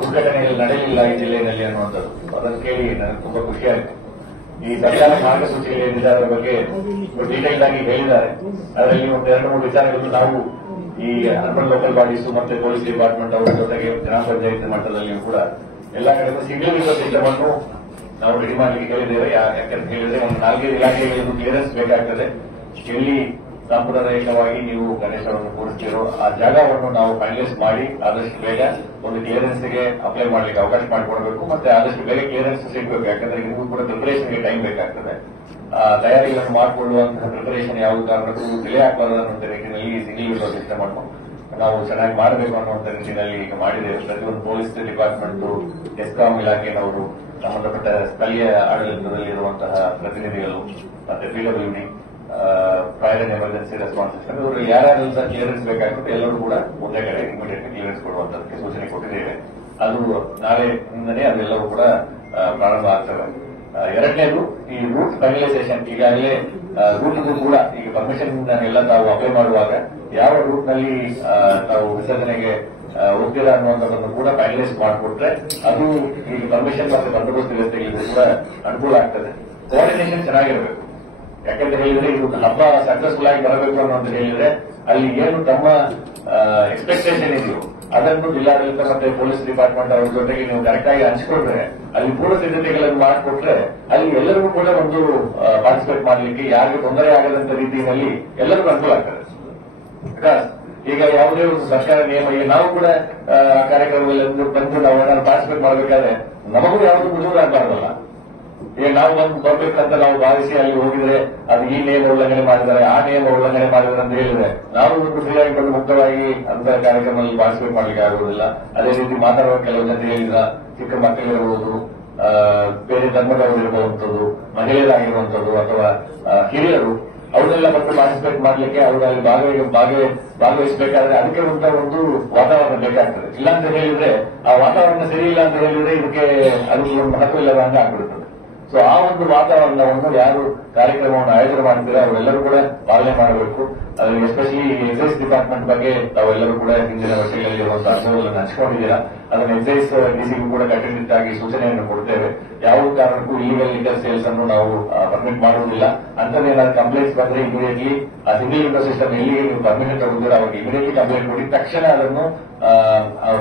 ದುರ್ಘಟನೆಗಳು ನಡೆಯಲಿಲ್ಲ ಈ ಜಿಲ್ಲೆಯಲ್ಲಿ ಅನ್ನುವಂಥದ್ದು. ಅದನ್ನು ಕೇಳಿ ನನಗೆ ತುಂಬಾ ಖುಷಿಯಾಯಿತು. ಈ ಸರ್ಕಾರ ಮಾರ್ಗಸೂಚಿಗಳು ಏನಿದೆ ಅದರ ಬಗ್ಗೆ ಡೀಟೇಲ್ ಆಗಿ ಹೇಳಿದ್ದಾರೆ. ಅದರಲ್ಲಿ ಒಂದು 2-3 ವಿಚಾರಗಳನ್ನು ನಾವು ಈ ಅರ್ಬನ್ ಲೋಕಲ್ ಬಾಡೀಸ್ ಮತ್ತೆ ಪೊಲೀಸ್ ಡಿಪಾರ್ಟ್ಮೆಂಟ್ ಅವರ ಜೊತೆಗೆ ಗ್ರಾಮ ಪಂಚಾಯತ್ ಮಟ್ಟದಲ್ಲಿಯೂ ಕೂಡ ಎಲ್ಲ ಕಡೆ ಸಿಂಗಲ್ ವಿಂಡೋ ಸಿಸ್ಟಮ್ ಅನ್ನು ನಾವು ರೆಡಿ ಮಾಡಲಿಕ್ಕೆ ಹೇಳಿದ್ದೇವೆ. ಯಾಕಂತ ಹೇಳಿದ್ರೆ ಒಂದು 4 ಇಲಾಖೆಗಳಿಗೂ ಕ್ಲಿಯರೆನ್ಸ್ ಬೇಕಾಗ್ತದೆ. ಎಲ್ಲಿ ಸಾಂಪ್ರದಾಯಿಕವಾಗಿ ನೀವು ಗಣೇಶವನ್ನು ಕೂರಿಸ್ತೀರೋ ಆ ಜಾಗವನ್ನು ನಾವು ಫೈನಲೈಸ್ ಮಾಡಿ ಆದಷ್ಟು ಬೇಗ ಒಂದು ಕ್ಲಿಯರೆನ್ಸ್ಗೆ ಅಪ್ಲೈ ಮಾಡಲಿಕ್ಕೆ ಅವಕಾಶ ಮಾಡಿಕೊಡಬೇಕು. ಮತ್ತೆ ಆದಷ್ಟು ಬೇಗ ಕ್ಲಿಯರೆನ್ಸ್ ಸಿಗಬೇಕು. ಯಾಕಂದ್ರೆ ಇದಕ್ಕೂ ಕೂಡ ಪ್ರಿಪರೇಷನ್ಗೆ ಟೈಮ್ ಬೇಕಾಗ್ತದೆ. ತಯಾರಿಗಳನ್ನು ಮಾಡಿಕೊಳ್ಳುವಂತಹ ಪ್ರಿಪರೇಷನ್ ಯಾವ ಕಾರಣಕ್ಕೂ ಡಿಲೇ ಆಗಬಾರದು ಅನ್ನುವಂಥ ನಿಟ್ಟಿನಲ್ಲಿ ಸಿಂಗಲ್ ವಿಂಡೋ ಸಿಸ್ಟಮ್ ಅನ್ನು ನಾವು ಚೆನ್ನಾಗಿ ಮಾಡಬೇಕು ಅನ್ನುವಂಥ ನಿಟ್ಟಿನಲ್ಲಿ ಈಗ ಮಾಡಿದ್ದೇವೆ. ಪ್ರತಿಯೊಂದು ಪೊಲೀಸ್ ಡಿಪಾರ್ಟ್ಮೆಂಟ್, ಎಸ್ಕಾಂ ಇಲಾಖೆನವರು, ಸಂಬಂಧಪಟ್ಟ ಸ್ಥಳೀಯ ಆಡಳಿತದಲ್ಲಿರುವಂತಹ ಪ್ರತಿನಿಧಿಗಳು ಮತ್ತೆ PWD, prior and emergency response system, ಇವರು ಯಾರ್ಯಾರೆಲ್ಲ ಕ್ಲಿಯರೆನ್ಸ್ ಬೇಕಾಗುತ್ತೆ ಎಲ್ಲರೂ ಕೂಡ ಒಂದೇ ಕಡೆ ಇಮಿಡಿಯೇಟ್ ಕ್ಲಿಯರೆನ್ಸ್ ಕೊಡುವಂತದಕ್ಕೆ ಸೂಚನೆ ಕೊಟ್ಟಿದ್ದೇವೆ. ಅದು ನಾಳೆಯಿಂದನೇ ಅದೆಲ್ಲವೂ ಕೂಡ ಪ್ರಾರಂಭ ಆಗ್ತದೆ. ಎರಡನೇದು ಈ ರೂಟ್ ಫೈನಲೈಸೇಷನ್. ಈಗಾಗಲೇ ರೂಟ್ಗೂ ಕೂಡ ಈಗ ಪರ್ಮಿಷನ್ ಎಲ್ಲ ತಾವು ಅಪ್ಲೈ ಮಾಡುವಾಗ ಯಾವ ರೂಟ್ ನಲ್ಲಿ ತಾವು ವಿಸರ್ಜನೆಗೆ ಹೋಗ್ತೀರಾ ಅನ್ನುವಂಥದ್ದನ್ನು ಕೂಡ ಫೈನಲೈಸ್ ಮಾಡಿಕೊಟ್ರೆ ಅದು ಈಗ ಪರ್ಮಿಷನ್ ಮತ್ತೆ ಬಂದೋಬಸ್ತ್ ವ್ಯವಸ್ಥೆಗಳಿಗೂ ಕೂಡ ಅನುಕೂಲ ಆಗ್ತದೆ. ಕೋಆರ್ಡಿನೇಷನ್ ಚೆನ್ನಾಗಿರಬೇಕು. ಯಾಕಂತ ಹೇಳಿದ್ರೆ ಇದು ಹಬ್ಬ ಸಕ್ಸಸ್ಫುಲ್ ಆಗಿ ಬರಬೇಕು ಅನ್ನೋಂತ ಹೇಳಿದ್ರೆ ಅಲ್ಲಿ ಏನು ತಮ್ಮ ಎಕ್ಸ್ಪೆಕ್ಟೇಷನ್ ಇದೆಯೋ ಅದನ್ನು ಜಿಲ್ಲಾಡಳಿತ ಮತ್ತೆ ಪೊಲೀಸ್ ಡಿಪಾರ್ಟ್ಮೆಂಟ್ ಅವರ ಜೊತೆಗೆ ನೀವು ಕರೆಕ್ಟ್ ಆಗಿ ಹಂಚಿಕೊಂಡ್ರೆ, ಅಲ್ಲಿ ಪೂರ್ವ ಸಿದ್ಧತೆಗಳನ್ನು ಮಾಡಿಕೊಟ್ರೆ ಅಲ್ಲಿ ಎಲ್ಲರಿಗೂ ಕೂಡ ಒಂದು ಪಾರ್ಟಿಸಿಪೇಟ್ ಮಾಡಲಿಕ್ಕೆ ಯಾರಿಗೂ ತೊಂದರೆ ಆಗದಂತ ರೀತಿಯಲ್ಲಿ ಎಲ್ಲರಿಗೂ ಅನುಕೂಲ ಆಗ್ತದೆ. ಬಿಕಾಸ್ ಈಗ ಯಾವುದೇ ಒಂದು ಸರ್ಕಾರ ನಿಯಮ, ಈಗ ನಾವು ಕೂಡ ಕಾರ್ಯಕ್ರಮಗಳಲ್ಲಿ ಬಂದು ನಾವು ಏನಾದ್ರು ಪಾರ್ಟಿಸಿಪೇಟ್ ಮಾಡಬೇಕಾದ್ರೆ ನಮಗೂ ಯಾವುದು ಮುಜುಗರ ಆಗಬಾರ್ದಲ್ಲ. ಈಗ ನಾವು ಬಂದು ಬರ್ಬೇಕಂತ ನಾವು ಭಾವಿಸಿ ಅಲ್ಲಿ ಹೋಗಿದ್ರೆ ಅದು ಈ ನಿಯಮ ಉಲ್ಲಂಘನೆ ಮಾಡಿದ್ದಾರೆ, ಆ ನಿಯಮ ಉಲ್ಲಂಘನೆ ಮಾಡಿದ್ದಾರೆ ಅಂತ ಹೇಳಿದ್ರೆ ನಾವು ಒಂದು ಫ್ರೀಯಾಗಿ ಬಂದು ಮುಕ್ತವಾಗಿ ಅಂತ ಕಾರ್ಯಕ್ರಮದಲ್ಲಿ ಪಾರ್ಟಿಸಿಪೇಟ್ ಮಾಡ್ಲಿಕ್ಕೆ ಆಗುವುದಿಲ್ಲ. ಅದೇ ರೀತಿ ಮಾತಾಡುವ ಕೆಲವು ಜನ ಹೇಳಿದ್ರ ಚಿಕ್ಕ ಮಕ್ಕಳಿರ್ಬೋದು, ಬೇರೆ ಧರ್ಮದವರು ಇರುವಂತದ್ದು, ಮಹಿಳೆಯರಾಗಿರುವಂತದ್ದು ಅಥವಾ ಹಿರಿಯರು, ಅವನ್ನೆಲ್ಲ ಬಂದು ಪಾರ್ಟಿಸಿಪೇಟ್ ಮಾಡ್ಲಿಕ್ಕೆ ಅವರು ಅಲ್ಲಿ ಭಾಗವಹಿಸಬೇಕಾದ್ರೆ ಅದಕ್ಕೆ ಒಂದು ವಾತಾವರಣ ಬೇಕಾಗ್ತದೆ. ಇಲ್ಲ ಅಂತ ಹೇಳಿದ್ರೆ ಆ ವಾತಾವರಣ ಸರಿ ಇಲ್ಲ ಅಂತ ಹೇಳಿದ್ರೆ ಇದಕ್ಕೆ ಅದಕ್ಕೆ ಒಂದು ಮಹತ್ವ ಇಲ್ಲದ ಹಂಗ ಆಗ್ಬಿಡುತ್ತದೆ. ಸೊ ಆ ಒಂದು ವಾತಾವರಣವನ್ನು ಯಾರು ಕಾರ್ಯಕ್ರಮವನ್ನು ಆಯೋಜನೆ ಮಾಡ್ತೀರಾ ಅವರೆಲ್ಲರೂ ಕೂಡ ಪಾಲನೆ ಮಾಡಬೇಕು. ಅದರಲ್ಲಿ ಎಸ್ಪೆಷಲಿ ಎಕ್ಸೈಸ್ ಡಿಪಾರ್ಟ್ಮೆಂಟ್ ಬಗ್ಗೆ ತಾವೆಲ್ಲರೂ ಕೂಡ ಹಿಂದಿನ ವರ್ಷಗಳಲ್ಲಿ ಒಂದು ಅನುಭವಗಳನ್ನು ಹಂಚಿಕೊಂಡಿದ್ದೀರಾ. ಅದನ್ನು ಎಕ್ಸೈಸ್ ಡಿಸಿಗೂ ಕೂಡ ಕಟ್ಟುನಿಟ್ಟಾಗಿ ಸೂಚನೆಯನ್ನು ಕೊಡ್ತೇವೆ. ಯಾವ ಕಾರಣಕ್ಕೂ ಇಲ್ಲಿಗಲ್ ಲಿಕ್ಕರ್ ಸೇಲ್ಸ್ ಅನ್ನು ನಾವು ಪರ್ಮಿಟ್ ಮಾಡುವುದಿಲ್ಲ. ಅಂತದೇನಾದ್ರು ಕಂಪ್ಲೇಂಟ್ಸ್ ಬಂದ್ರೆ ಇಮಿಡಿಯೇಟ್ಲಿ ಆ ಸಿಂಗಲ್ ವಿಂಡೋ ಸಿಸ್ಟಮ್ ಎಲ್ಲಿಗೆ ನೀವು ಪರ್ಮಿಷನ್ ತಗೊಂಡಿರೋ ಅವ್ರಿಗೆ ಇಮಿಡಿಯೇಟ್ಲಿ ಕಂಪ್ಲೇಂಟ್ ಕೊಡಿ, ತಕ್ಷಣ ಅದನ್ನು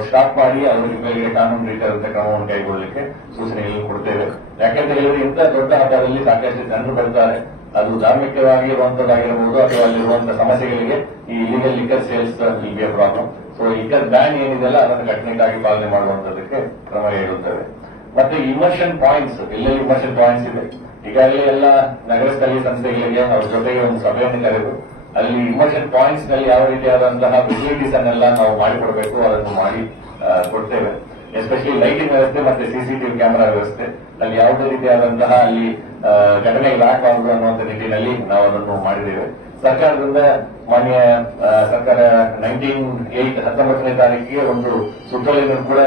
ಸ್ಟಾಪ್ ಮಾಡಿ ಅವರಿಗೆ ಮೇಲೆ ಕಾನೂನು ರೀತಿಯಾದಂತಹ ಕ್ರಮವನ್ನು ಕೈಗೊಳ್ಳಲಿಕ್ಕೆ ಸೂಚನೆಗಳನ್ನು ಕೊಡ್ತೇವೆ. ಯಾಕೆಂತ ಹೇಳಿದ್ರೆ ಇಂಥ ದೊಡ್ಡ ಹಬ್ಬದಲ್ಲಿ ಸಾಕಷ್ಟು ಜನರು ಬರ್ತಾರೆ, ಅದು ಧಾರ್ಮಿಕವಾಗಿ ಇರುವಂತದ್ದಾಗಿರಬಹುದು ಅಥವಾ ಅಲ್ಲಿರುವಂತಹ ಸಮಸ್ಯೆಗಳಿಗೆ ಈ illegal liquor sales will be A problem. So liquor ban ಏನಿದೆಯಲ್ಲ ಅದನ್ನು ಕಟ್ಟುನಿಟ್ಟಾಗಿ ಪಾಲನೆ ಮಾಡುವಂತದಕ್ಕೆ ಕ್ರಮ ಹೇಳುತ್ತೇವೆ. ಮತ್ತೆ ಇಮರ್ಷನ್ ಪಾಯಿಂಟ್ಸ್, ಎಲ್ಲೆಲ್ಲಿ ಇಮರ್ಷನ್ ಪಾಯಿಂಟ್ಸ್ ಇದೆ ಈಗಾಗಲೇ ಎಲ್ಲ ನಗರ ಸ್ಥಳೀಯ ಸಂಸ್ಥೆಗಳಿಗೆ ಅವ್ರ ಜೊತೆಗೆ ಒಂದು ಸಭೆಯನ್ನು ಕರೆದು ಅಲ್ಲಿ ಇಮರ್ಷನ್ ಪಾಯಿಂಟ್ಸ್ ನಲ್ಲಿ ಯಾವ ರೀತಿಯಾದಂತಹ ಫೆಸಿಲಿಟೀಸ್ ಅನ್ನೆಲ್ಲ ನಾವು ಮಾಡಿಕೊಡಬೇಕು ಅದನ್ನು ಮಾಡಿ ಕೊಡ್ತೇವೆ. ಎಸ್ಪೆಷಲಿ ಲೈಟಿಂಗ್ ವ್ಯವಸ್ಥೆ ಮತ್ತೆ ಸಿಸಿಟಿವಿ ಕ್ಯಾಮೆರಾ ವ್ಯವಸ್ಥೆ ಅಲ್ಲಿ ಯಾವುದೇ ರೀತಿಯಾದಂತಹ ಅಲ್ಲಿ ಘಟನೆಗಳಾಗಬಾರದು ಅನ್ನುವಂಥ ನಿಟ್ಟಿನಲ್ಲಿ ನಾವು ಅದನ್ನು ಮಾಡಿದ್ದೇವೆ. ಸರ್ಕಾರದಿಂದ ಮಾನ್ಯ ಸರ್ಕಾರ 19ನೇ ತಾರೀಕಿಗೆ ಒಂದು ಸುತ್ತೋಲೆಯನ್ನು ಕೂಡ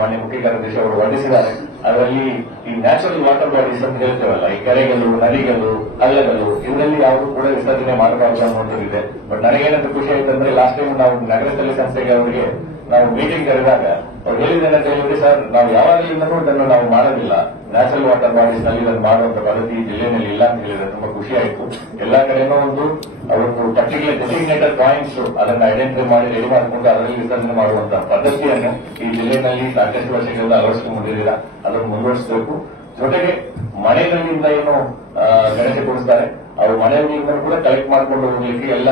ಮಾನ್ಯ ಮುಖ್ಯ ಕಾರ್ಯದರ್ಶಿ ಅವರು ಹೊರಡಿಸಿದ್ದಾರೆ. ಅದರಲ್ಲಿ ಈ ನ್ಯಾಚುರಲ್ ವಾಟರ್ ಬಾಡೀಸ್ ಅಂತ ಹೇಳ್ತೇವಲ್ಲ, ಈ ಕೆರೆಗಳು, ನದಿಗಳು, ಹಳ್ಳಗಳು, ಇದರಲ್ಲಿ ಯಾವುದು ಕೂಡ ವಿಸರ್ಜನೆ ಮಾಡಬಾರದು ಅನ್ನುವಂಥದ್ದಿದೆ. ಬಟ್ ನನಗೇನಂತ ಖುಷಿ ಆಯ್ತಂದ್ರೆ ಲಾಸ್ಟ್ ಟೈಮ್ ನಾವು ನಗರ ಸ್ಥಳೀಯ ಸಂಸ್ಥೆಗೆ ಅವರಿಗೆ ನಾವು ಮೀಟಿಂಗ್ ಕರೆದಾಗ ಅವ್ರು ಹೇಳಿದ್ದೇನಂತ ಹೇಳಿದ್ರೆ, ಸರ್ ನಾವು ಯಾವಾಗಲಿಂದನೂ ಇದನ್ನು ನಾವು ಮಾಡೋದಿಲ್ಲ, ನ್ಯಾಚುರಲ್ ವಾಟರ್ ಬಾಡೀಸ್ ನಲ್ಲಿ ಇದನ್ನು ಮಾಡುವಂತ ಪದ್ಧತಿ ಜಿಲ್ಲೆಯಲ್ಲಿ ಇಲ್ಲ ಅಂತ ಹೇಳಿದ್ರೆ ತುಂಬಾ ಖುಷಿ ಆಯಿತು. ಎಲ್ಲಾ ಕಡೆನೂ ಒಂದು ಅವರೊಂದು ಪರ್ಟಿಕ್ಯುಲರ್ ಡೆಸಿಗ್ನೇಟೆಡ್ ಪಾಯಿಂಟ್ಸ್ ಅದನ್ನು ಐಡೆಂಟಿಫೈ ಮಾಡಿ ರೆಡಿ ಮಾಡಿಕೊಂಡು ಅದರಲ್ಲಿ ವಿಸರ್ಜನೆ ಮಾಡುವಂತಹ ಪದ್ಧತಿಯನ್ನು ಈ ಜಿಲ್ಲೆಯಲ್ಲಿ ಸಾಕಷ್ಟು ವರ್ಷಗಳಿಂದ ಅಳವಡಿಸಿಕೊಂಡಿದ್ದೀರಾ, ಅದನ್ನು ಮುಂದುವರಿಸಬೇಕು. ಜೊತೆಗೆ ಮನೆಗಳಿಂದ ಏನು ಗಣೇಶ ಕೂಡಿಸ್ತಾರೆ ಅವರು ಮನೆಗಳಿಂದ ಕೂಡ ಕಲೆಕ್ಟ್ ಮಾಡಿಕೊಂಡು ಹೋಗ್ಲಿಕ್ಕೆ ಎಲ್ಲ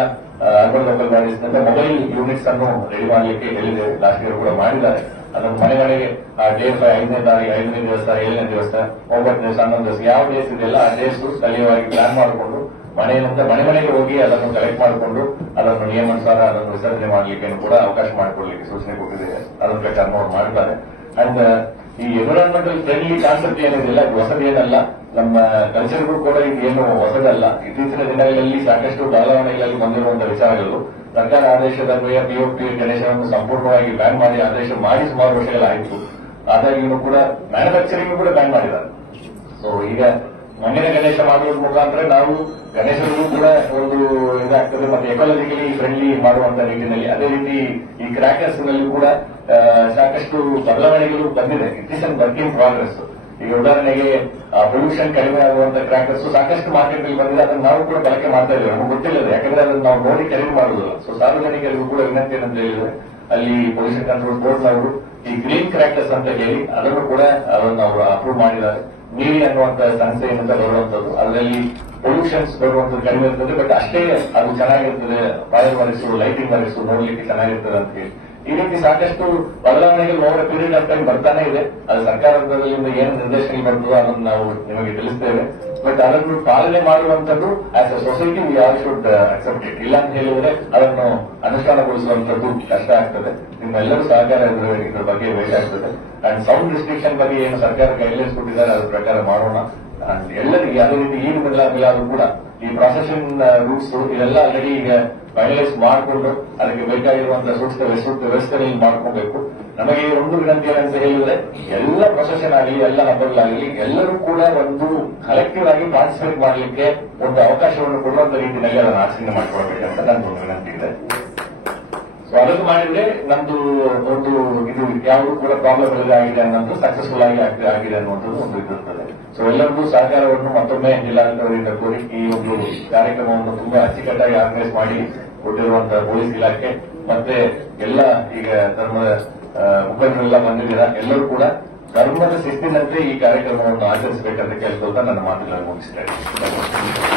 urban local bodies mobile units ಅನ್ನು ರೆಡಿ ಮಾಡಲಿಕ್ಕೆ ಹೇಳಿದ್ದೇವೆ. ಲಾಸ್ಟ್ ಇಯರ್ ಕೂಡ ಮಾಡಿದ್ದಾರೆ. ಅದನ್ನು ಮನೆಗಳಿಗೆ ಆ ಡೇಸ್ 5ನೇ ತಾರೀಕು, 5ನೇ ದಿವಸ, 7ನೇ ದಿವಸ, 9ನೇ ದಿವಸ, 11ನೇ ದಿವಸ ಯಾವ ಡೇಸ್ ಇದೆಲ್ಲ ಆ ಡೇಸ್ ಸ್ಥಳೀಯವಾಗಿ ಪ್ಲಾನ್ ಮಾಡಿಕೊಂಡು ಮನೆಯಿಂದ ಮನೆಗೆ ಹೋಗಿ ಅದನ್ನು ಕಲೆಕ್ಟ್ ಮಾಡಿಕೊಂಡು ಅದನ್ನು ನಿಯಮಾನುಸಾರ ಅದನ್ನು ವಿಸರ್ಜನೆ ಮಾಡಲಿಕ್ಕೆ ಕೂಡ ಅವಕಾಶ ಮಾಡಿಕೊಡ್ಲಿಕ್ಕೆ ಸೂಚನೆ ಕೊಟ್ಟಿದ್ದೇವೆ. ಅದನ್ನು ಪ್ರಕಾರ ನೋಡಿ ಮಾಡಿದ್ದಾರೆ. ಅಂಡ್ ಈ ಎನ್ವಿರಾನ್ಮೆಂಟಲ್ ಫ್ರೆಂಡ್ಲಿ ಕಾನ್ಸೆಪ್ಟ್ ಏನಿದೆಯಲ್ಲ ಇದು ಹೊಸದೇನಲ್ಲ, ನಮ್ಮ ಕಲ್ಚರ್ಗೂ ಕೂಡ ಇದೇನು ಹೊಸದಲ್ಲ. ಇತ್ತೀಚಿನ ದಿನಗಳಲ್ಲಿ ಸಾಕಷ್ಟು ಬದಲಾವಣೆಗಳಲ್ಲಿ ಬಂದಿರುವಂತಹ ವಿಚಾರಗಳು. ಸರ್ಕಾರ ಆದೇಶದ ಅನ್ವಯ ಪಿಒಪಿ ಗಣೇಶನನ್ನು ಸಂಪೂರ್ಣವಾಗಿ ಬ್ಯಾನ್ ಮಾಡಿ ಆದೇಶ ಮಾಡಿ ಸುಮಾರು ವರ್ಷಗಳಾಯಿತು. ಆದಾಗ್ಯೂ ಕೂಡ ಮ್ಯಾನುಫ್ಯಾಕ್ಚರಿಂಗ್ ಕೂಡ ಬ್ಯಾನ್ ಮಾಡಿದ್ದಾರೆ. ಸೊ ಈಗ ಮಣ್ಣಿನ ಗಣೇಶ ಮಾಡುವ ಮುಖಾಂತರ ನಾವು ಗಣೇಶರಿಗೂ ಕೂಡ ಒಂದು ಇದಾಗ್ತದೆ ಮತ್ತೆ ಎಕಾಲಜಿಕಲಿ ಫ್ರೆಂಡ್ಲಿ ಮಾಡುವಂತ ನಿಟ್ಟಿನಲ್ಲಿ. ಅದೇ ರೀತಿ ಈ ಕ್ರ್ಯಾಕರ್ಸ್ ನಲ್ಲಿ ಕೂಡ ಸಾಕಷ್ಟು ಬದಲಾವಣೆಗಳು ಬಂದಿದೆ. It is an work in progress. ಈಗ ಉದಾಹರಣೆಗೆ ಪೊಲ್ಯೂಷನ್ ಕಡಿಮೆ ಆಗುವಂತ ಕ್ರ್ಯಾಕರ್ಸ್ ಸಾಕಷ್ಟು ಮಾರ್ಕೆಟ್ ಅಲ್ಲಿ ಬಂದಿದೆ. ಅದನ್ನು ನಾವು ಕೂಡ ಬಳಕೆ ಮಾಡ್ತಾ ಇದ್ದೇವೆ, ನಮಗೆ ಗೊತ್ತಿಲ್ಲ, ಯಾಕಂದ್ರೆ ಅದನ್ನು ನಾವು ನೋಡಿ ಖರೀದಿ ಮಾಡುವುದಿಲ್ಲ. ಸೊ ಸಾರ್ವಜನಿಕರಿಗೂ ಕೂಡ ವಿನಂತಿ ಏನಂತ ಹೇಳಿದ್ರೆ ಅಲ್ಲಿ ಪೊಲ್ಯೂಷನ್ ಕಂಟ್ರೋಲ್ ಬೋರ್ಡ್ನವರು ಈ ಗ್ರೀನ್ ಕ್ರ್ಯಾಕರ್ಸ್ ಅಂತ ಹೇಳಿ ಅದನ್ನು ಕೂಡ ಅದನ್ನು ಅವರು ಅಪ್ರೂವ್ ಮಾಡಿದ್ದಾರೆ. ನೀರಿ ಅನ್ನುವಂತ ಸಂಸ್ಥೆಯಿಂದ ಬರುವಂತದ್ದು, ಅದರಲ್ಲಿ ಪೊಲ್ಯೂಷನ್ಸ್ ಬರುವಂತದ್ದು ಕಡಿಮೆ ಇರ್ತದೆ, ಬಟ್ ಅಷ್ಟೇ ಅದು ಚೆನ್ನಾಗಿರ್ತದೆ. ಫೈರ್ ವರಿಸು, ಲೈಟಿಂಗ್ ವರಿಸು ನೋಡ್ಲಿಕ್ಕೆ ಚೆನ್ನಾಗಿರ್ತದೆ ಅಂತ ಹೇಳಿ ಈ ರೀತಿ ಸಾಕಷ್ಟು ಬದಲಾವಣೆಗಳು ಓವರ್ ಪೀರಿಯಡ್ ಆಫ್ ಟೈಮ್ ಬರ್ತಾನೆ ಇದೆ. ಅದು ಸರ್ಕಾರದಿಂದ ಏನು ನಿರ್ದೇಶನ ಬರ್ತದೋ ಅದನ್ನು ನಾವು ನಿಮಗೆ ತಿಳಿಸ್ತೇವೆ. ಬಟ್ ಅದನ್ನು ಪಾಲನೆ ಮಾಡುವಂತದ್ದು as A society we all should accept it. ಇಲ್ಲ ಅಂತ ಹೇಳಿದ್ರೆ ಅದನ್ನು ಅನುಷ್ಠಾನಗೊಳಿಸುವಂತದ್ದು ಕಷ್ಟ ಆಗ್ತದೆ. ನಿಮ್ಮೆಲ್ಲರೂ ಸಹಕಾರ ಇದ್ರ ಬಗ್ಗೆ ಬೇಕಾಗ್ತದೆ. ಅಂಡ್ ಸೌಂಡ್ ರಿಸ್ಟ್ರಿಕ್ಷನ್ ಬಗ್ಗೆ ಏನು ಸರ್ಕಾರ ಗೈಡ್ಲೈನ್ಸ್ ಕೊಟ್ಟಿದ್ದಾರೆ ಅದ್ರ ಪ್ರಕಾರ ಮಾಡೋಣ. ಅಂಡ್ ಎಲ್ಲರಿಗೆ ಅದೇ ರೀತಿ ಈಗ ಮಿಲಾದ್ರು ಕೂಡ ಈ ಪ್ರೊಸೆಷನ್ ರೂಟ್ಸ್ ಇದೆಲ್ಲ ಆಲ್ರೆಡಿ ಈಗ ಫೈನಲೈಸ್ ಮಾಡಿಕೊಂಡು ಅದಕ್ಕೆ ಬೇಕಾಗಿರುವಂತಹ ಸೂಕ್ತ ವ್ಯವಸ್ಥೆ ಮಾಡ್ಕೋಬೇಕು. ನಮಗೆ ಒಂದು ವಿನಂತಿ ಏನಂತ ಹೇಳಿದ್ರೆ ಎಲ್ಲ ಪ್ರೊಸೆಷನ್ ಆಗಲಿ ಎಲ್ಲ ಹಬ್ಬಗಳಾಗಲಿ ಎಲ್ಲರೂ ಕೂಡ ಒಂದು ಕಲೆಕ್ಟಿವ್ ಆಗಿ ಪಾರ್ಟಿಸಿಪೇಟ್ ಮಾಡಲಿಕ್ಕೆ ಒಂದು ಅವಕಾಶವನ್ನು ಕೊಡುವಂತ ರೀತಿಯಲ್ಲಿ ಅದನ್ನು ಆಚರಣೆ ಮಾಡಿಕೊಳ್ಬೇಕಂತ ನನ್ನ ಒಂದು ವಿನಂತಿ ಇದೆ. ಸೊ ಅದನ್ನು ಮಾಡಿದ್ರೆ ನಮ್ದು ಒಂದು ಇದು ಯಾವುದು ಕೂಡ ಪ್ರಾಬ್ಲಮ್ ಆಗಿದೆ ಅನ್ನೋದು ಸಕ್ಸಸ್ಫುಲ್ ಆಗಿದೆ ಅನ್ನುವಂಥದ್ದು ಒಂದು ಇದಿರ್ತದೆ. ಸೊ ಎಲ್ಲರಿಗೂ ಸಹಕಾರವನ್ನು ಮತ್ತೊಮ್ಮೆ ಜಿಲ್ಲಾಧಿಕಾರಿಯಿಂದ ಕೋರಿ ಈ ಒಂದು ಕಾರ್ಯಕ್ರಮವನ್ನು ತುಂಬಾ ಅಚ್ಚುಕಟ್ಟಾಗಿ ಆರ್ಗನೈಸ್ ಮಾಡಿ ಕೊಟ್ಟಿರುವಂತಹ ಪೊಲೀಸ್ ಇಲಾಖೆ ಮತ್ತೆ ಎಲ್ಲ ಈಗ ಧರ್ಮದ ಮುಖಂಡರೆಲ್ಲ ಬಂದಿದ್ದೀರಾ, ಎಲ್ಲರೂ ಕೂಡ ಧರ್ಮದ ಶಿಸ್ತಿನಂತೆ ಈ ಕಾರ್ಯಕ್ರಮವನ್ನು ಆಚರಿಸಬೇಕಂತ ಕೇಳ್ಕೊಳ್ತಾ ನನ್ನ ಮಾತುಗಳನ್ನು ಮುಗಿಸ್ತಾ ಇದ್ದೀನಿ.